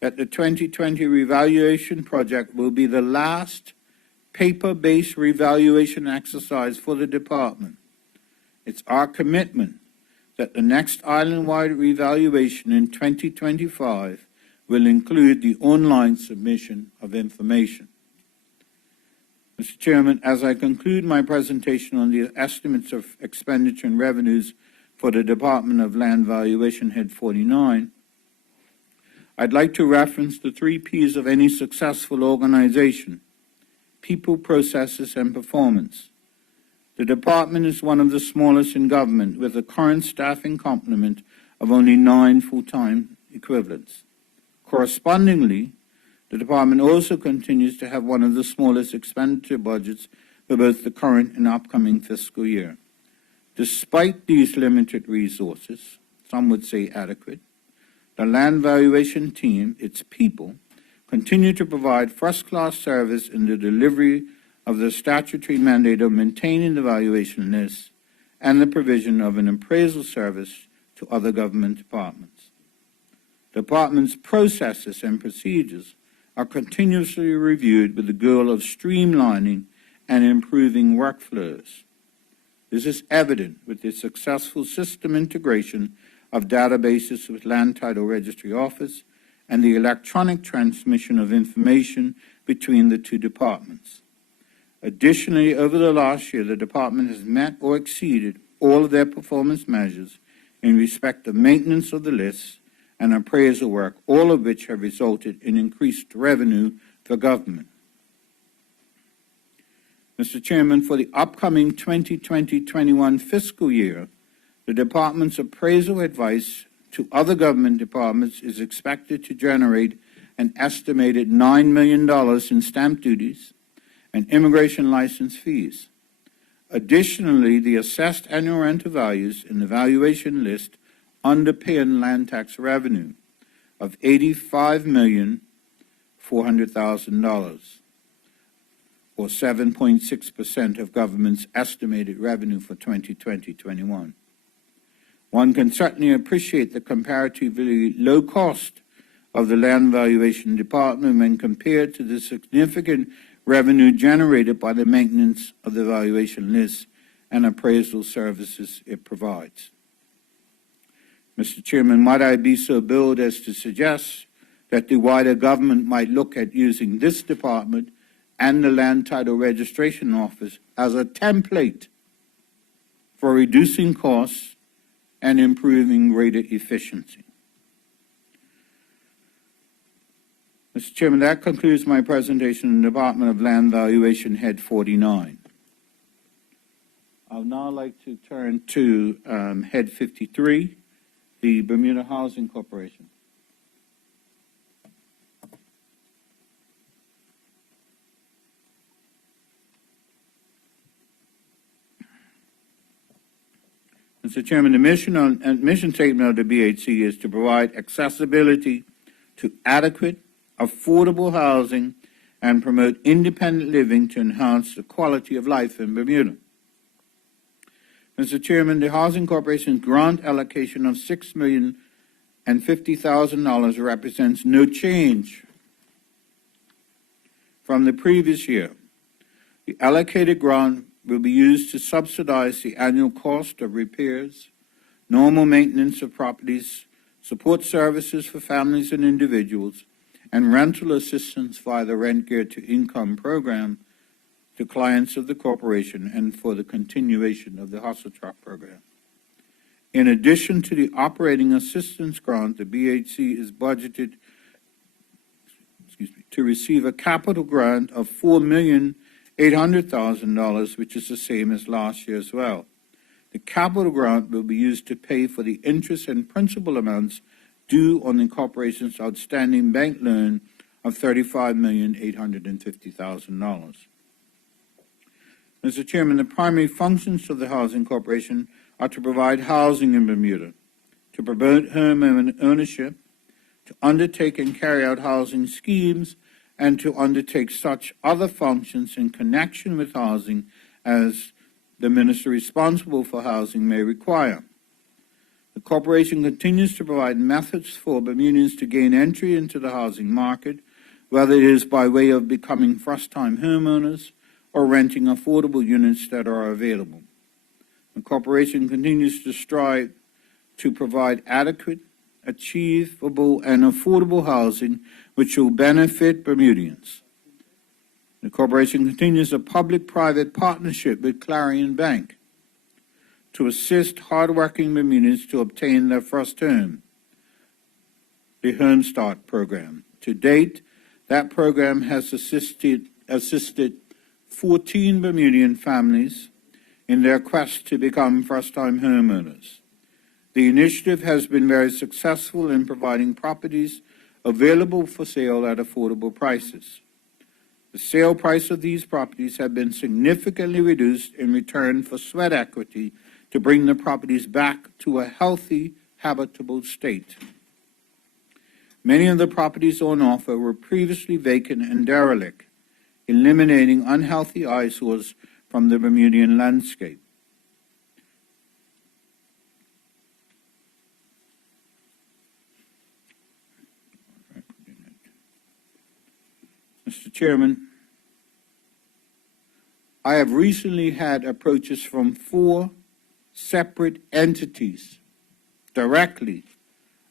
that the 2020 revaluation project will be the last paper-based revaluation exercise for the department. It's our commitment that the next island-wide revaluation in 2025 will include the online submission of information. Mr. Chairman, as I conclude my presentation on the estimates of expenditure and revenues for the Department of Land Valuation Head 49, I'd like to reference the 3 Ps of any successful organization: people, processes, and performance. The department is one of the smallest in government, with a current staffing complement of only 9 full-time equivalents. Correspondingly, the department also continues to have one of the smallest expenditure budgets for both the current and upcoming fiscal year. Despite these limited resources, some would say adequate, the land valuation team, its people, continue to provide first-class service in the delivery of the statutory mandate of maintaining the valuation list and the provision of an appraisal service to other government departments. The department's processes and procedures are continuously reviewed with the goal of streamlining and improving workflows. This is evident with the successful system integration of databases with Land Title Registry Office and the electronic transmission of information between the 2 departments. Additionally, over the last year, the department has met or exceeded all of their performance measures in respect of maintenance of the lists and appraisal work, all of which have resulted in increased revenue for government. Mr. Chairman, for the upcoming 2020-21 fiscal year, the department's appraisal advice to other government departments is expected to generate an estimated $9 million in stamp duties and immigration license fees. Additionally, the assessed annual rental values in the valuation list underpin land tax revenue of $85,400,000, or 7.6% of government's estimated revenue for 2020-21. One can certainly appreciate the comparatively low cost of the Land Valuation Department when compared to the significant revenue generated by the maintenance of the valuation list and appraisal services it provides. Mr. Chairman, might I be so bold as to suggest that the wider government might look at using this department and the Land Title Registration Office as a template for reducing costs and improving greater efficiency. Mr. Chairman, that concludes my presentation in the Department of Land Valuation, Head 49. I would now like to turn to Head 53, the Bermuda Housing Corporation. Mr. Chairman, the mission statement of the BHC is to provide accessibility to adequate, affordable housing and promote independent living to enhance the quality of life in Bermuda. Mr. Chairman, the Housing Corporation's grant allocation of $6,050,000 represents no change from the previous year. The allocated grant will be used to subsidize the annual cost of repairs, normal maintenance of properties, support services for families and individuals, and rental assistance via the Rent Geared to Income program to clients of the corporation and for the continuation of the Hustle Truck program. In addition to the operating assistance grant, the BHC is budgeted to receive a capital grant of $4,800,000, which is the same as last year as well. The capital grant will be used to pay for the interest and principal amounts due on the corporation's outstanding bank loan of $35,850,000. Mr. Chairman, the primary functions of the Housing Corporation are to provide housing in Bermuda, to promote home ownership, to undertake and carry out housing schemes, and to undertake such other functions in connection with housing as the minister responsible for housing may require. The corporation continues to provide methods for Bermudians to gain entry into the housing market, whether it is by way of becoming first-time homeowners or renting affordable units that are available. The corporation continues to strive to provide adequate, achievable, and affordable housing which will benefit Bermudians. The corporation continues a public-private partnership with Clarion Bank to assist hardworking Bermudians to obtain their first home, the Home Start program. To date, that program has assisted 14 Bermudian families in their quest to become first-time homeowners. The initiative has been very successful in providing properties available for sale at affordable prices. The sale price of these properties have been significantly reduced in return for sweat equity to bring the properties back to a healthy, habitable state. Many of the properties on offer were previously vacant and derelict, eliminating unhealthy eyesores from the Bermudian landscape. Mr. Chairman, I have recently had approaches from 4 separate entities directly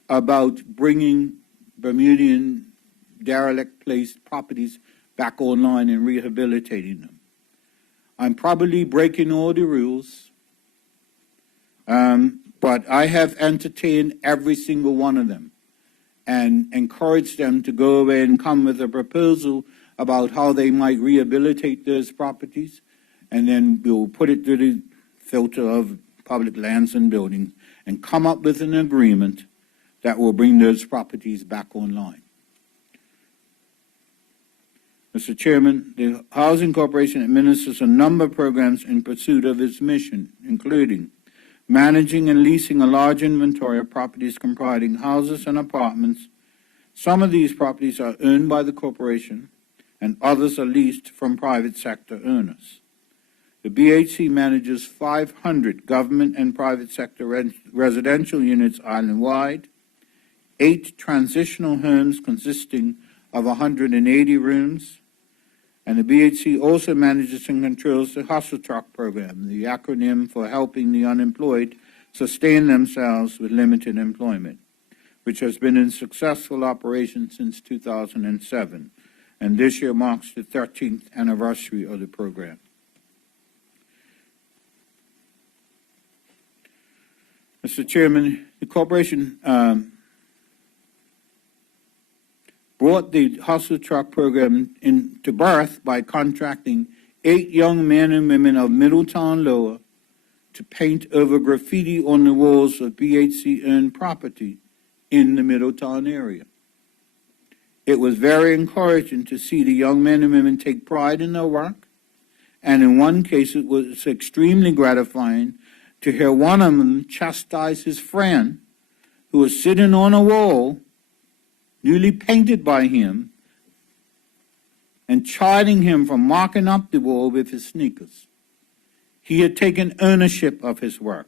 about bringing Bermudian derelict placed properties back online and rehabilitating them. I'm probably breaking all the rules, but I have entertained every single one of them and encouraged them to go away and come with a proposal about how they might rehabilitate those properties, and then we'll put it through the filter of public lands and buildings and come up with an agreement that will bring those properties back online. Mr. Chairman, the Housing Corporation administers a number of programs in pursuit of its mission, including managing and leasing a large inventory of properties comprising houses and apartments. Some of these properties are owned by the corporation, and others are leased from private sector owners. The BHC manages 500 government and private sector residential units island-wide, 8 transitional homes consisting of 180 rooms, and the BHC also manages and controls the Hustle Truck program, the acronym for helping the unemployed sustain themselves with limited employment, which has been in successful operation since 2007, and this year marks the 13th anniversary of the program. Mr. Chairman, the corporation brought the Hustle Truck program into birth by contracting 8 young men and women of Middletown Lower to paint over graffiti on the walls of BHC-owned property in the Middletown area. It was very encouraging to see the young men and women take pride in their work, and in one case it was extremely gratifying to hear one of them chastise his friend who was sitting on a wall newly painted by him and chiding him for marking up the wall with his sneakers. He had taken ownership of his work.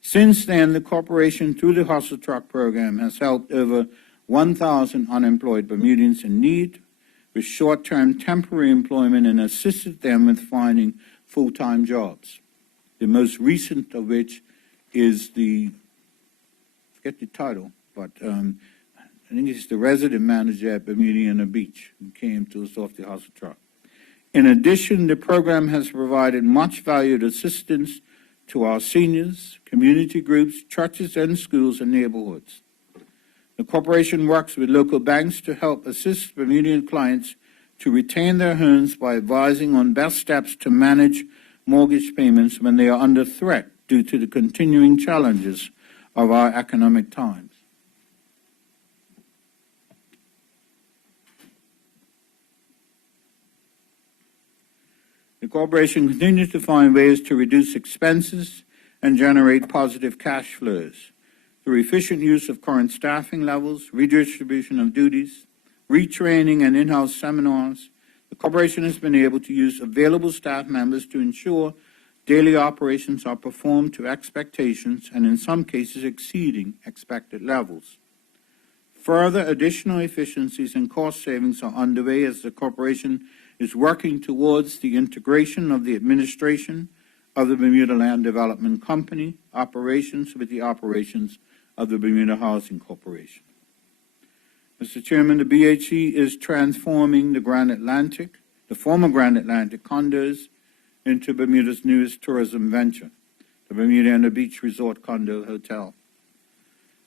Since then, the corporation, through the Hustle Truck program, has helped over 1,000 unemployed Bermudians in need with short-term temporary employment and assisted them with finding full-time jobs. The most recent of which is I forget the title, but I think it's the resident manager at Bermuda Beach who came to us off the Hustle Truck. In addition, the program has provided much valued assistance to our seniors, community groups, churches, and schools and neighborhoods. The corporation works with local banks to help assist Bermudian clients to retain their homes by advising on best steps to manage mortgage payments when they are under threat due to the continuing challenges of our economic times. The corporation continues to find ways to reduce expenses and generate positive cash flows through efficient use of current staffing levels, redistribution of duties, retraining, and in-house seminars. The corporation has been able to use available staff members to ensure daily operations are performed to expectations and in some cases exceeding expected levels. Further additional efficiencies and cost savings are underway as the corporation is working towards the integration of the administration of the Bermuda Land Development Company operations with the operations of the Bermuda Housing Corporation. Mr. Chairman, the BHC is transforming the former Grand Atlantic condos into Bermuda's newest tourism venture, the Bermuda Beach Resort Condo Hotel.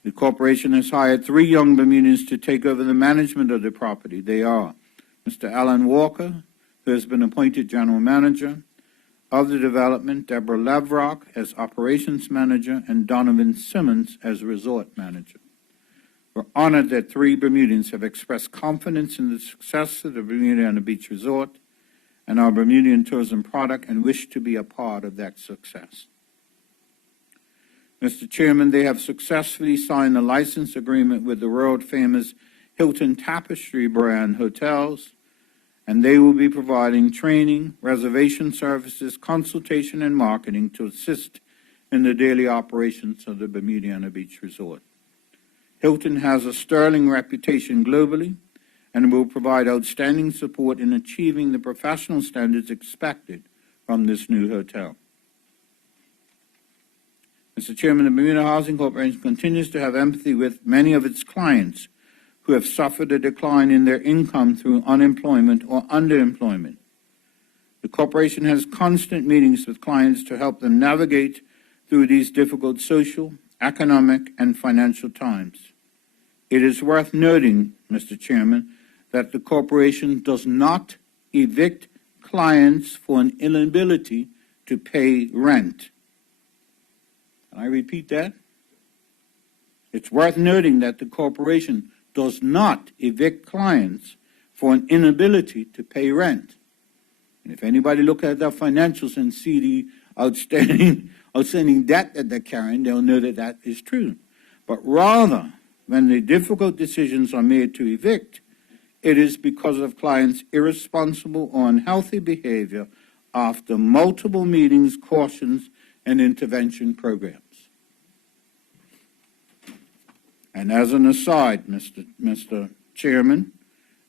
The corporation has hired 3 young Bermudians to take over the management of the property. They are Mr. Alan Walker, who has been appointed General Manager of the development, Deborah Levrock as Operations Manager, and Donovan Simmons as Resort Manager. We're honored that 3 Bermudians have expressed confidence in the success of the Bermuda Beach Resort and our Bermudian tourism product and wish to be a part of that success. Mr. Chairman, they have successfully signed a license agreement with the world-famous Hilton Tapestry brand hotels, and they will be providing training, reservation services, consultation, and marketing to assist in the daily operations of the Bermuda Beach Resort. Hilton has a sterling reputation globally and will provide outstanding support in achieving the professional standards expected from this new hotel. Mr. Chairman, the Bermuda Housing Corporation continues to have empathy with many of its clients who have suffered a decline in their income through unemployment or underemployment. The corporation has constant meetings with clients to help them navigate through these difficult social, economic, and financial times. It is worth noting, Mr. Chairman, that the corporation does not evict clients for an inability to pay rent. Can I repeat that? It's worth noting that the corporation does not evict clients for an inability to pay rent. And if anybody look at their financials and see the outstanding debt that they're carrying, they'll know that that is true. But rather, when the difficult decisions are made to evict, it is because of clients' irresponsible or unhealthy behavior after multiple meetings, cautions, and intervention programs. And as an aside, Mr. Chairman,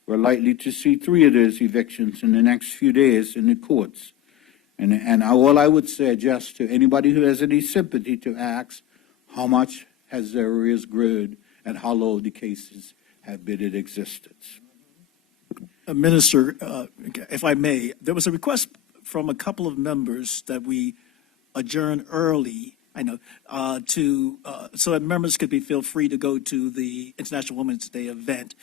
we're likely to see 3 of those evictions in the next few days in the courts. And all I would suggest to anybody who has any sympathy to ask, how much has their arrears grown and how low the cases have been in existence? Minister, if I may, there was a request from a couple of members that we adjourn early, I know, so that members could feel free to go to the International Women's Day event.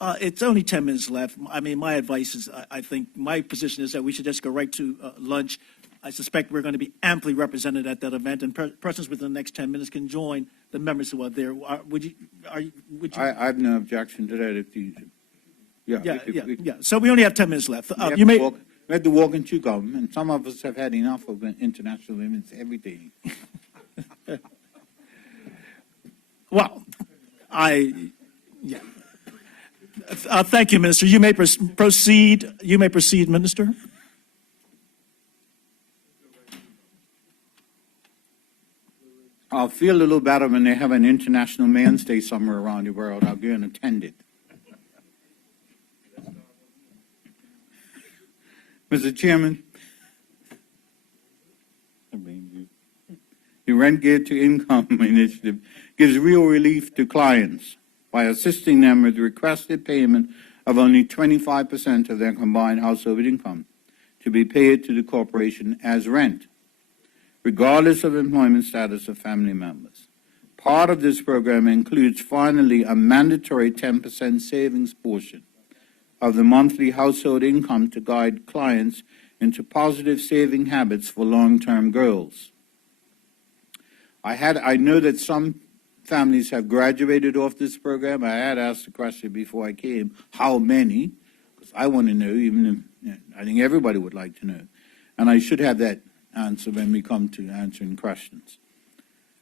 It's only 10 minutes left. I mean, my advice is, I think my position is that we should just go right to lunch. I suspect we're going to be amply represented at that event, and persons within the next 10 minutes can join the members who are there. Would you? I have no objection to that. If you, yeah. So we only have 10 minutes left. We have to walk and chew gum, and some of us have had enough of International Women's every day. Well, thank you, Minister. You may proceed. You may proceed, Minister. I'll feel a little better when they have an International Men's Day somewhere around the world. I'll go and attend it. Mr. Chairman, the Rent Geared to Income initiative gives real relief to clients by assisting them with the requested payment of only 25% of their combined household income to be paid to the corporation as rent, regardless of employment status of family members. Part of this program includes, finally, a mandatory 10% savings portion of the monthly household income to guide clients into positive saving habits for long-term goals. I know that some families have graduated off this program. I had asked the question before I came, how many? Because I want to know, even if, I think everybody would like to know. And I should have that answer when we come to answering questions.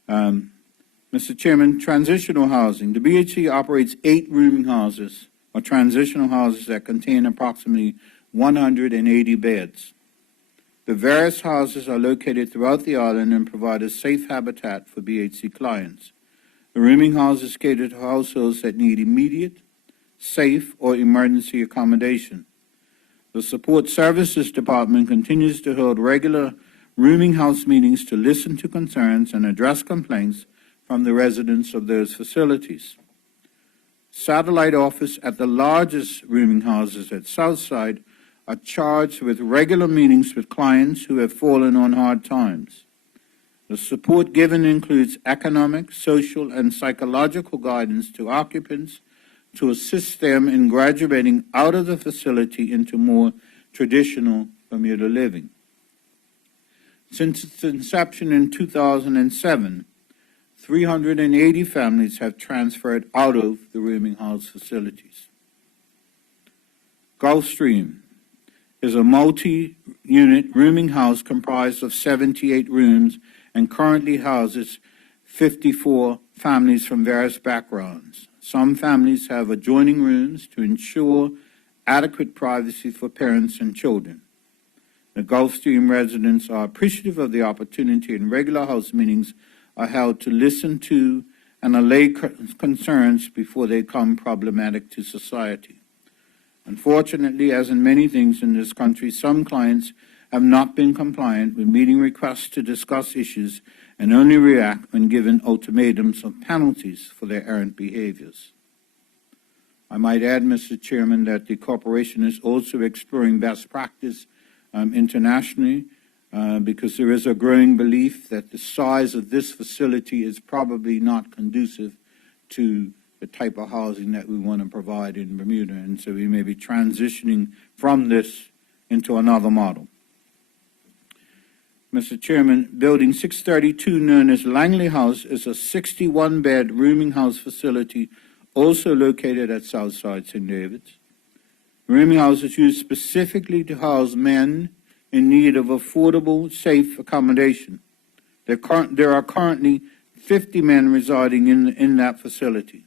Mr. Chairman, transitional housing. The BHC operates 8 rooming houses, or transitional houses, that contain approximately 180 beds. The various houses are located throughout the island and provide a safe habitat for BHC clients. The rooming houses cater to households that need immediate, safe, or emergency accommodation. The Support Services Department continues to hold regular rooming house meetings to listen to concerns and address complaints from the residents of those facilities. Satellite office at the largest rooming houses at Southside are charged with regular meetings with clients who have fallen on hard times. The support given includes economic, social, and psychological guidance to occupants to assist them in graduating out of the facility into more traditional Bermuda living. Since its inception in 2007, 380 families have transferred out of the rooming house facilities. Gulfstream is a multi-unit rooming house comprised of 78 rooms and currently houses 54 families from various backgrounds. Some families have adjoining rooms to ensure adequate privacy for parents and children. The Gulfstream residents are appreciative of the opportunity, and regular house meetings are held to listen to and allay concerns before they become problematic to society. Unfortunately, as in many things in this country, some clients have not been compliant with meeting requests to discuss issues and only react when given ultimatums of penalties for their errant behaviors. I might add, Mr. Chairman, that the corporation is also exploring best practice internationally, because there is a growing belief that the size of this facility is probably not conducive to the type of housing that we want to provide in Bermuda, and so we may be transitioning from this into another model. Mr. Chairman, Building 632, known as Langley House, is a 61-bed rooming house facility also located at Southside St. David's. The rooming house is used specifically to house men in need of affordable, safe accommodation. There are currently 50 men residing in that facility.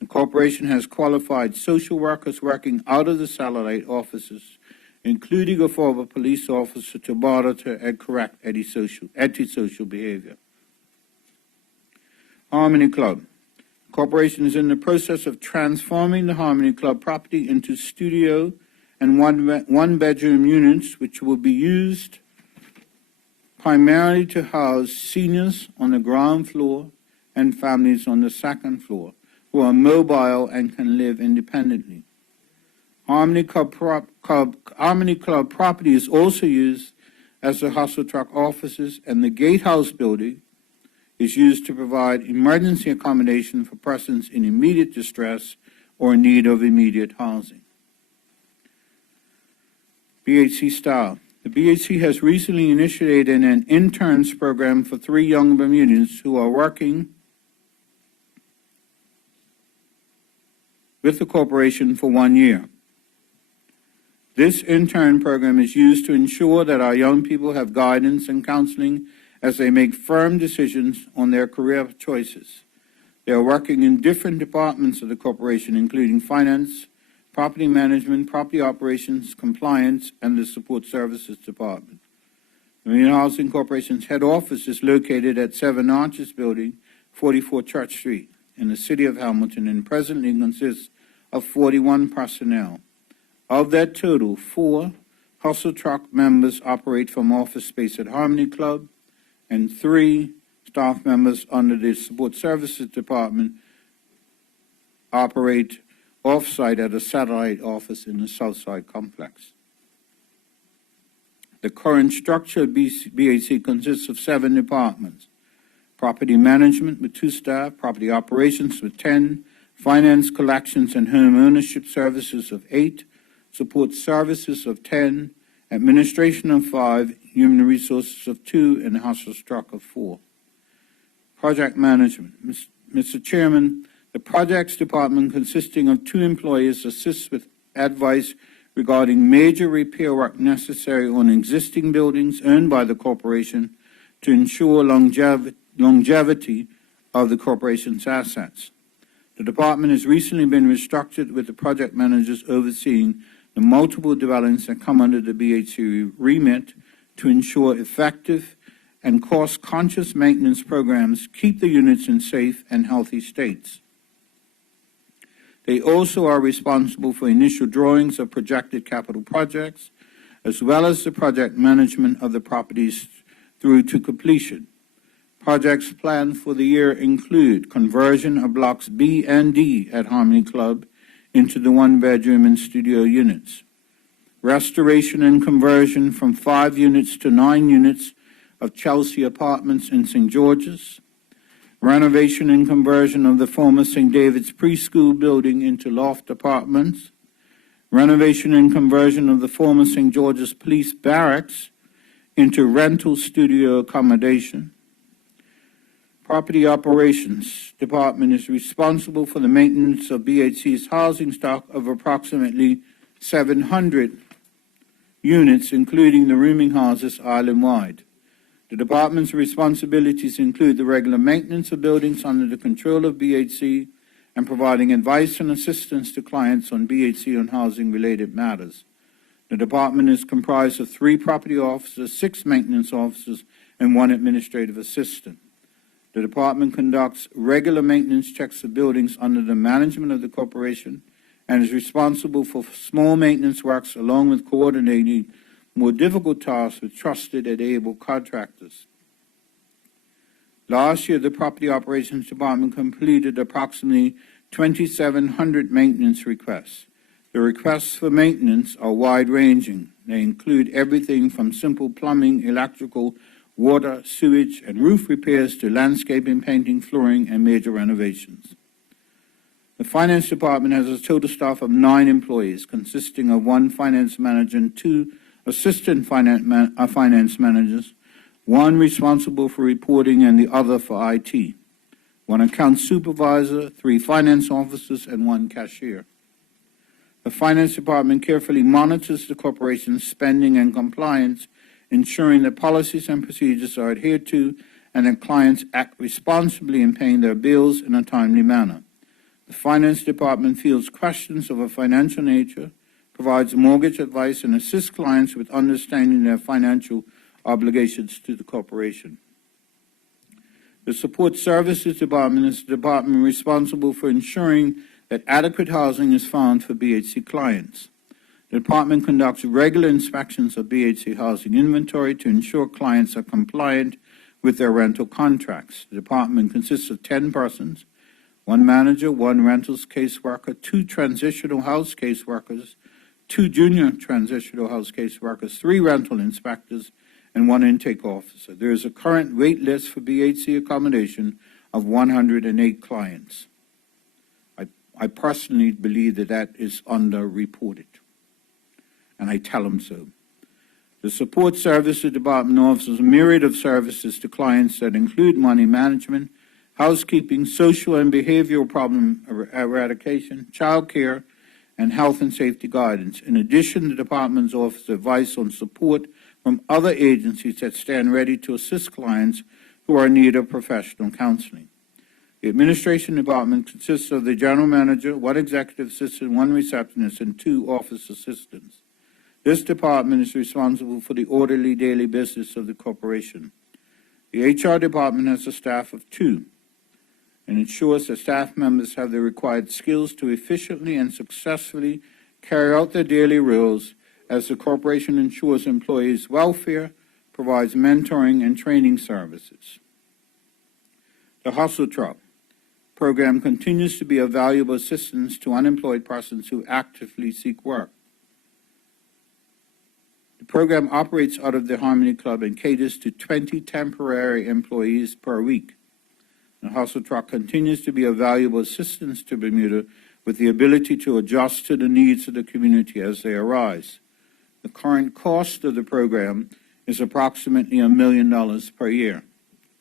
The corporation has qualified social workers working out of the satellite offices, including a former police officer, to monitor and correct antisocial behavior. Harmony Club. The corporation is in the process of transforming the Harmony Club property into studio and one-bedroom units, which will be used primarily to house seniors on the ground floor and families on the second floor who are mobile and can live independently. Harmony Club property is also used as the hustle truck offices, and the Gatehouse building is used to provide emergency accommodation for persons in immediate distress or in need of immediate housing. BHC Style. The BHC has recently initiated an interns program for 3 young Bermudians who are working with the corporation for 1 year. This intern program is used to ensure that our young people have guidance and counseling as they make firm decisions on their career choices. They are working in different departments of the corporation, including finance, property management, property operations, compliance, and the support services department. The Bermuda Housing Corporation's head office is located at 7 Arches Building, 44 Church Street, in the city of Hamilton, and presently consists of 41 personnel. Of that total, 4 hustle truck members operate from office space at Harmony Club, and 3 staff members under the support services department operate off-site at a satellite office in the Southside complex. The current structure of BHC consists of 7 departments: property management with 2 staff, property operations with 10, finance, collections, and home ownership services of 8, support services of 10, administration of 5, human resources of 2, and hustle truck of 4. Project management. Mr. Chairman, the projects department, consisting of 2 employees, assists with advice regarding major repair work necessary on existing buildings owned by the corporation to ensure longevity of the corporation's assets. The department has recently been restructured, with the project managers overseeing the multiple developments that come under the BHC remit to ensure effective and cost-conscious maintenance programs keep the units in safe and healthy states. They also are responsible for initial drawings of projected capital projects, as well as the project management of the properties through to completion. Projects planned for the year include conversion of blocks B and D at Harmony Club into the 1-bedroom and studio units, restoration and conversion from 5 units to 9 units of Chelsea Apartments in St. George's, renovation and conversion of the former St. David's Preschool building into loft apartments, renovation and conversion of the former St. George's Police Barracks into rental studio accommodation. Property Operations Department is responsible for the maintenance of BHC's housing stock of approximately 700 units, including the rooming houses island-wide. The department's responsibilities include the regular maintenance of buildings under the control of BHC and providing advice and assistance to clients on BHC and housing-related matters. The department is comprised of 3 property officers, 6 maintenance officers, and 1 administrative assistant. The department conducts regular maintenance checks of buildings under the management of the corporation and is responsible for small maintenance works along with coordinating more difficult tasks with trusted and able contractors. Last year, the Property Operations Department completed approximately 2,700 maintenance requests. The requests for maintenance are wide-ranging. They include everything from simple plumbing, electrical, water, sewage, and roof repairs to landscaping, painting, flooring, and major renovations. The Finance Department has a total staff of 9 employees, consisting of 1 finance manager and 2 assistant finance managers, one responsible for reporting and the other for IT, one account supervisor, 3 finance officers, and 1 cashier. The Finance Department carefully monitors the corporation's spending and compliance, ensuring that policies and procedures are adhered to and that clients act responsibly in paying their bills in a timely manner. The Finance Department fields questions of a financial nature, provides mortgage advice, and assists clients with understanding their financial obligations to the corporation. The Support Services Department is the department responsible for ensuring that adequate housing is found for BHC clients. The department conducts regular inspections of BHC housing inventory to ensure clients are compliant with their rental contracts. The department consists of 10 persons, 1 manager, 1 rentals caseworker, 2 transitional house caseworkers, 2 junior transitional house caseworkers, 3 rental inspectors, and 1 intake officer. There is a current wait list for BHC accommodation of 108 clients. I personally believe that that is underreported, and I tell them so. The Support Services Department offers a myriad of services to clients that include money management, housekeeping, social and behavioral problem eradication, child care, and health and safety guidance. In addition, the department offers advice on support from other agencies that stand ready to assist clients who are in need of professional counseling. The Administration Department consists of the General Manager, 1 Executive Assistant, 1 Receptionist, and 2 Office Assistants. This department is responsible for the orderly daily business of the corporation. The HR Department has a staff of 2 and ensures that staff members have the required skills to efficiently and successfully carry out their daily roles as the corporation ensures employees' welfare, provides mentoring and training services. The Hustle Truck program continues to be a valuable assistance to unemployed persons who actively seek work. The program operates out of the Harmony Club and caters to 20 temporary employees per week. The Hustle Truck continues to be a valuable assistance to Bermuda with the ability to adjust to the needs of the community as they arise. The current cost of the program is approximately $1 million per year,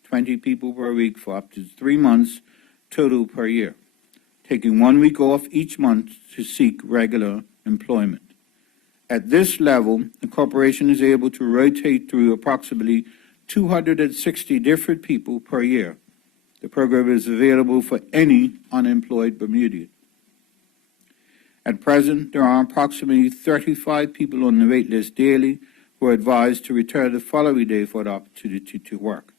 20 people per week for up to 3 months total per year, taking 1 week off each month to seek regular employment. At this level, the corporation is able to rotate through approximately 260 different people per year. The program is available for any unemployed Bermudian. At present, there are approximately 35 people on the wait list daily who are advised to return the following day for the opportunity to work.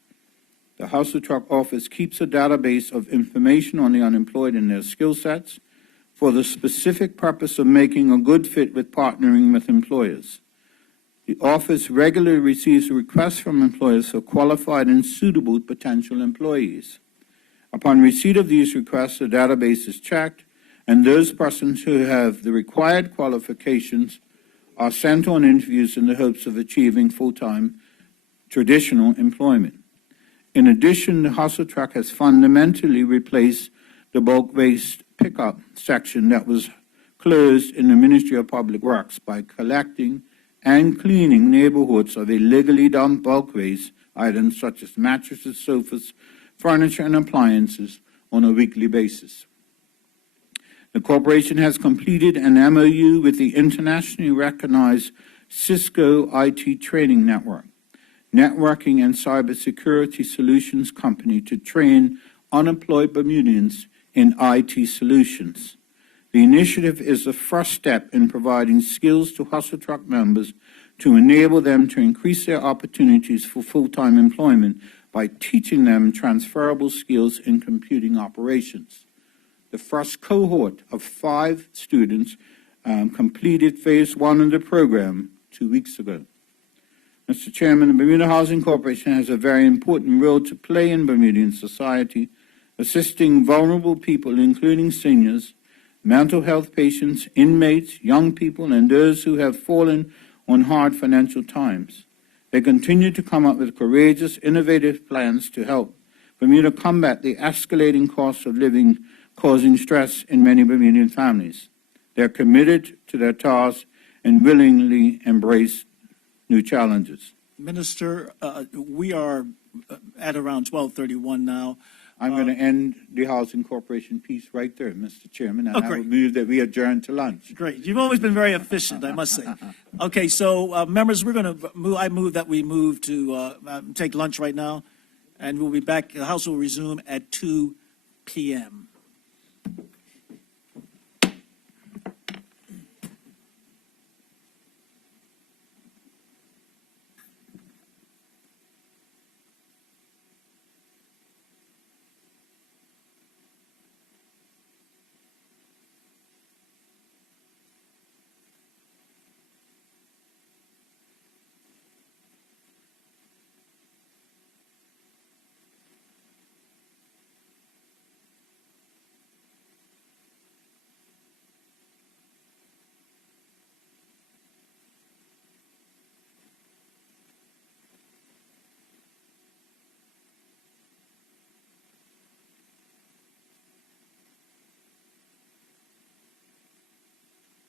The Hustle Truck office keeps a database of information on the unemployed and their skill sets for the specific purpose of making a good fit with partnering with employers. The office regularly receives requests from employers for qualified and suitable potential employees. Upon receipt of these requests, the database is checked, and those persons who have the required qualifications are sent on interviews in the hopes of achieving full-time traditional employment. In addition, the Hustle Truck has fundamentally replaced the bulk waste pickup section that was closed in the Ministry of Public Works by collecting and cleaning neighborhoods of illegally dumped bulk waste items such as mattresses, sofas, furniture, and appliances on a weekly basis. The corporation has completed an MOU with the internationally recognized Cisco IT Training Network, networking and cybersecurity solutions company to train unemployed Bermudians in IT solutions. The initiative is the first step in providing skills to Hustle Truck members to enable them to increase their opportunities for full-time employment by teaching them transferable skills in computing operations. The first cohort of 5 students completed phase 1 of the program 2 weeks ago. Mr. Chairman, the Bermuda Housing Corporation has a very important role to play in Bermudian society, assisting vulnerable people, including seniors, mental health patients, inmates, young people, and those who have fallen on hard financial times. They continue to come up with courageous, innovative plans to help Bermuda combat the escalating cost of living causing stress in many Bermudian families. They are committed to their task and willingly embrace new challenges. Minister, we are at around 12:31 now. I'm going to end the Housing Corporation piece right there, Mr. Chairman, and Oh, I great. will move that we adjourn to lunch. Great. You've always been very efficient, I must say. Okay, so members, we're going to move. I move that we move to take lunch right now, and we'll be back. The House will resume at 2 p.m.